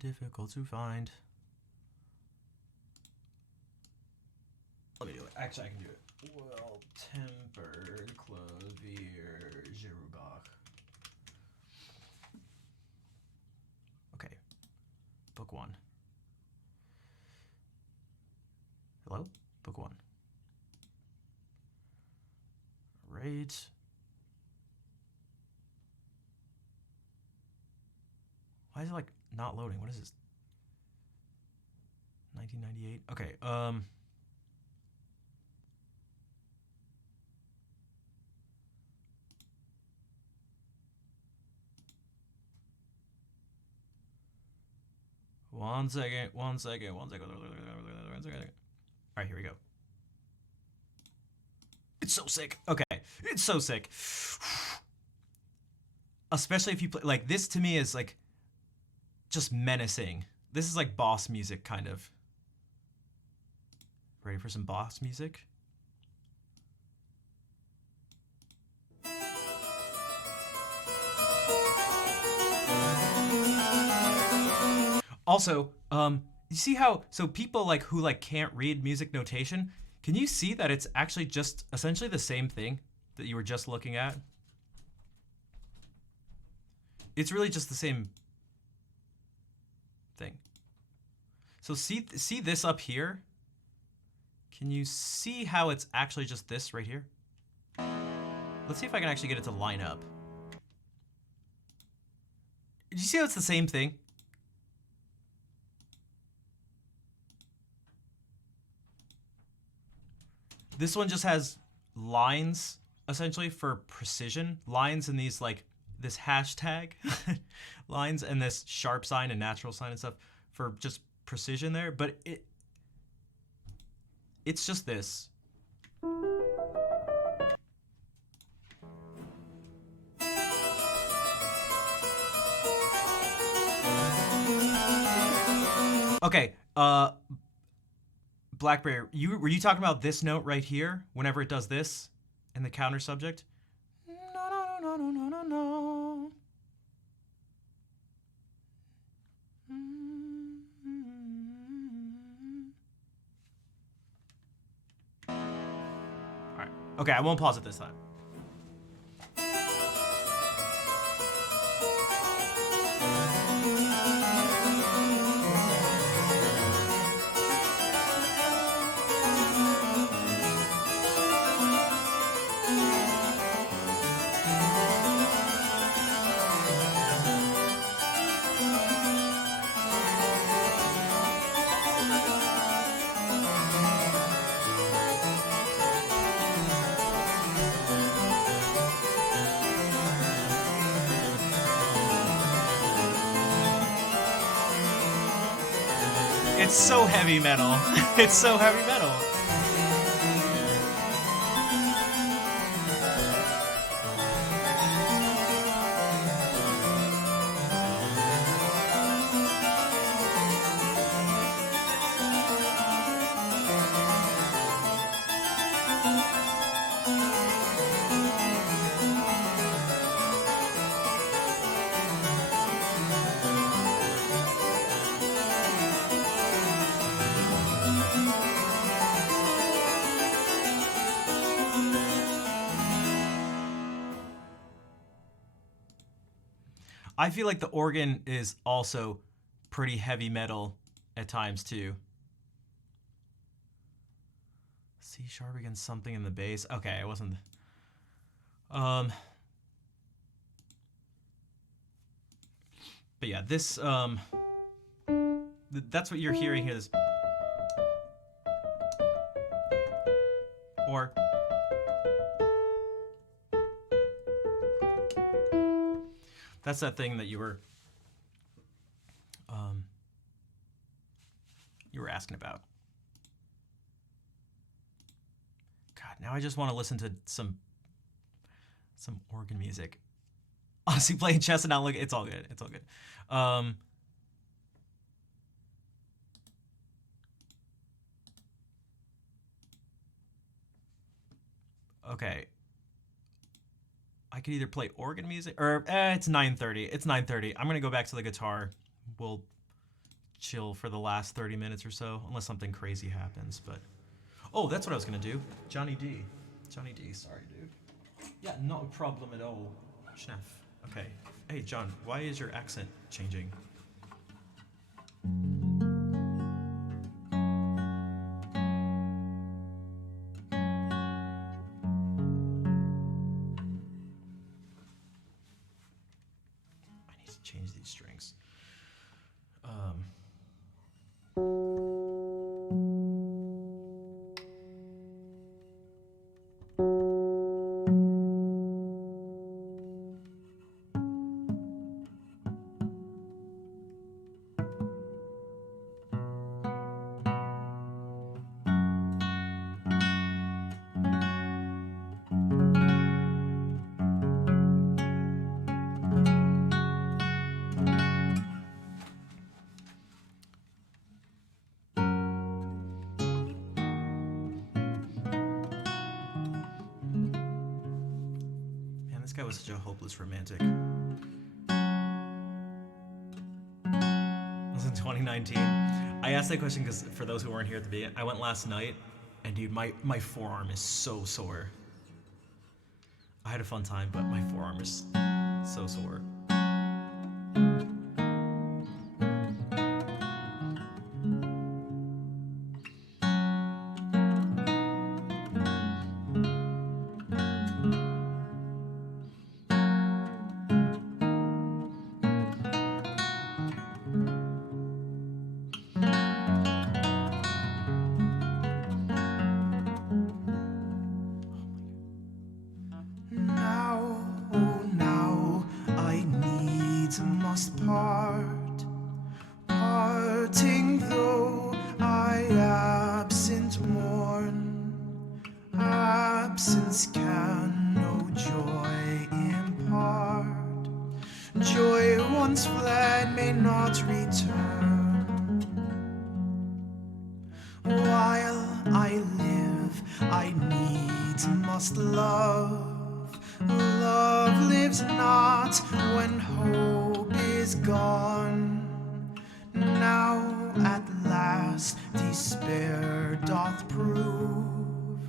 difficult to find. Let me do it. Actually, I can do it. Well-tempered clavier Girubach. Okay. Book 1. Hello? Book 1. Right. Why is it like not loading? What is this? 1998? Okay, One second. All right, here we go. It's so sick. Okay, it's so sick. Especially if you play, like, this to me is like just menacing. This is like boss music, kind of. Ready for some boss music? Also, you see how, so people like who like can't read music notation, can you see that it's actually just essentially the same thing that you were just looking at? It's really just the same thing. So see this up here? Can you see how it's actually just this right here? Let's see if I can actually get it to line up. Did you see how it's the same thing? This one just has lines, essentially, for precision. Lines in these, like, this hashtag lines and this sharp sign and natural sign and stuff for just precision there. But it's just this. Okay, Blackberry, were you talking about this note right here whenever it does this in the counter subject? No. All right. Okay, I won't pause it this time. It's so heavy metal. It's so heavy metal. I feel like the organ is also pretty heavy metal at times too. C sharp against something in the bass. Okay, it wasn't. But yeah, this that's what you're hearing here. This or that's that thing that you were asking about. God, now I just want to listen to some organ music. Honestly, playing chess and not looking, it's all good. It's all good. Okay. I could either play organ music or it's 9:30. It's 9:30. I'm gonna go back to the guitar. We'll chill for the last 30 minutes or so, unless something crazy happens. But oh, that's what I was gonna do. Johnny D. Johnny D. Sorry, dude. Yeah, not a problem at all. Schneff. Okay. Hey, John. Why is your accent changing? Change these strings. This guy was such a hopeless romantic. It was in 2019. I asked that question because for those who weren't here at the beginning, I went last night, and dude, my forearm is so sore. I had a fun time, but my forearm is so sore. Must part, parting though I absent mourn. Absence can no joy impart. Joy once fled may not return. While I live, I needs must love. Love lives not when hope is gone. Now at last despair doth prove.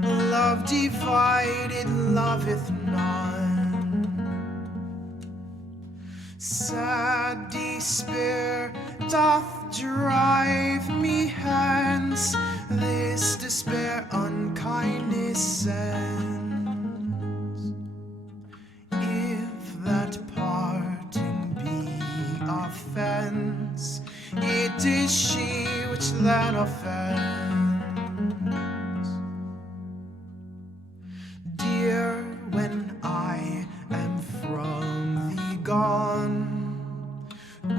Love divided loveth none. Sad despair doth drive me hence. This despair unkindness sends. That parting be offense, it is she which then offends. Dear, when I am from thee gone,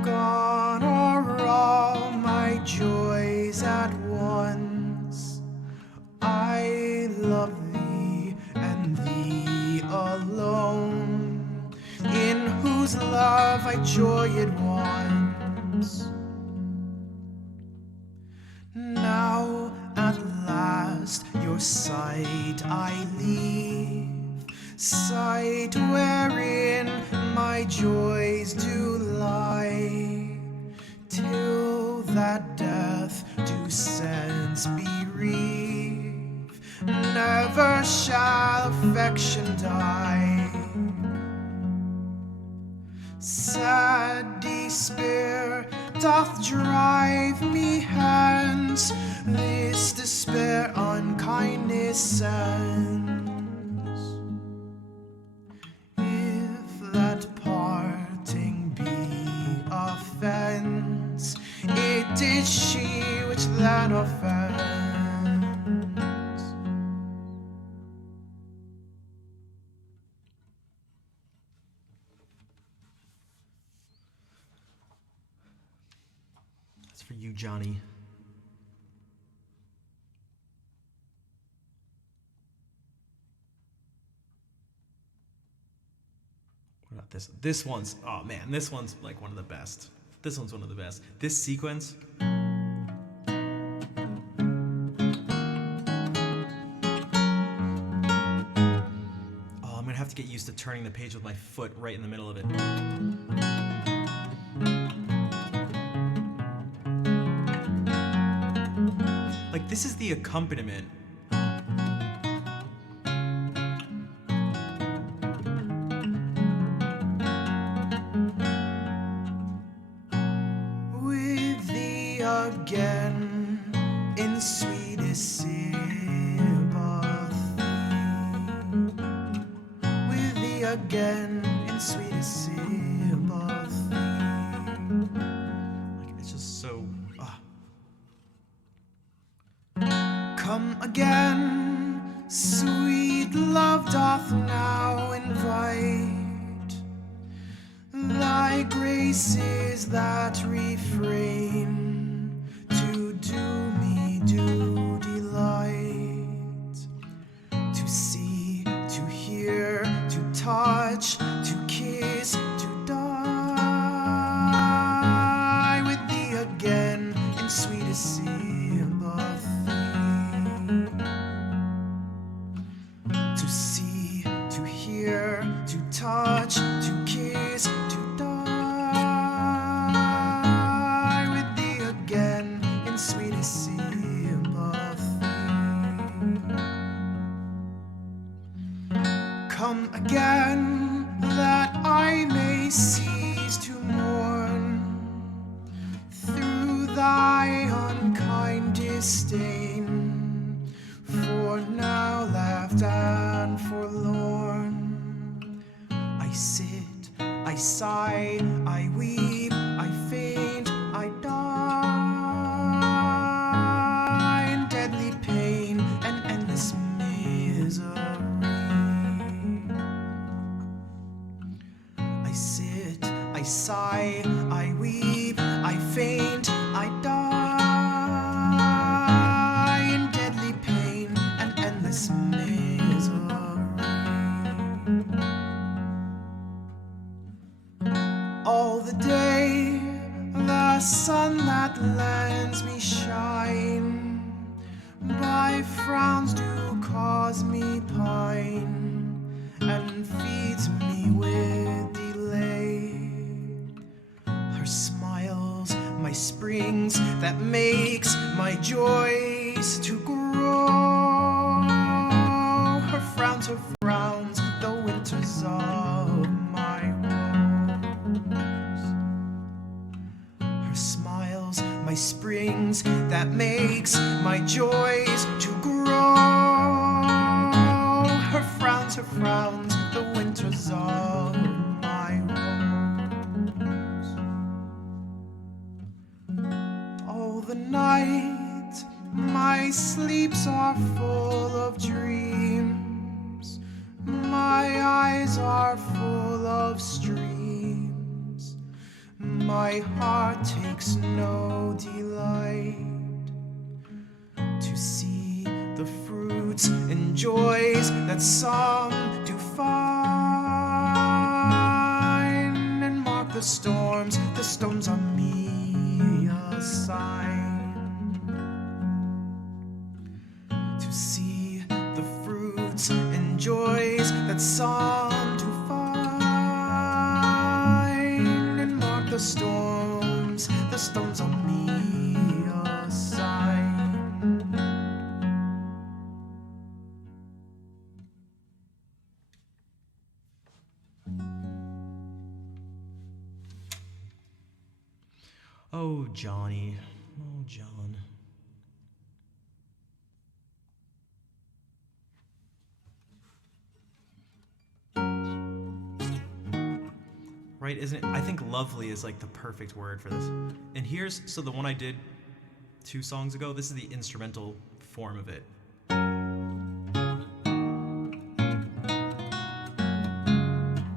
gone are all my joy whose love I joyed once. Now at last your sight I leave, sight wherein my joys do lie, till that death do sense bereave, never shall affection die. Sad despair doth drive me hence, this despair unkindness sends. If that parting be offense, it is she which then offends. That's for you, Johnny. What about this? This one's, oh man, this one's like one of the best. This one's one of the best. This sequence. Oh, I'm gonna have to get used to turning the page with my foot right in the middle of it. Like, this is the accompaniment. With thee again in sweetest sympathy, with thee again in sweetest sympathy. Like, it's just so. Come again, sweet love doth now invite. Thy graces that refrain to do me do delight. To see, to hear, to touch, to kiss, to die with thee again in sweetest sympathy. To see, to hear, to touch, to kiss, to die with thee again in sweetest sympathy. Come again that I may cease to mourn through thy unkind disdain, for now left and forlorn, I sit, I sigh, I weep, I faint, I die in deadly pain and endless misery. I sit, I sigh, I weep, I faint, I die in deadly pain and endless misery. All the day, the sun that lends me shine, by frowns do cause me pine, and feeds me with delay. Her smiles, my springs, that makes my joys to grow. Her frowns, the winters of my woes. Her smiles, my springs, that makes my joys to grow. Her frowns, the winters of my woes. All the night my sleeps are full of dreams, my eyes are full of streams, my heart takes no delight to see the fruits and joys that some do find storms, the stones on me a sign to see the fruits and joys that some to find, and mark the storms, the stones on me a sign. Oh, Johnny. Oh, John. Right, isn't it? I think lovely is like the perfect word for this. And so the one I did 2 songs ago, this is the instrumental form of it.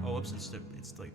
Oh, whoops, it's like.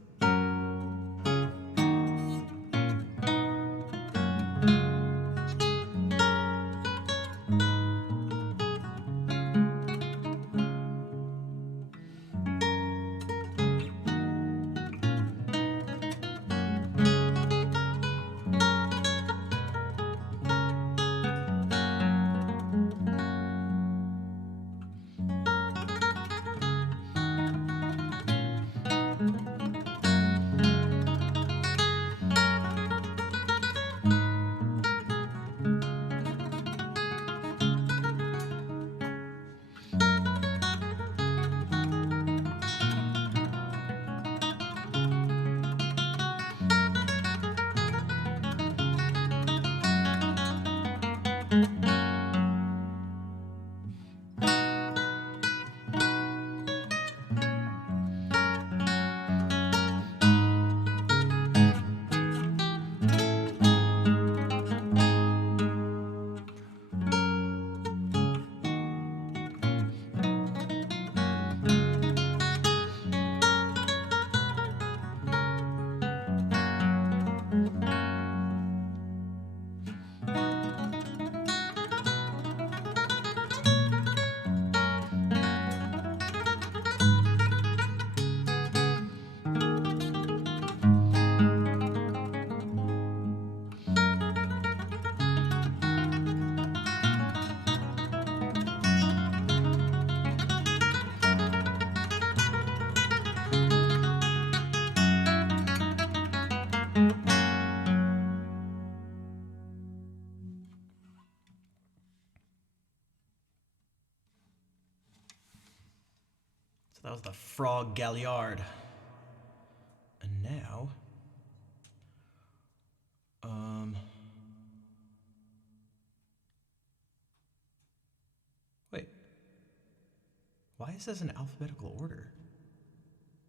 So that was the Frog Galliard. And now, wait. Why is this in alphabetical order?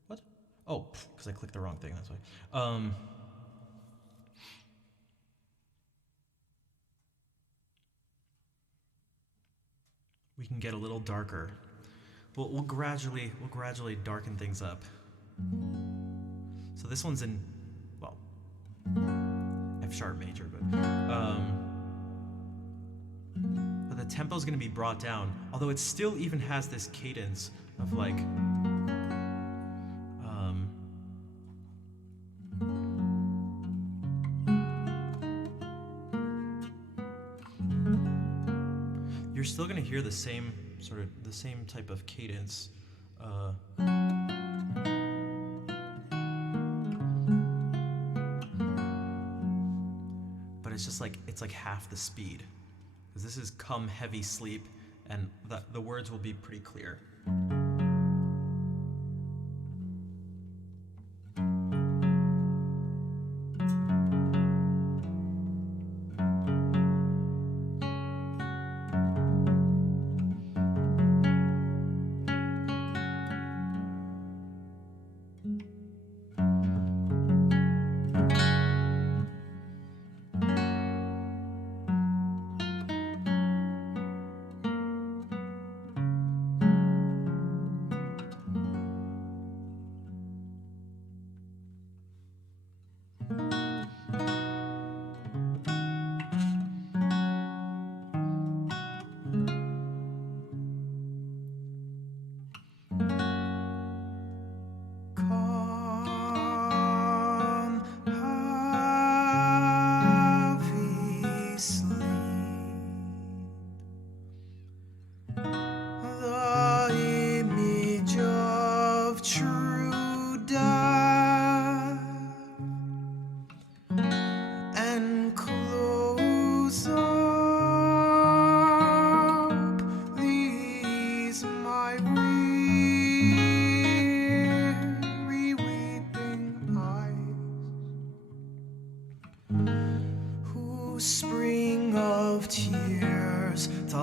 What? Oh, because I clicked the wrong thing, that's why. We can get a little darker. We'll gradually darken things up. So this one's in, well, F sharp major, but the tempo's gonna be brought down, although it still even has this cadence of like, you're still gonna hear the same type of cadence. But it's just like, it's like half the speed. Because this is Come Heavy Sleep, and the words will be pretty clear.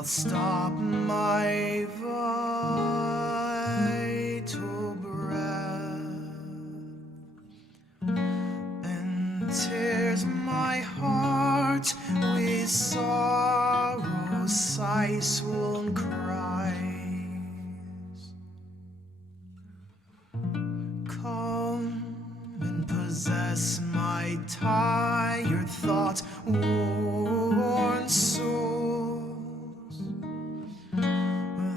stop my vital breath and tears my heart with sorrow, sighs, swollen cries. Come and possess my tired thoughts, worn souls.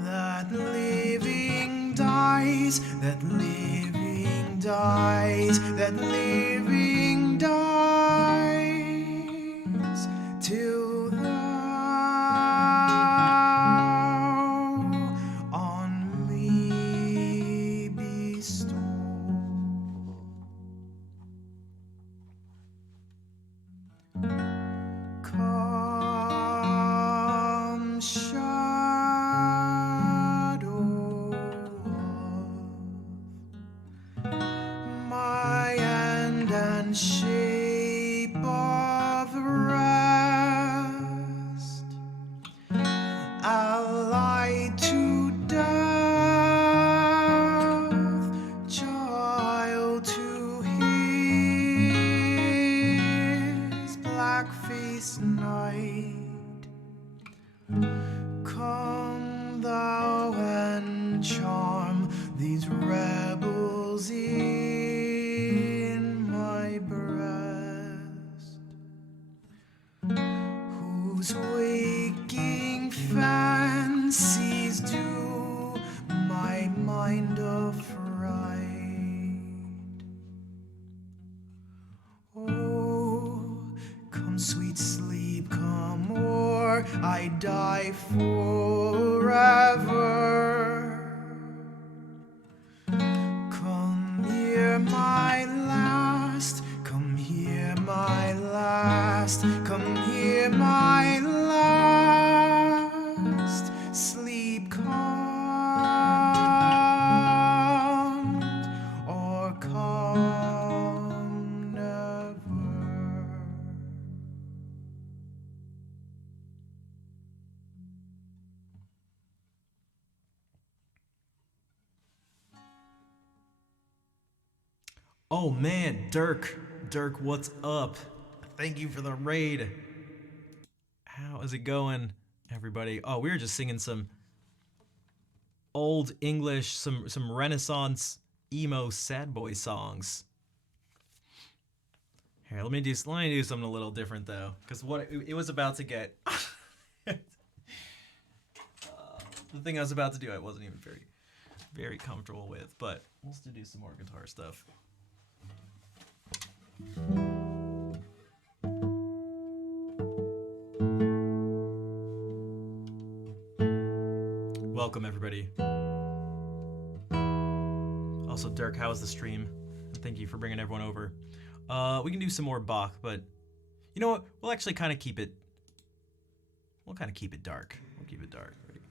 That living dies, that living dies, that living dies, till thou on me bestow. Come, shadow of my end and shape of rest, allied to death, child to his black-faced night. Come thou and charm these rebels in my breast, whose waking fancies do my mind affright. Oh, come sweet sleep, come, or I die forever. Come hear my last, come hear my last, come hear my last sleep calm, or come never. Oh man, Dirk, what's up? Thank you for the raid. How is it going, everybody? Oh, we were just singing some old English, some Renaissance emo sad boy songs. Here, let me do something a little different though, because what it was about to get. The thing I was about to do, I wasn't even very comfortable with, but let's do some more guitar stuff. Welcome, everybody. Also, Dirk, how was the stream? Thank you for bringing everyone over. We can do some more Bach, but you know what? We'll actually kind of keep it. We'll kind of keep it dark. We'll keep it dark. Ready?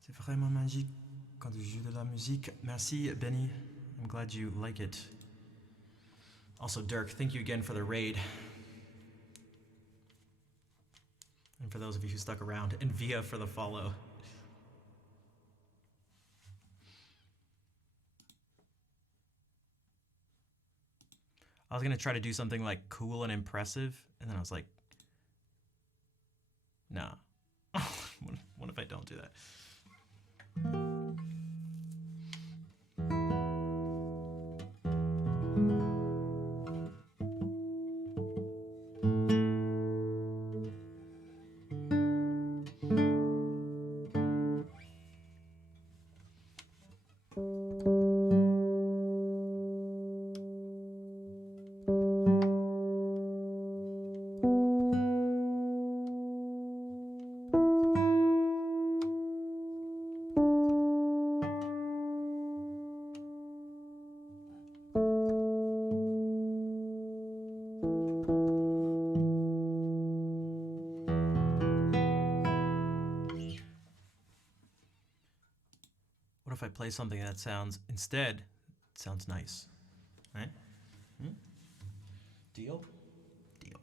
C'est vraiment magique quand tu joues de la musique. Merci, Benny. I'm glad you like it. Also, Dirk, thank you again for the raid. And for those of you who stuck around. And Via for the follow. I was going to try to do something like cool and impressive. And then I was like, nah. What if I don't do that? What if I play something that sounds nice, right? Deal? Deal.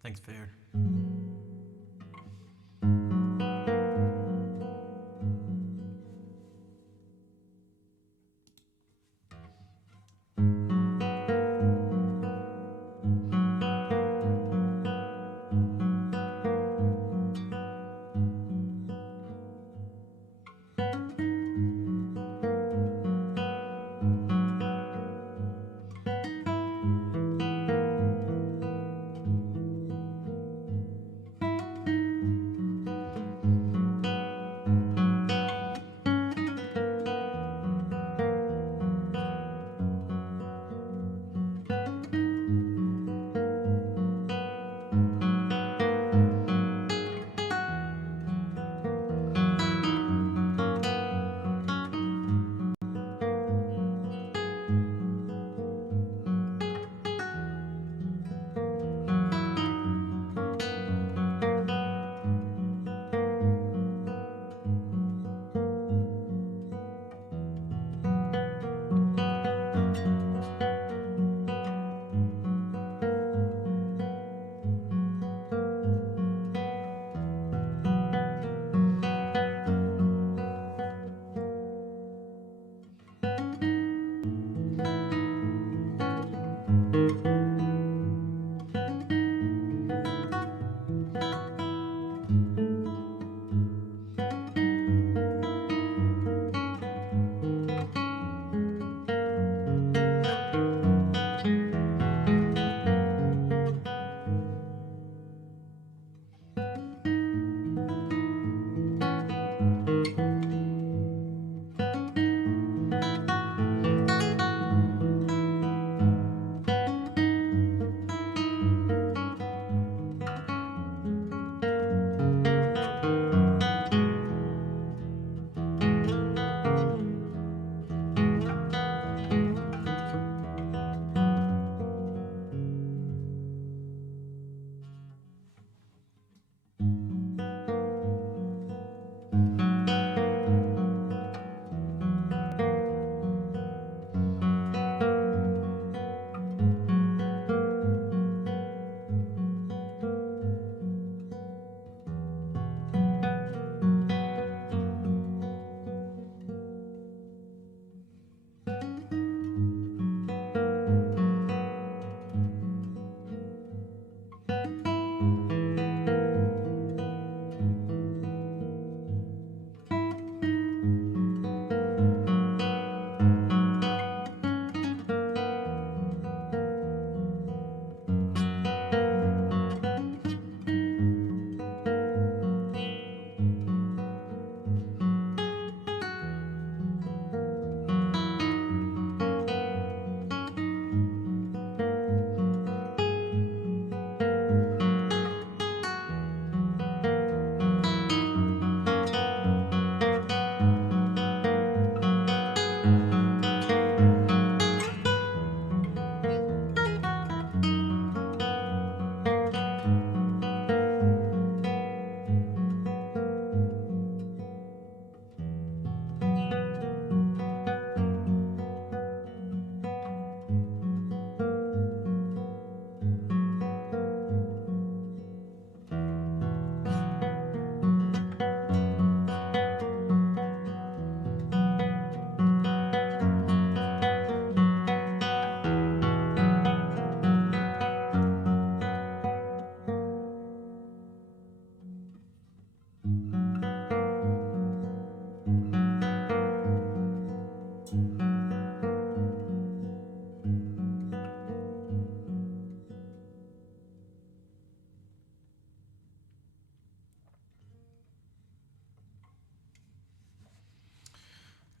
Thanks, Fair.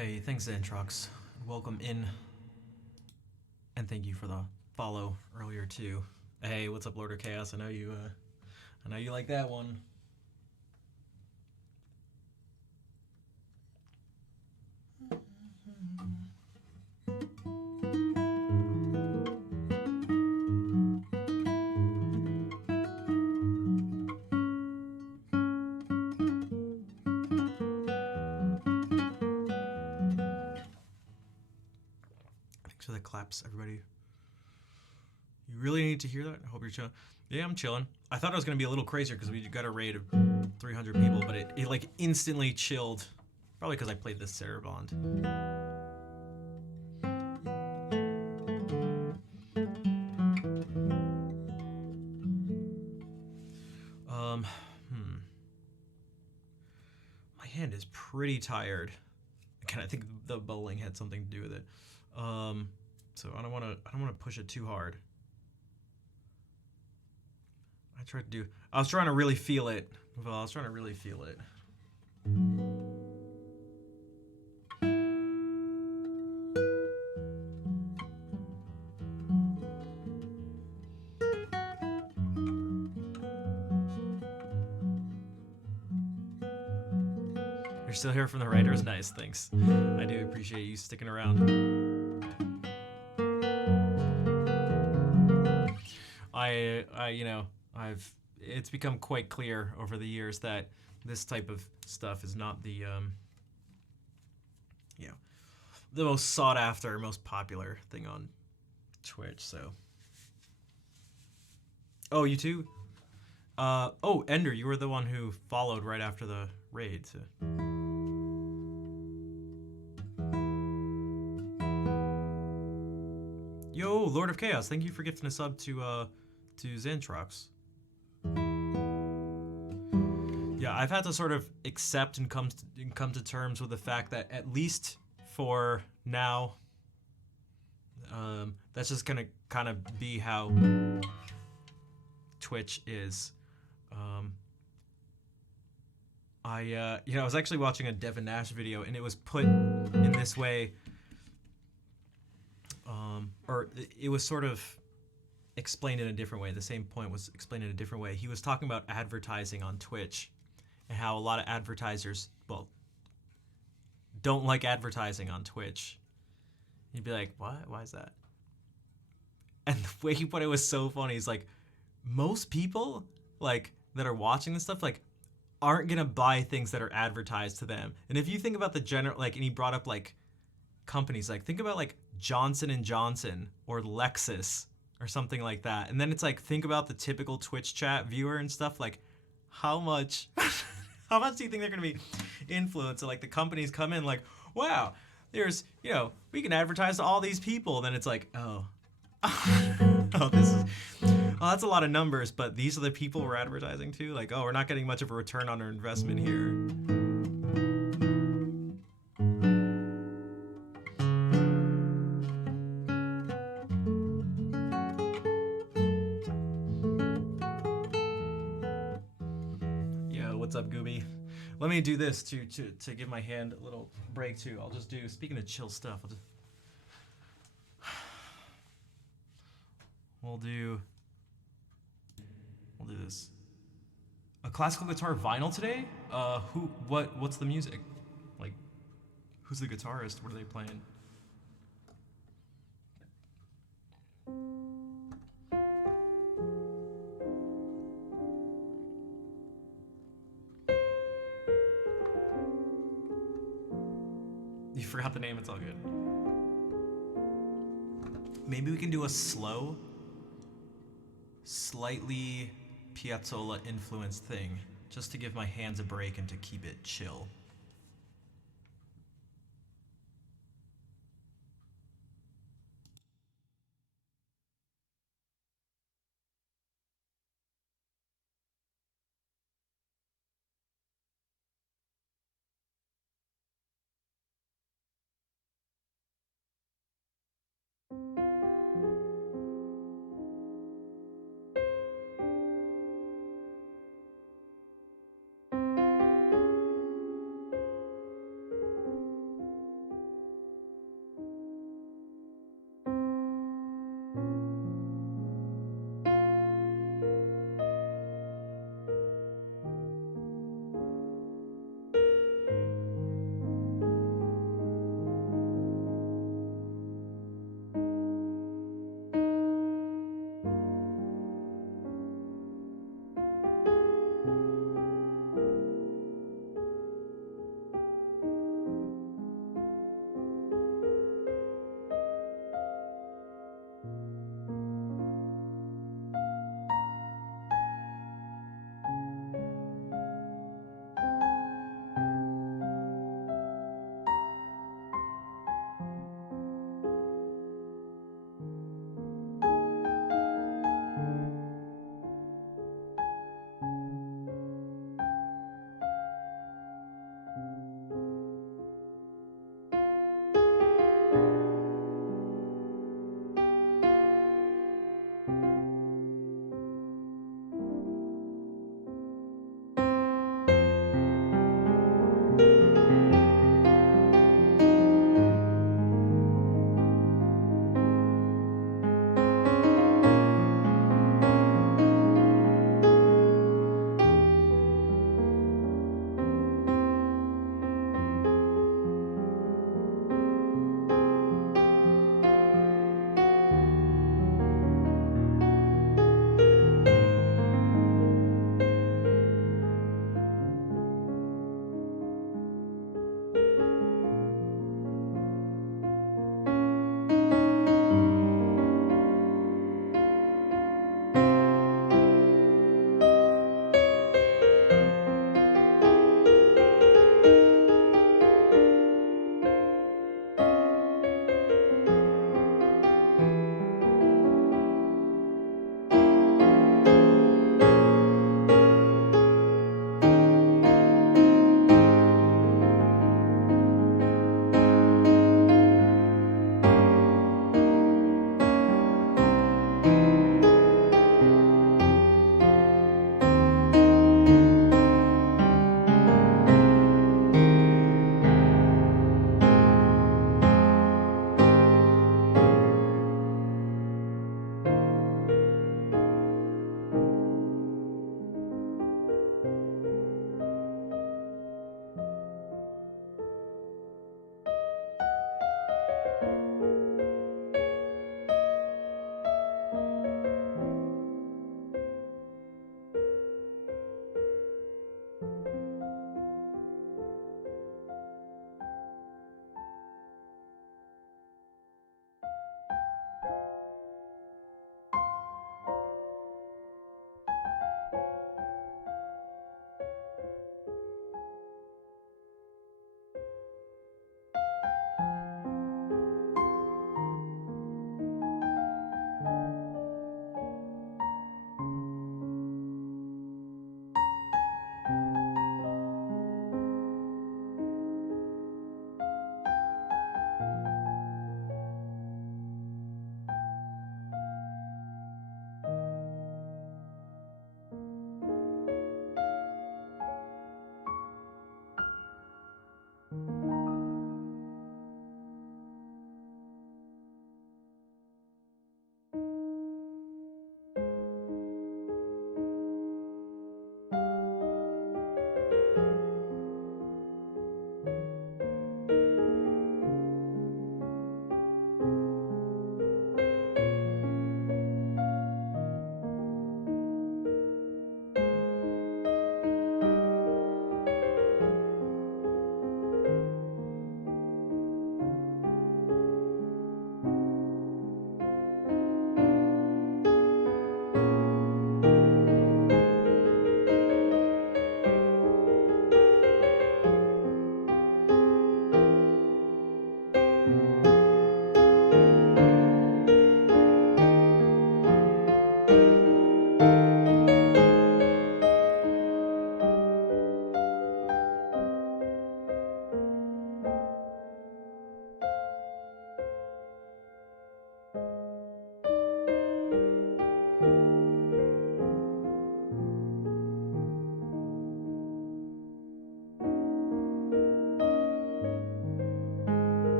Hey, thanks, Xantrox. Welcome in. And thank you for the follow earlier too. Hey, what's up, Lord of Chaos? I know you like that one. Thanks for the claps, everybody. You really need to hear that? I hope you're chilling. Yeah, I'm chilling. I thought it was gonna be a little crazier because we got a raid of 300 people, but it like instantly chilled. Probably because I played this Sarabond. Um, My hand is pretty tired. Again, I think the bowling had something to do with it. So I don't want to push it too hard. I was trying to really feel it. Well, I was trying to really feel it. You're still here from the writers? Nice, thanks. I do appreciate you sticking around. It's become quite clear over the years that this type of stuff is not the the most sought after, most popular thing on Twitch. So, oh, you too. Oh, Ender, you were the one who followed right after the raid. So. Yo, Lord of Chaos, thank you for gifting a sub to Xantrox. Yeah, I've had to sort of accept and come to terms with the fact that at least for now, that's just gonna kind of be how Twitch is. I was actually watching a Devin Nash video, and it was put in this way, or it was sort of explained in a different way. The same point was explained in a different way. He was talking about advertising on Twitch and how a lot of advertisers, well, don't like advertising on Twitch. You'd be like, what? Why is that? And the way he put it was so funny. He's like, most people, like, that are watching this stuff, like, aren't gonna buy things that are advertised to them. And if you think about the general, like, and he brought up, like, companies, like, think about, like, Johnson & Johnson or Lexus or something like that. And then it's like, think about the typical Twitch chat viewer and stuff, like, how much how much do you think they're going to be influenced? So, like, the companies come in like, wow, there's, we can advertise to all these people. And then it's like, oh, that's a lot of numbers, but these are the people we're advertising to. Like, oh, we're not getting much of a return on our investment here. What's up, Gooby? Let me do this to give my hand a little break too. I'll just do, speaking of chill stuff, we'll do this. A classical guitar vinyl today? What's the music? Like, who's the guitarist? What are they playing? You forgot the name, it's all good. Maybe we can do a slow, slightly Piazzolla influenced thing, just to give my hands a break and to keep it chill.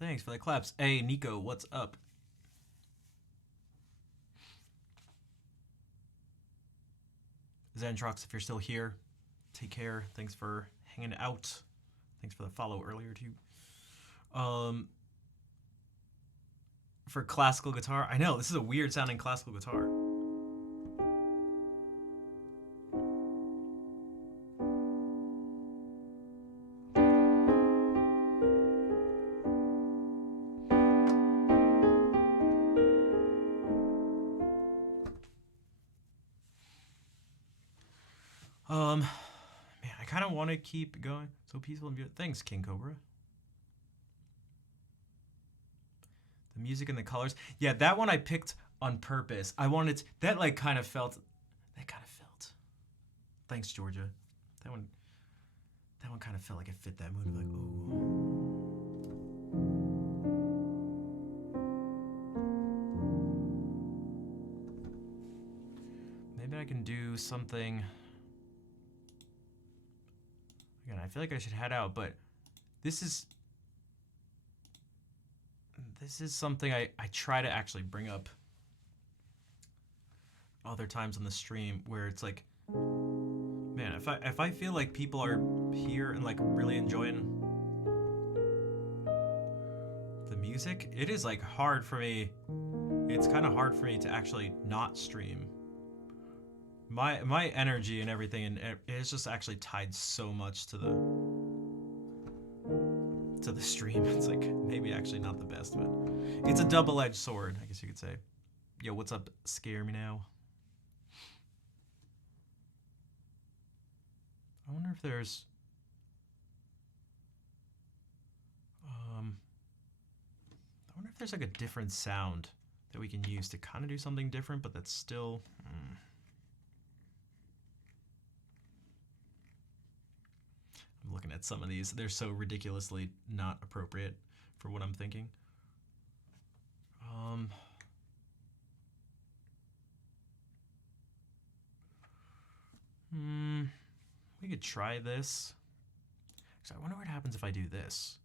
Thanks for the claps. Hey, Nico, what's up? Xantrox, if you're still here, take care. Thanks for hanging out. Thanks for the follow earlier, too. For classical guitar, I know, this is a weird sounding classical guitar. Man, I kind of want to keep going. So peaceful and beautiful. Thanks, King Cobra. The music and the colors. Yeah, that one I picked on purpose. I wanted that like kind of felt. Thanks, Georgia. That one kind of felt like it fit that mood. Like, ooh. Maybe I can do something. Again, I feel like I should head out, but this is something I try to actually bring up other times on the stream where it's like, man, if I feel like people are here and like really enjoying the music, it is like hard for me. It's kind of hard for me to actually not stream. My energy and everything, and it's just actually tied so much to the stream. It's like maybe actually not the best, but it's a double-edged sword, I guess you could say. Yo, what's up? Scare me now. I wonder if there's like a different sound that we can use to kind of do something different, but that's still. I'm looking at some of these. They're so ridiculously not appropriate for what I'm thinking. We could try this. So I wonder what happens if I do this.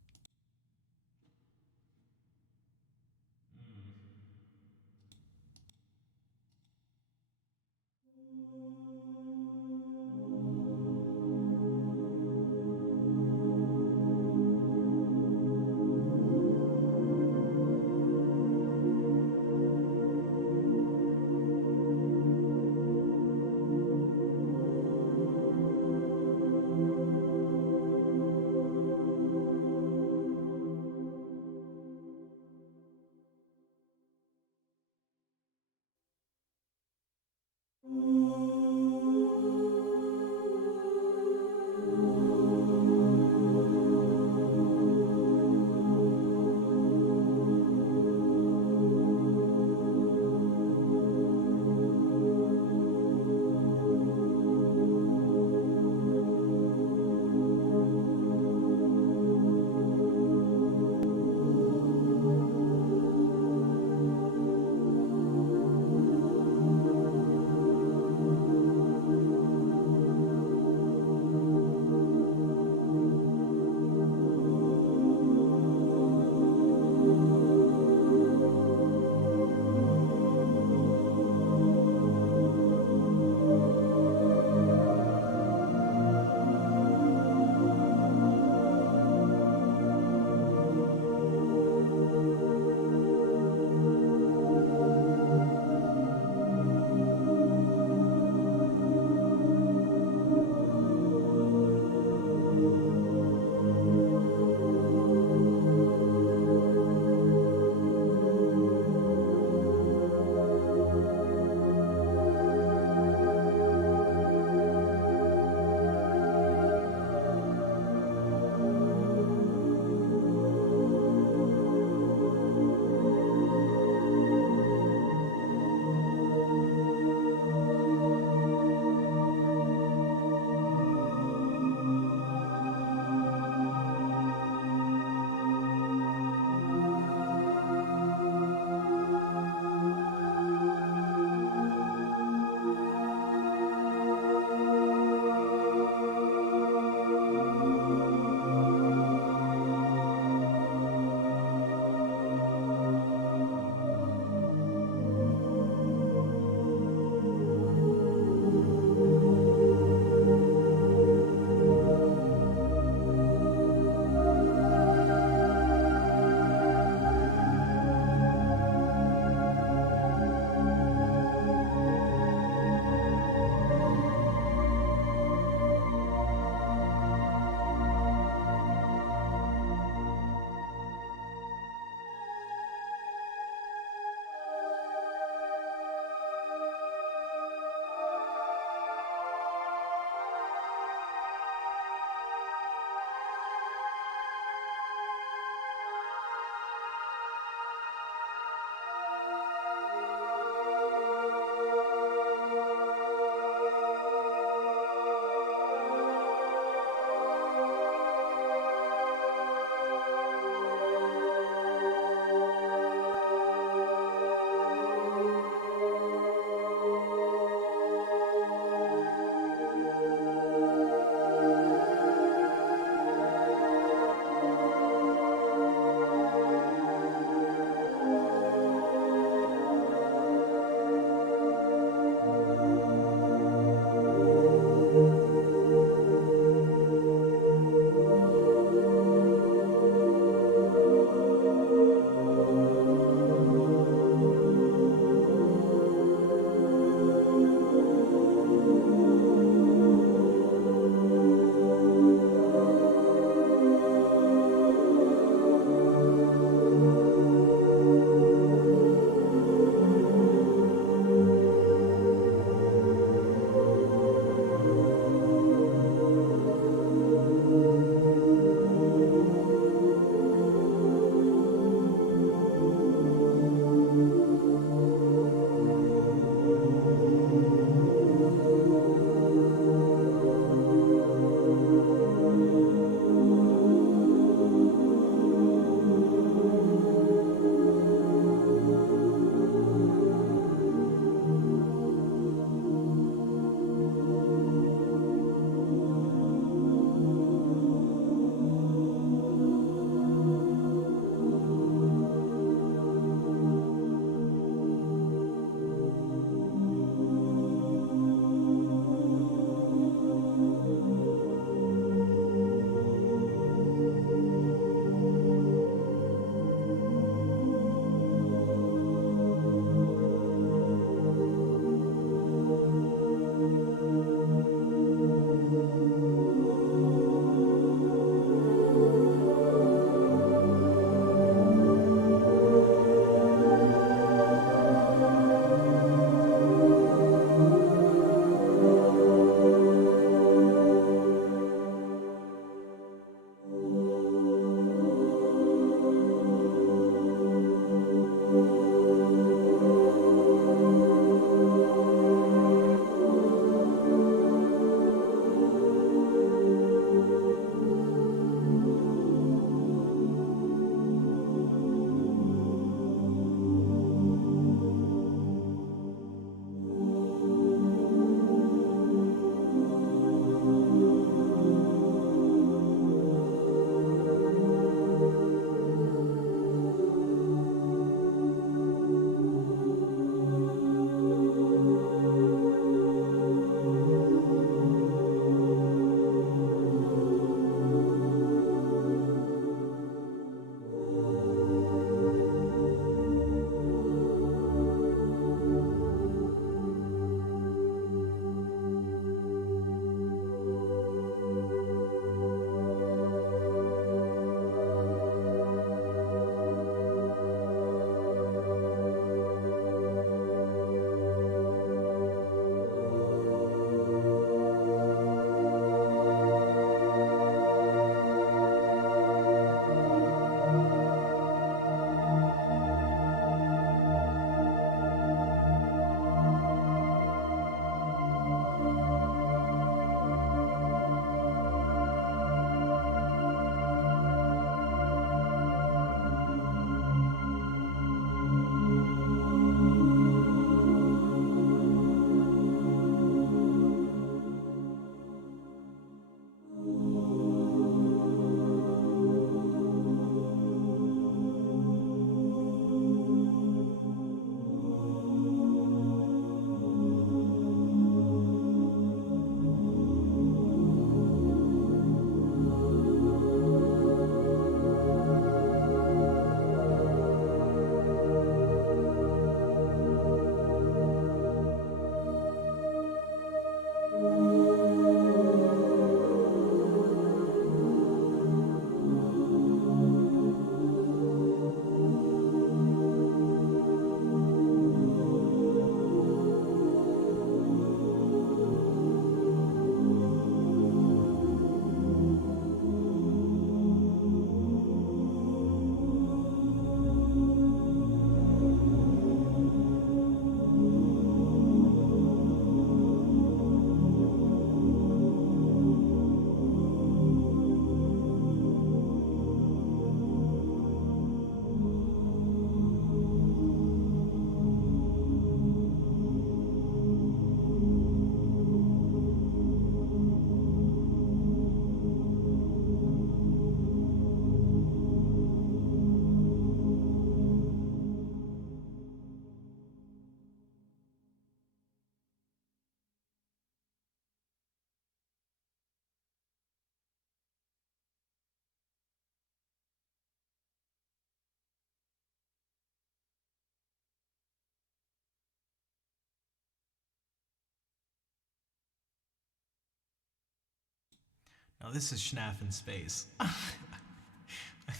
Now this is Schnaff in space. I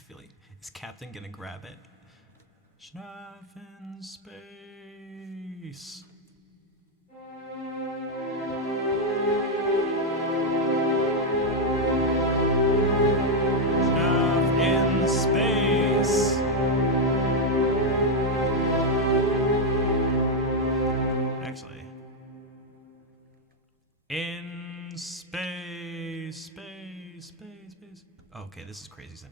feel like, is Captain gonna grab it? Schnaff in space. Schnaff in space. Actually, in space, space. Oh, okay, this is crazy.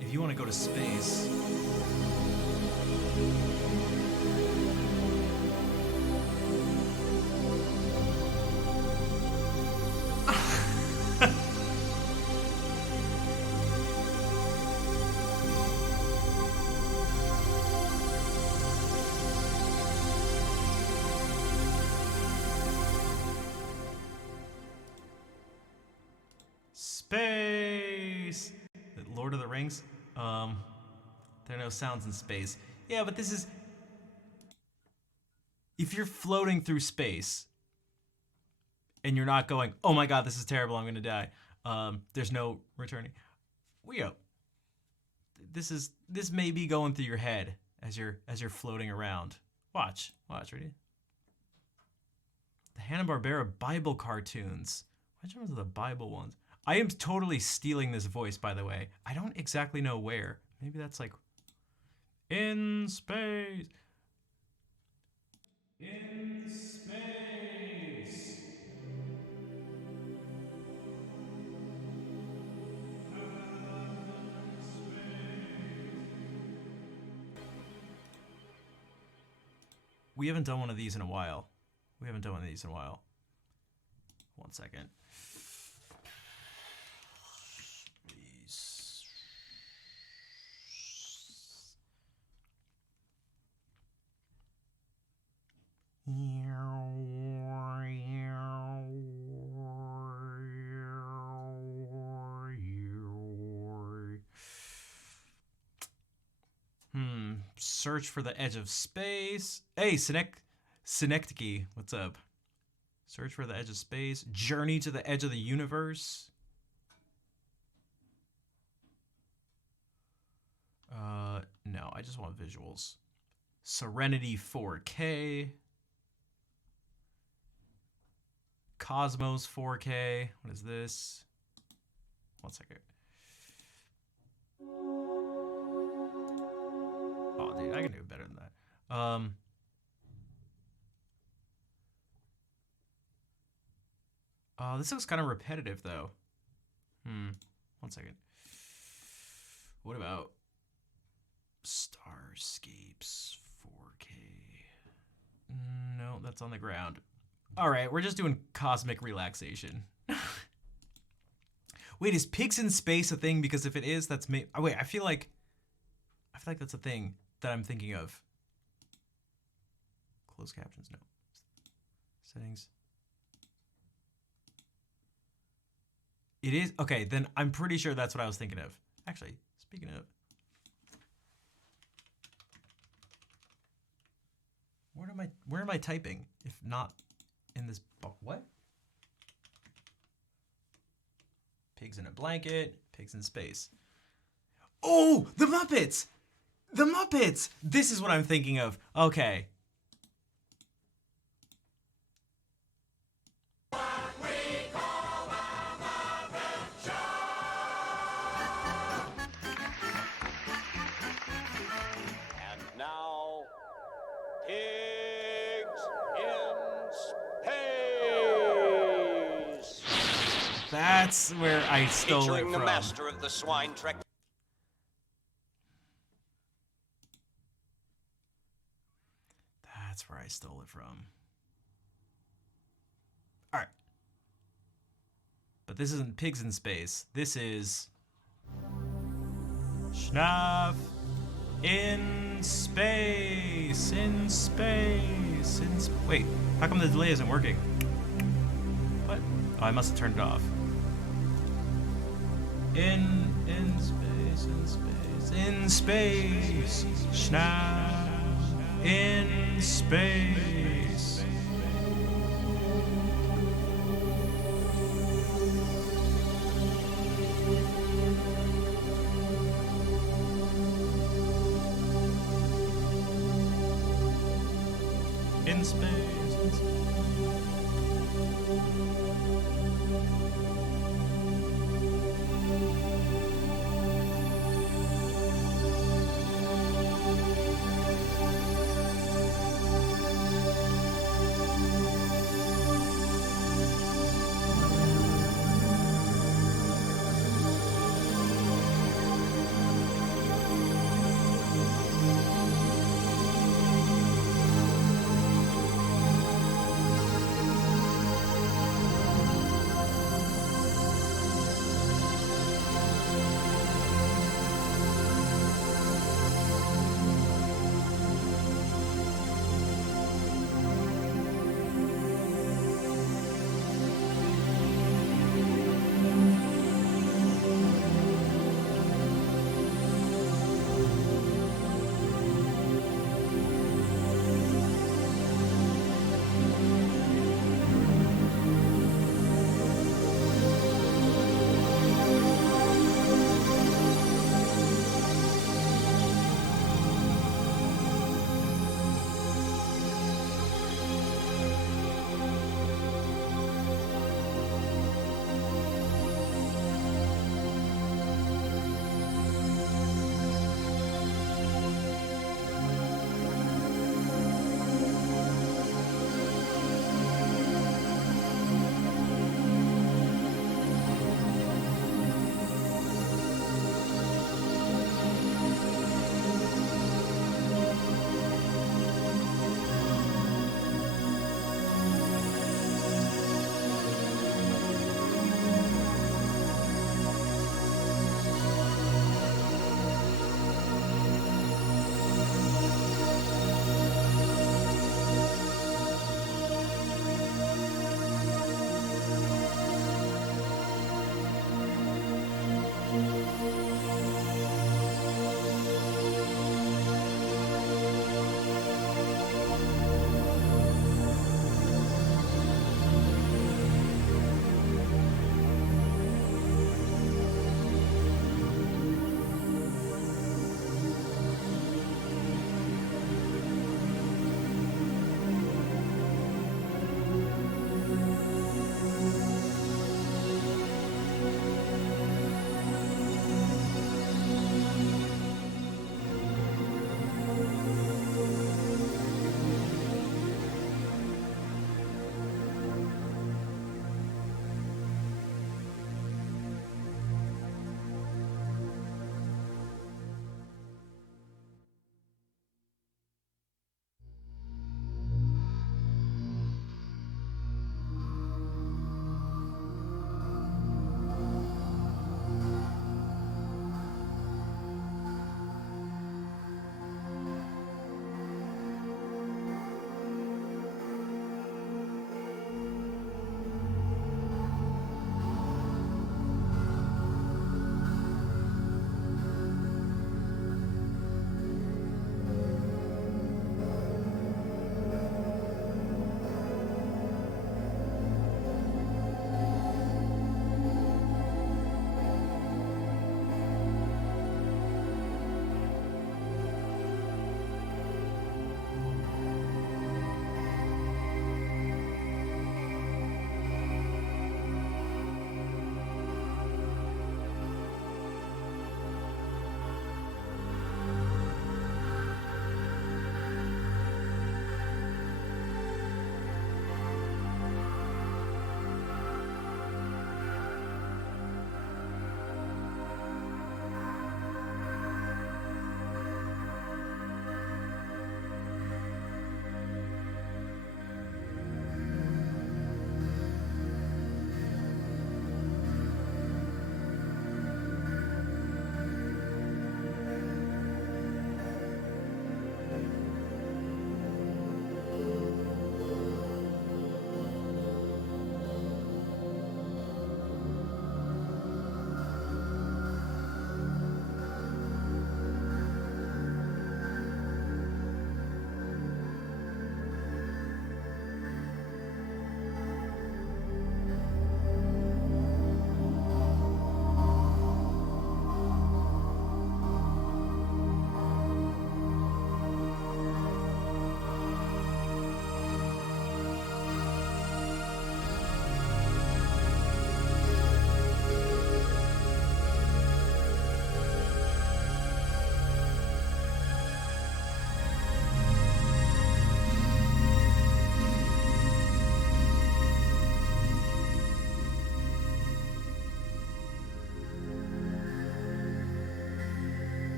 If you want to go to space, space. Lord of the Rings. There are no sounds in space. Yeah, but this is... If you're floating through space and you're not going, oh my god, this is terrible, I'm gonna die. There's no returning. This may be going through your head as you're floating around. Watch, ready? The Hanna-Barbera Bible cartoons. Which ones are the Bible ones? I am totally stealing this voice, by the way. I don't exactly know where. Maybe that's like in space. In space. We haven't done one of these in a while. One second. Search for the edge of space. Hey, Synecdoche, what's up? Search for the edge of space. Journey to the edge of the universe. No, I just want visuals. Serenity 4K. Cosmos 4K. What is this? 1 second. Oh, dude, I can do better than that. This looks kind of repetitive, though. 1 second. What about Starscapes 4K? No, that's on the ground. All right, we're just doing cosmic relaxation. Wait, is pigs in space a thing? Because if it is, that's me. Oh, wait, I feel like that's a thing that I'm thinking of. Closed captions, no. Settings. It is okay. Then I'm pretty sure that's what I was thinking of. Actually, speaking of, where am I typing? If not in this, what? Pigs in a blanket, pigs in space. Oh, the Muppets! The Muppets! This is what I'm thinking of. Okay. And now, pigs in space. That's where I stole Featuring it the from. master of the swine trek. That's where I stole it from. All right. But this isn't pigs in space. This is Schnaff in space. In space. Wait, how come the delay isn't working? What? Oh, I must have turned it off. In space. Schnaff in space. in space.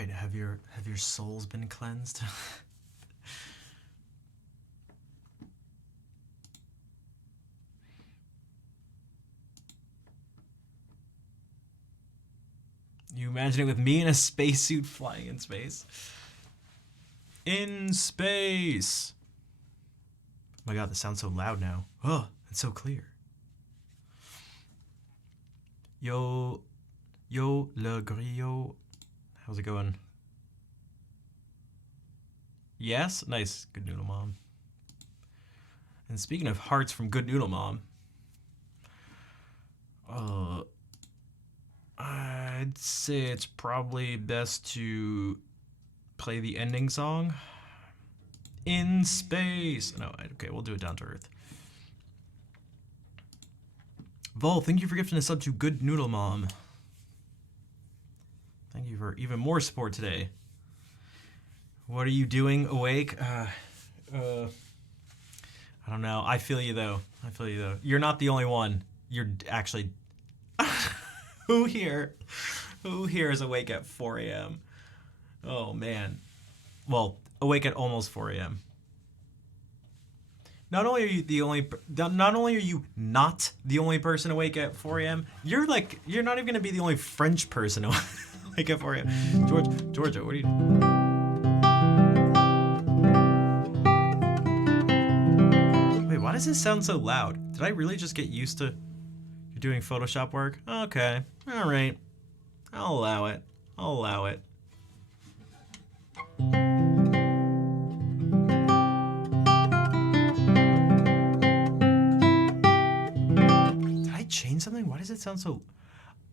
right, have your souls been cleansed? You imagine it with me in a spacesuit flying in space. In space. Oh my god, this sounds so loud now. Oh, it's so clear. Yo le grillo. How's it going? Yes? Nice. Good Noodle Mom. And speaking of hearts from Good Noodle Mom, I'd say it's probably best to play the ending song. In space. No, okay, we'll do it down to earth. Vol, thank you for gifting a sub to Good Noodle Mom. Thank you for even more support today. What are you doing awake? I don't know. I feel you though. You're not the only one. You're actually who here is awake at 4 a.m.? Oh man. Well, awake at almost 4 a.m. Not only are you not the only person awake at 4 a.m., you're not even gonna be the only French person awake at 4 a.m. Georgia, what are you doing? Wait, why does this sound so loud? Did I really just get used to you're doing Photoshop work? Okay, all right, I'll allow it. Change something? Why does it sound so...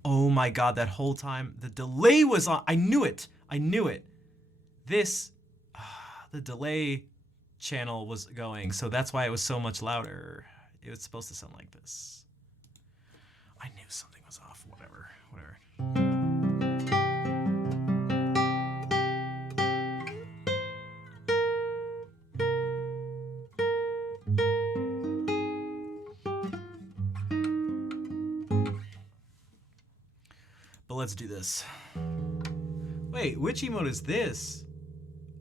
Oh my god, that whole time the delay was on. I knew it. This the delay channel was going, so that's why it was so much louder. It was supposed to sound like this. I knew something was off. Whatever. But let's do this. Wait, which emote is this?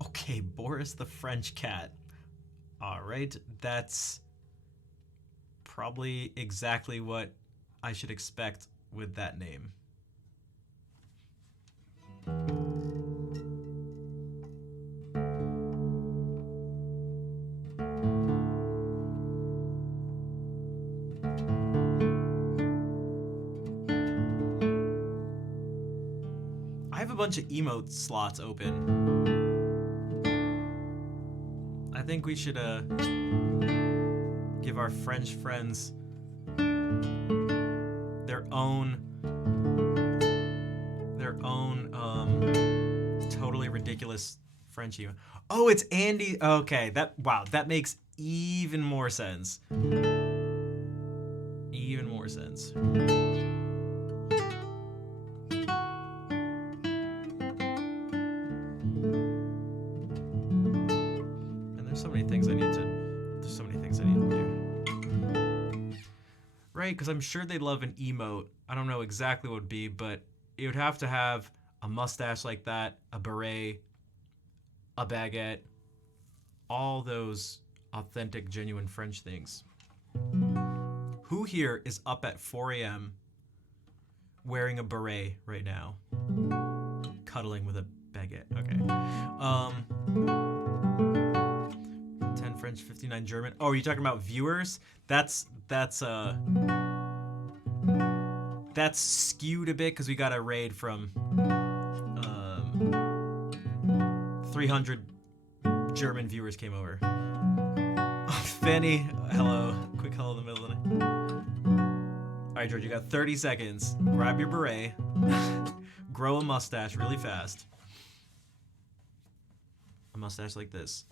Okay, Boris the French cat. All right, that's probably exactly what I should expect with that name. I have a bunch of emote slots open. I think we should give our French friends their own totally ridiculous French emote. Oh, it's Andy. Okay, that makes even more sense. Even more sense. There's so many things I need to do. Right, because I'm sure they'd love an emote. I don't know exactly what it would be, but it would have to have a mustache like that, a beret, a baguette, all those authentic, genuine French things. Who here is up at 4 a.m. wearing a beret right now? Cuddling with a baguette. Okay. 10 French, 59 German. Oh, are you talking about viewers? That's skewed a bit because we got a raid from 300 German viewers came over. Fanny, hello. Quick hello in the middle of the night. All right, George, you got 30 seconds. Grab your beret. Grow a mustache really fast. A mustache like this.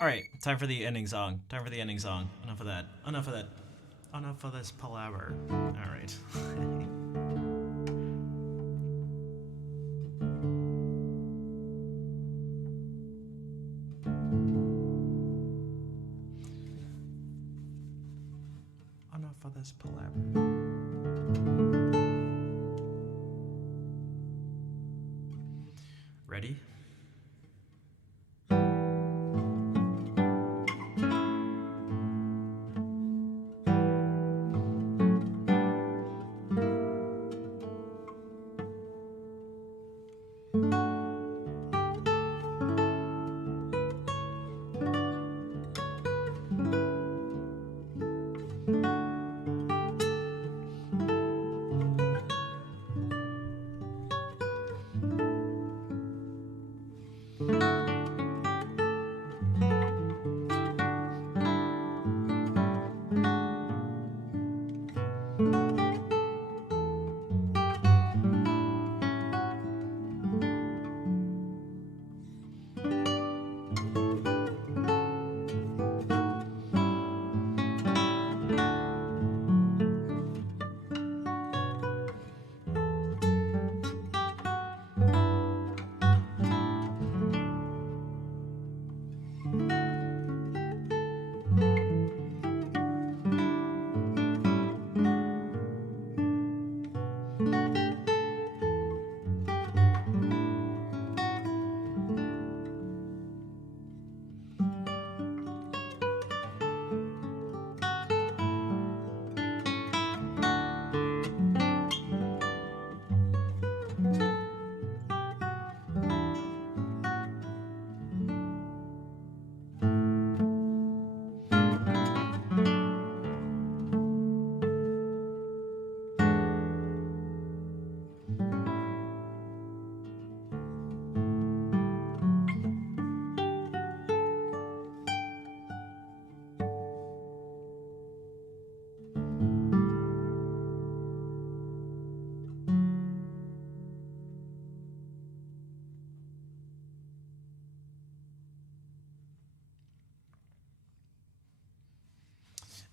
All right, time for the ending song. Time for the ending song. Enough of that. Enough of that. Enough of this palaver. All right. Enough of this palaver. Ready?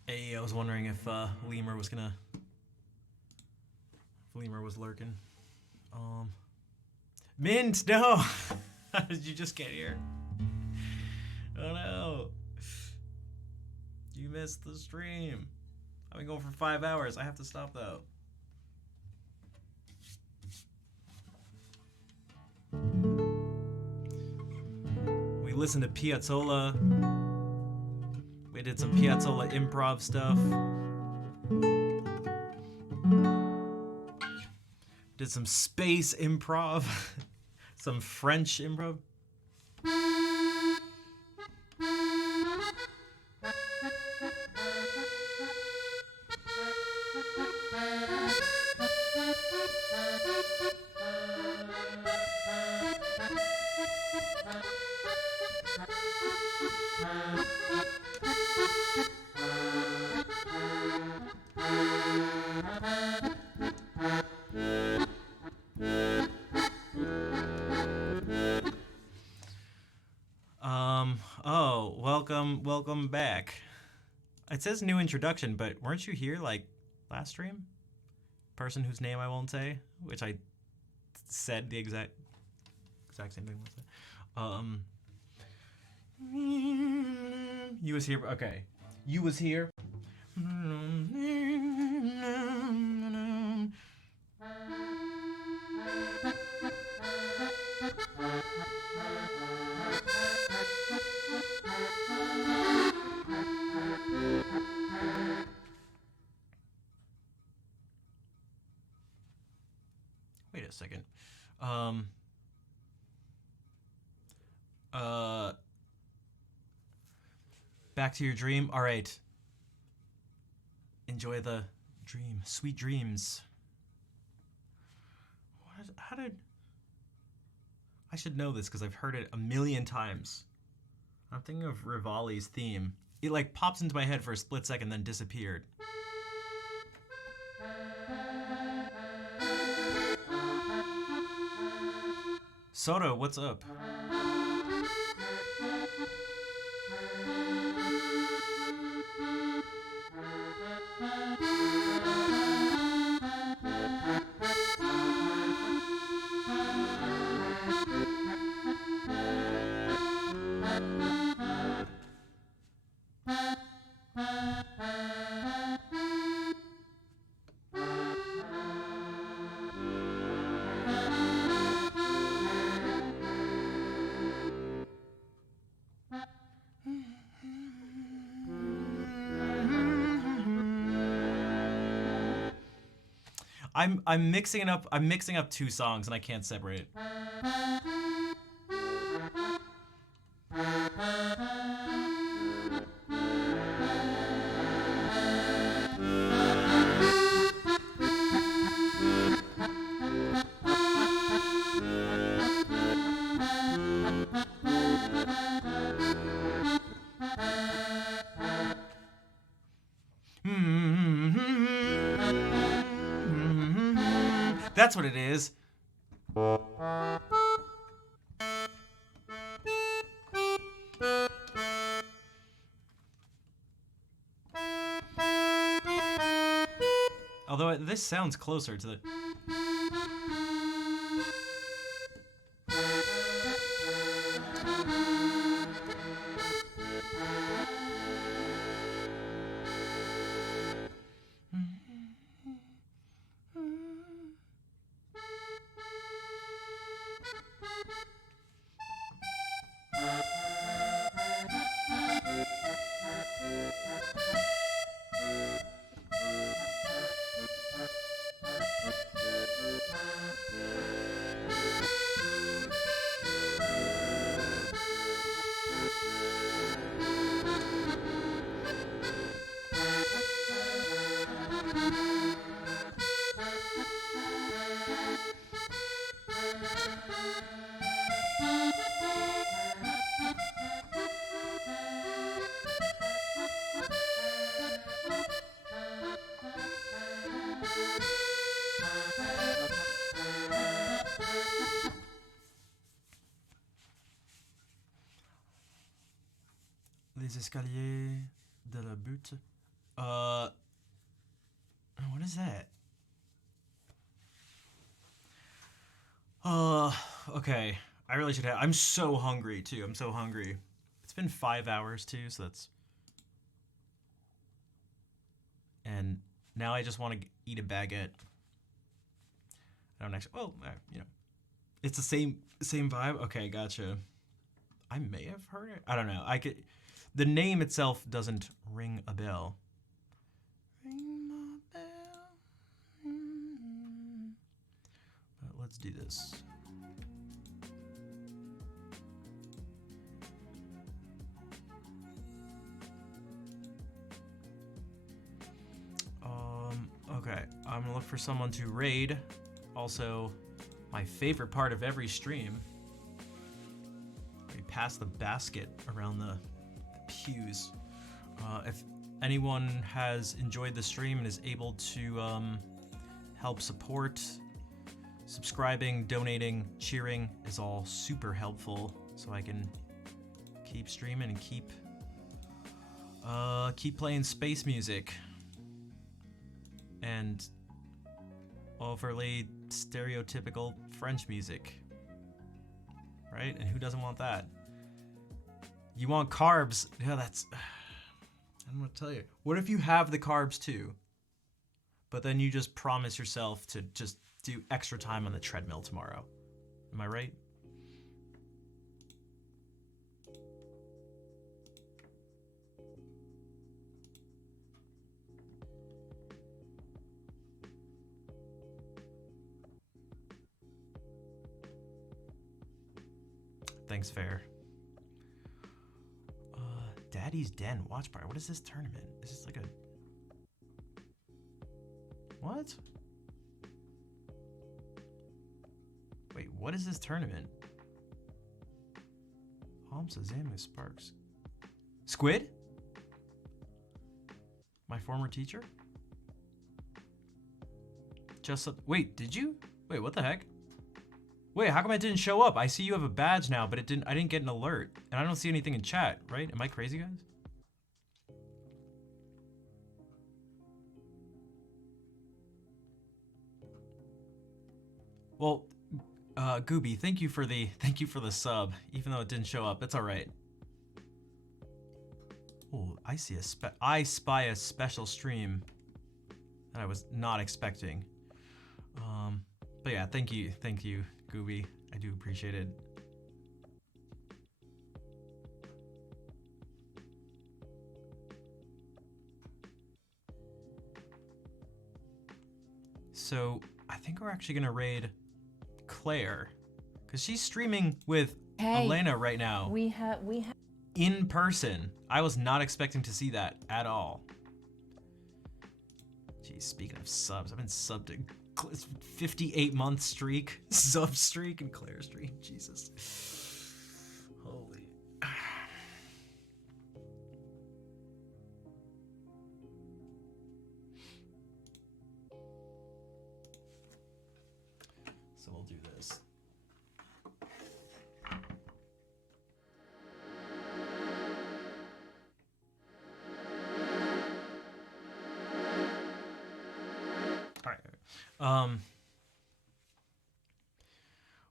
Hey, I was wondering if Lemur was gonna. If Lemur was lurking. Mint, no! How did you just get here? Oh no! You missed the stream. I've been going for 5 hours. I have to stop though. We listened to Piazzolla. We did some Piazzolla improv stuff. Did some space improv. Some French improv. Welcome back. It says new introduction, but weren't you here like last stream? Person whose name I won't say, which I said the exact same thing. You was here. Okay, you was here. Wait a second. Back to your dream. All right. Enjoy the dream. Sweet dreams. How did... I should know this because I've heard it a million times. I'm thinking of Rivali's theme. It like pops into my head for a split second, then disappeared. Soda, what's up? I'm mixing up two songs and I can't separate it. That's what it is. Although this sounds closer to the... Les escaliers de la butte. What is that? Okay. I really should have. I'm so hungry too. I'm so hungry. It's been 5 hours too, so that's. And now I just want to eat a baguette. I don't actually. Well, you know, it's the same vibe. Okay, gotcha. I may have heard it. I don't know. I could. The name itself doesn't ring a bell. Ring my bell. But let's do this. Okay. I'm gonna look for someone to raid. Also, my favorite part of every stream. We pass the basket around the pews. If anyone has enjoyed the stream and is able to help support, subscribing, donating, cheering is all super helpful, so I can keep streaming and keep playing space music and overly stereotypical French music, right? And who doesn't want that? You want carbs? Yeah, that's... I don't know what to tell you. What if you have the carbs too, but then you just promise yourself to just do extra time on the treadmill tomorrow? Am I right? Thanks, Fair. Daddy's Den watch party. What is this tournament? Is this like a... What? Wait, what is this tournament? Sazamu Sparks. Squid? My former teacher? Just... Wait, did you? Wait, what the heck? Wait, how come it didn't show up? I see you have a badge now, but I didn't get an alert. And I don't see anything in chat, right? Am I crazy, guys? Well, Gooby, thank you for the sub, even though it didn't show up. It's all right. Oh, I spy a special stream that I was not expecting. But yeah, thank you, Gooby. I do appreciate it. So I think we're actually gonna raid Claire, cause she's streaming with Elena right now. We have In person. I was not expecting to see that at all. Jeez, speaking of subs, I've been subbed to 58-month streak, sub streak, and Claire streak. Jesus. Holy. So we'll do this.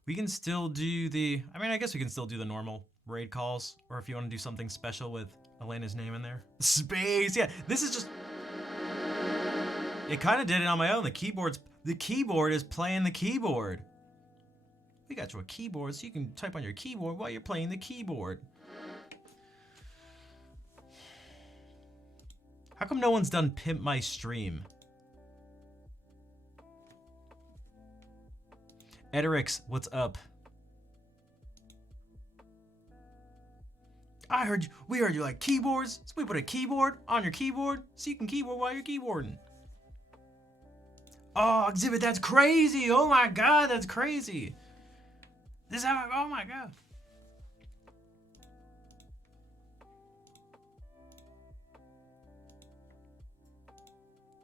We can still do I guess we can still do the normal raid calls, or if you want to do something special with Elena's name in there. Space, yeah, this is just, it kind of did it on my own. The keyboard is playing the keyboard. We got you a keyboard so you can type on your keyboard while you're playing the keyboard. How come no one's done Pimp My Stream? Ederix, what's up? We heard you like keyboards, so we put a keyboard on your keyboard so you can keyboard while you're keyboarding. Oh, Exhibit, that's crazy! Oh my god, that's crazy! Oh my god.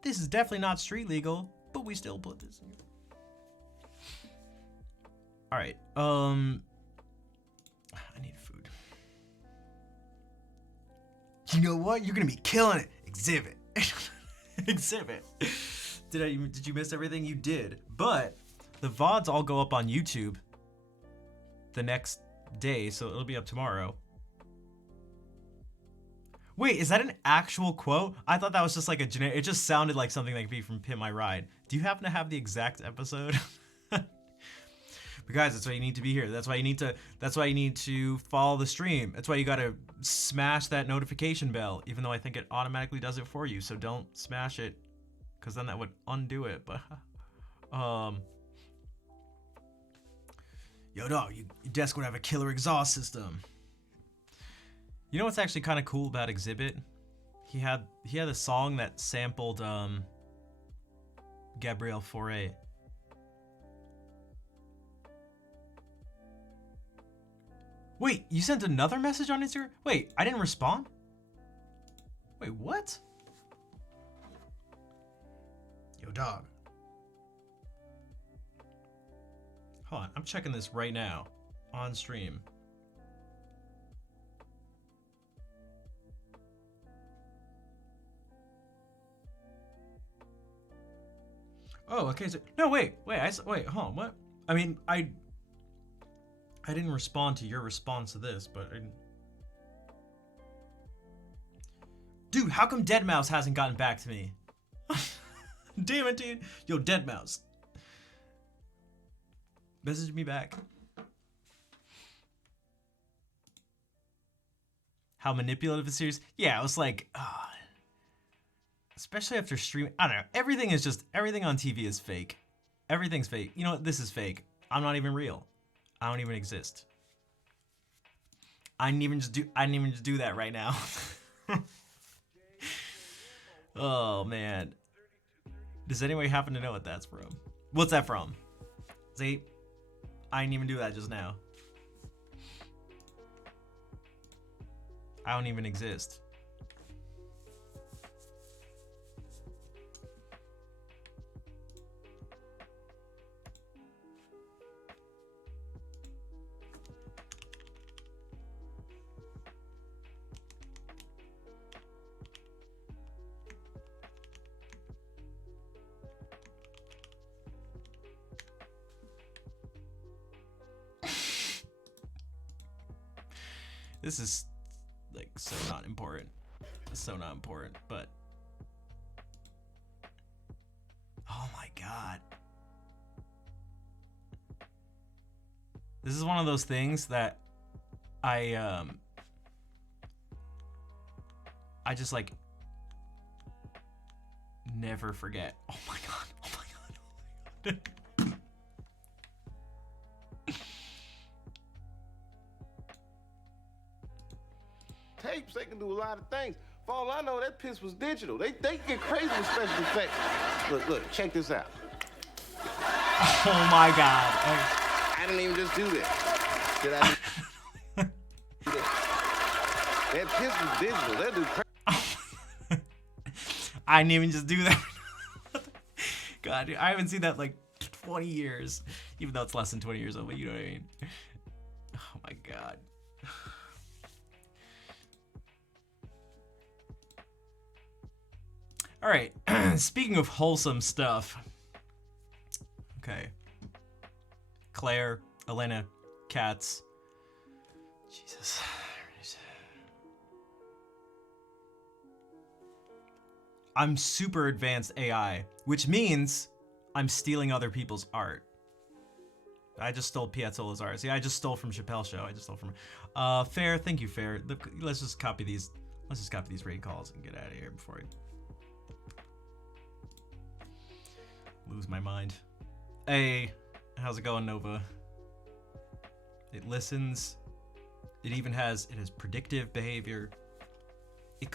This is definitely not street legal, but we still put this in. All right. I need food. You know what? You're gonna be killing it, Exhibit. Exhibit. Did you miss everything? You did. But the VODs all go up on YouTube the next day, so it'll be up tomorrow. Wait, is that an actual quote? I thought that was just like a generic. It just sounded like something that could be from Pimp My Ride. Do you happen to have the exact episode? But guys, that's why you need to be here. That's why you need to follow the stream. That's why you gotta smash that notification bell, even though I think it automatically does it for you. So don't smash it, because then that would undo it. But yo dog, your desk would have a killer exhaust system. You know what's actually kind of cool about Exhibit? He had a song that sampled Gabrielle Fauré. Wait, you sent another message on Instagram? Wait, I didn't respond? Wait, what? Yo, dog. Hold on, I'm checking this right now on stream. Oh, okay. So, no, wait. Wait, hold on. What? I mean, I didn't respond to your response to this, but dude, how come Deadmau5 hasn't gotten back to me? Damn it, dude. Yo, Deadmau5. Message me back. How manipulative a series? Yeah, it was like, especially after streaming. I don't know. Everything on TV is fake. Everything's fake. You know what? This is fake. I'm not even real. I don't even exist. I didn't even just do that right now. Oh man. Does anybody happen to know what that's from? What's that from? See? I didn't even do that just now. I don't even exist. This is like so not important. so not important, but oh my god. This is one of those things that I just like never forget. Oh my god. Oh my god. Oh my god. Tapes, they can do a lot of things. For all I know, that piss was digital. They get crazy with special effects. Look, check this out. Oh my god. I didn't even just do that. Did I? Do that? That piss was digital. They'll do crazy. I didn't even just do that. God, dude, I haven't seen that in like 20 years. Even though it's less than 20 years old, but you know what I mean. Oh my god. All right. Speaking of wholesome stuff. Okay. Claire, Elena, Katz. Jesus. I'm super advanced AI, which means I'm stealing other people's art. I just stole Piazzolla's art. See, I just stole from Chappelle's show. I just stole from Fair. Thank you, Fair. Let's just copy these. Let's just copy these raid calls and get out of here before I lose my mind. Hey, how's it going, Nova? It listens. It has predictive behavior. It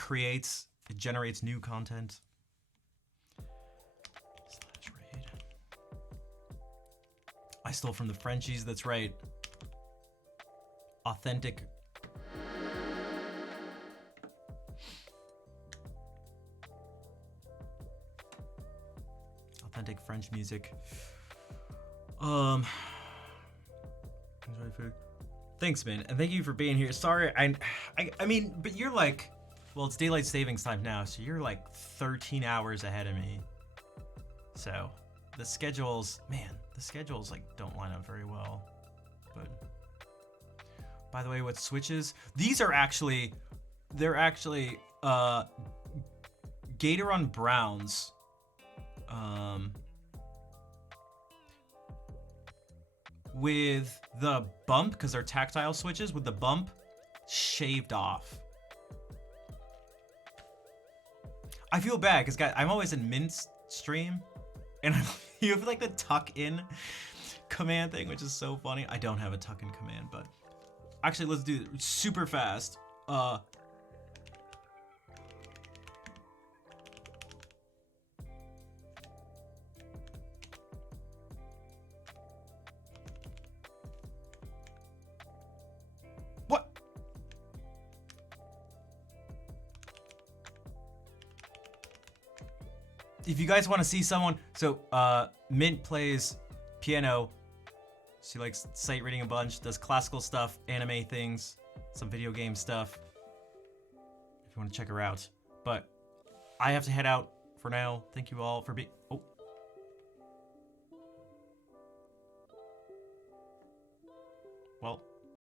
generates new content. /raid. I stole from the Frenchies, that's right. Authentic. Authentic French music. Thanks, man, and thank you for being here. Sorry, I mean, but you're like, well, it's daylight savings time now, so you're like 13 hours ahead of me. So the schedules like don't line up very well. But by the way, what switches? These are actually, they're actually Gateron Browns. With the bump, because they're tactile switches, with the bump shaved off. I feel bad because guys, I'm always in Mint's stream, and you have like the tuck in command thing, which is so funny. I don't have a tuck in command, but actually, let's do it super fast. What? If you guys want to see someone, so Mint plays piano. She likes sight reading a bunch, does classical stuff, anime things, some video game stuff. If you want to check her out. But I have to head out for now. Thank you all for being. Oh.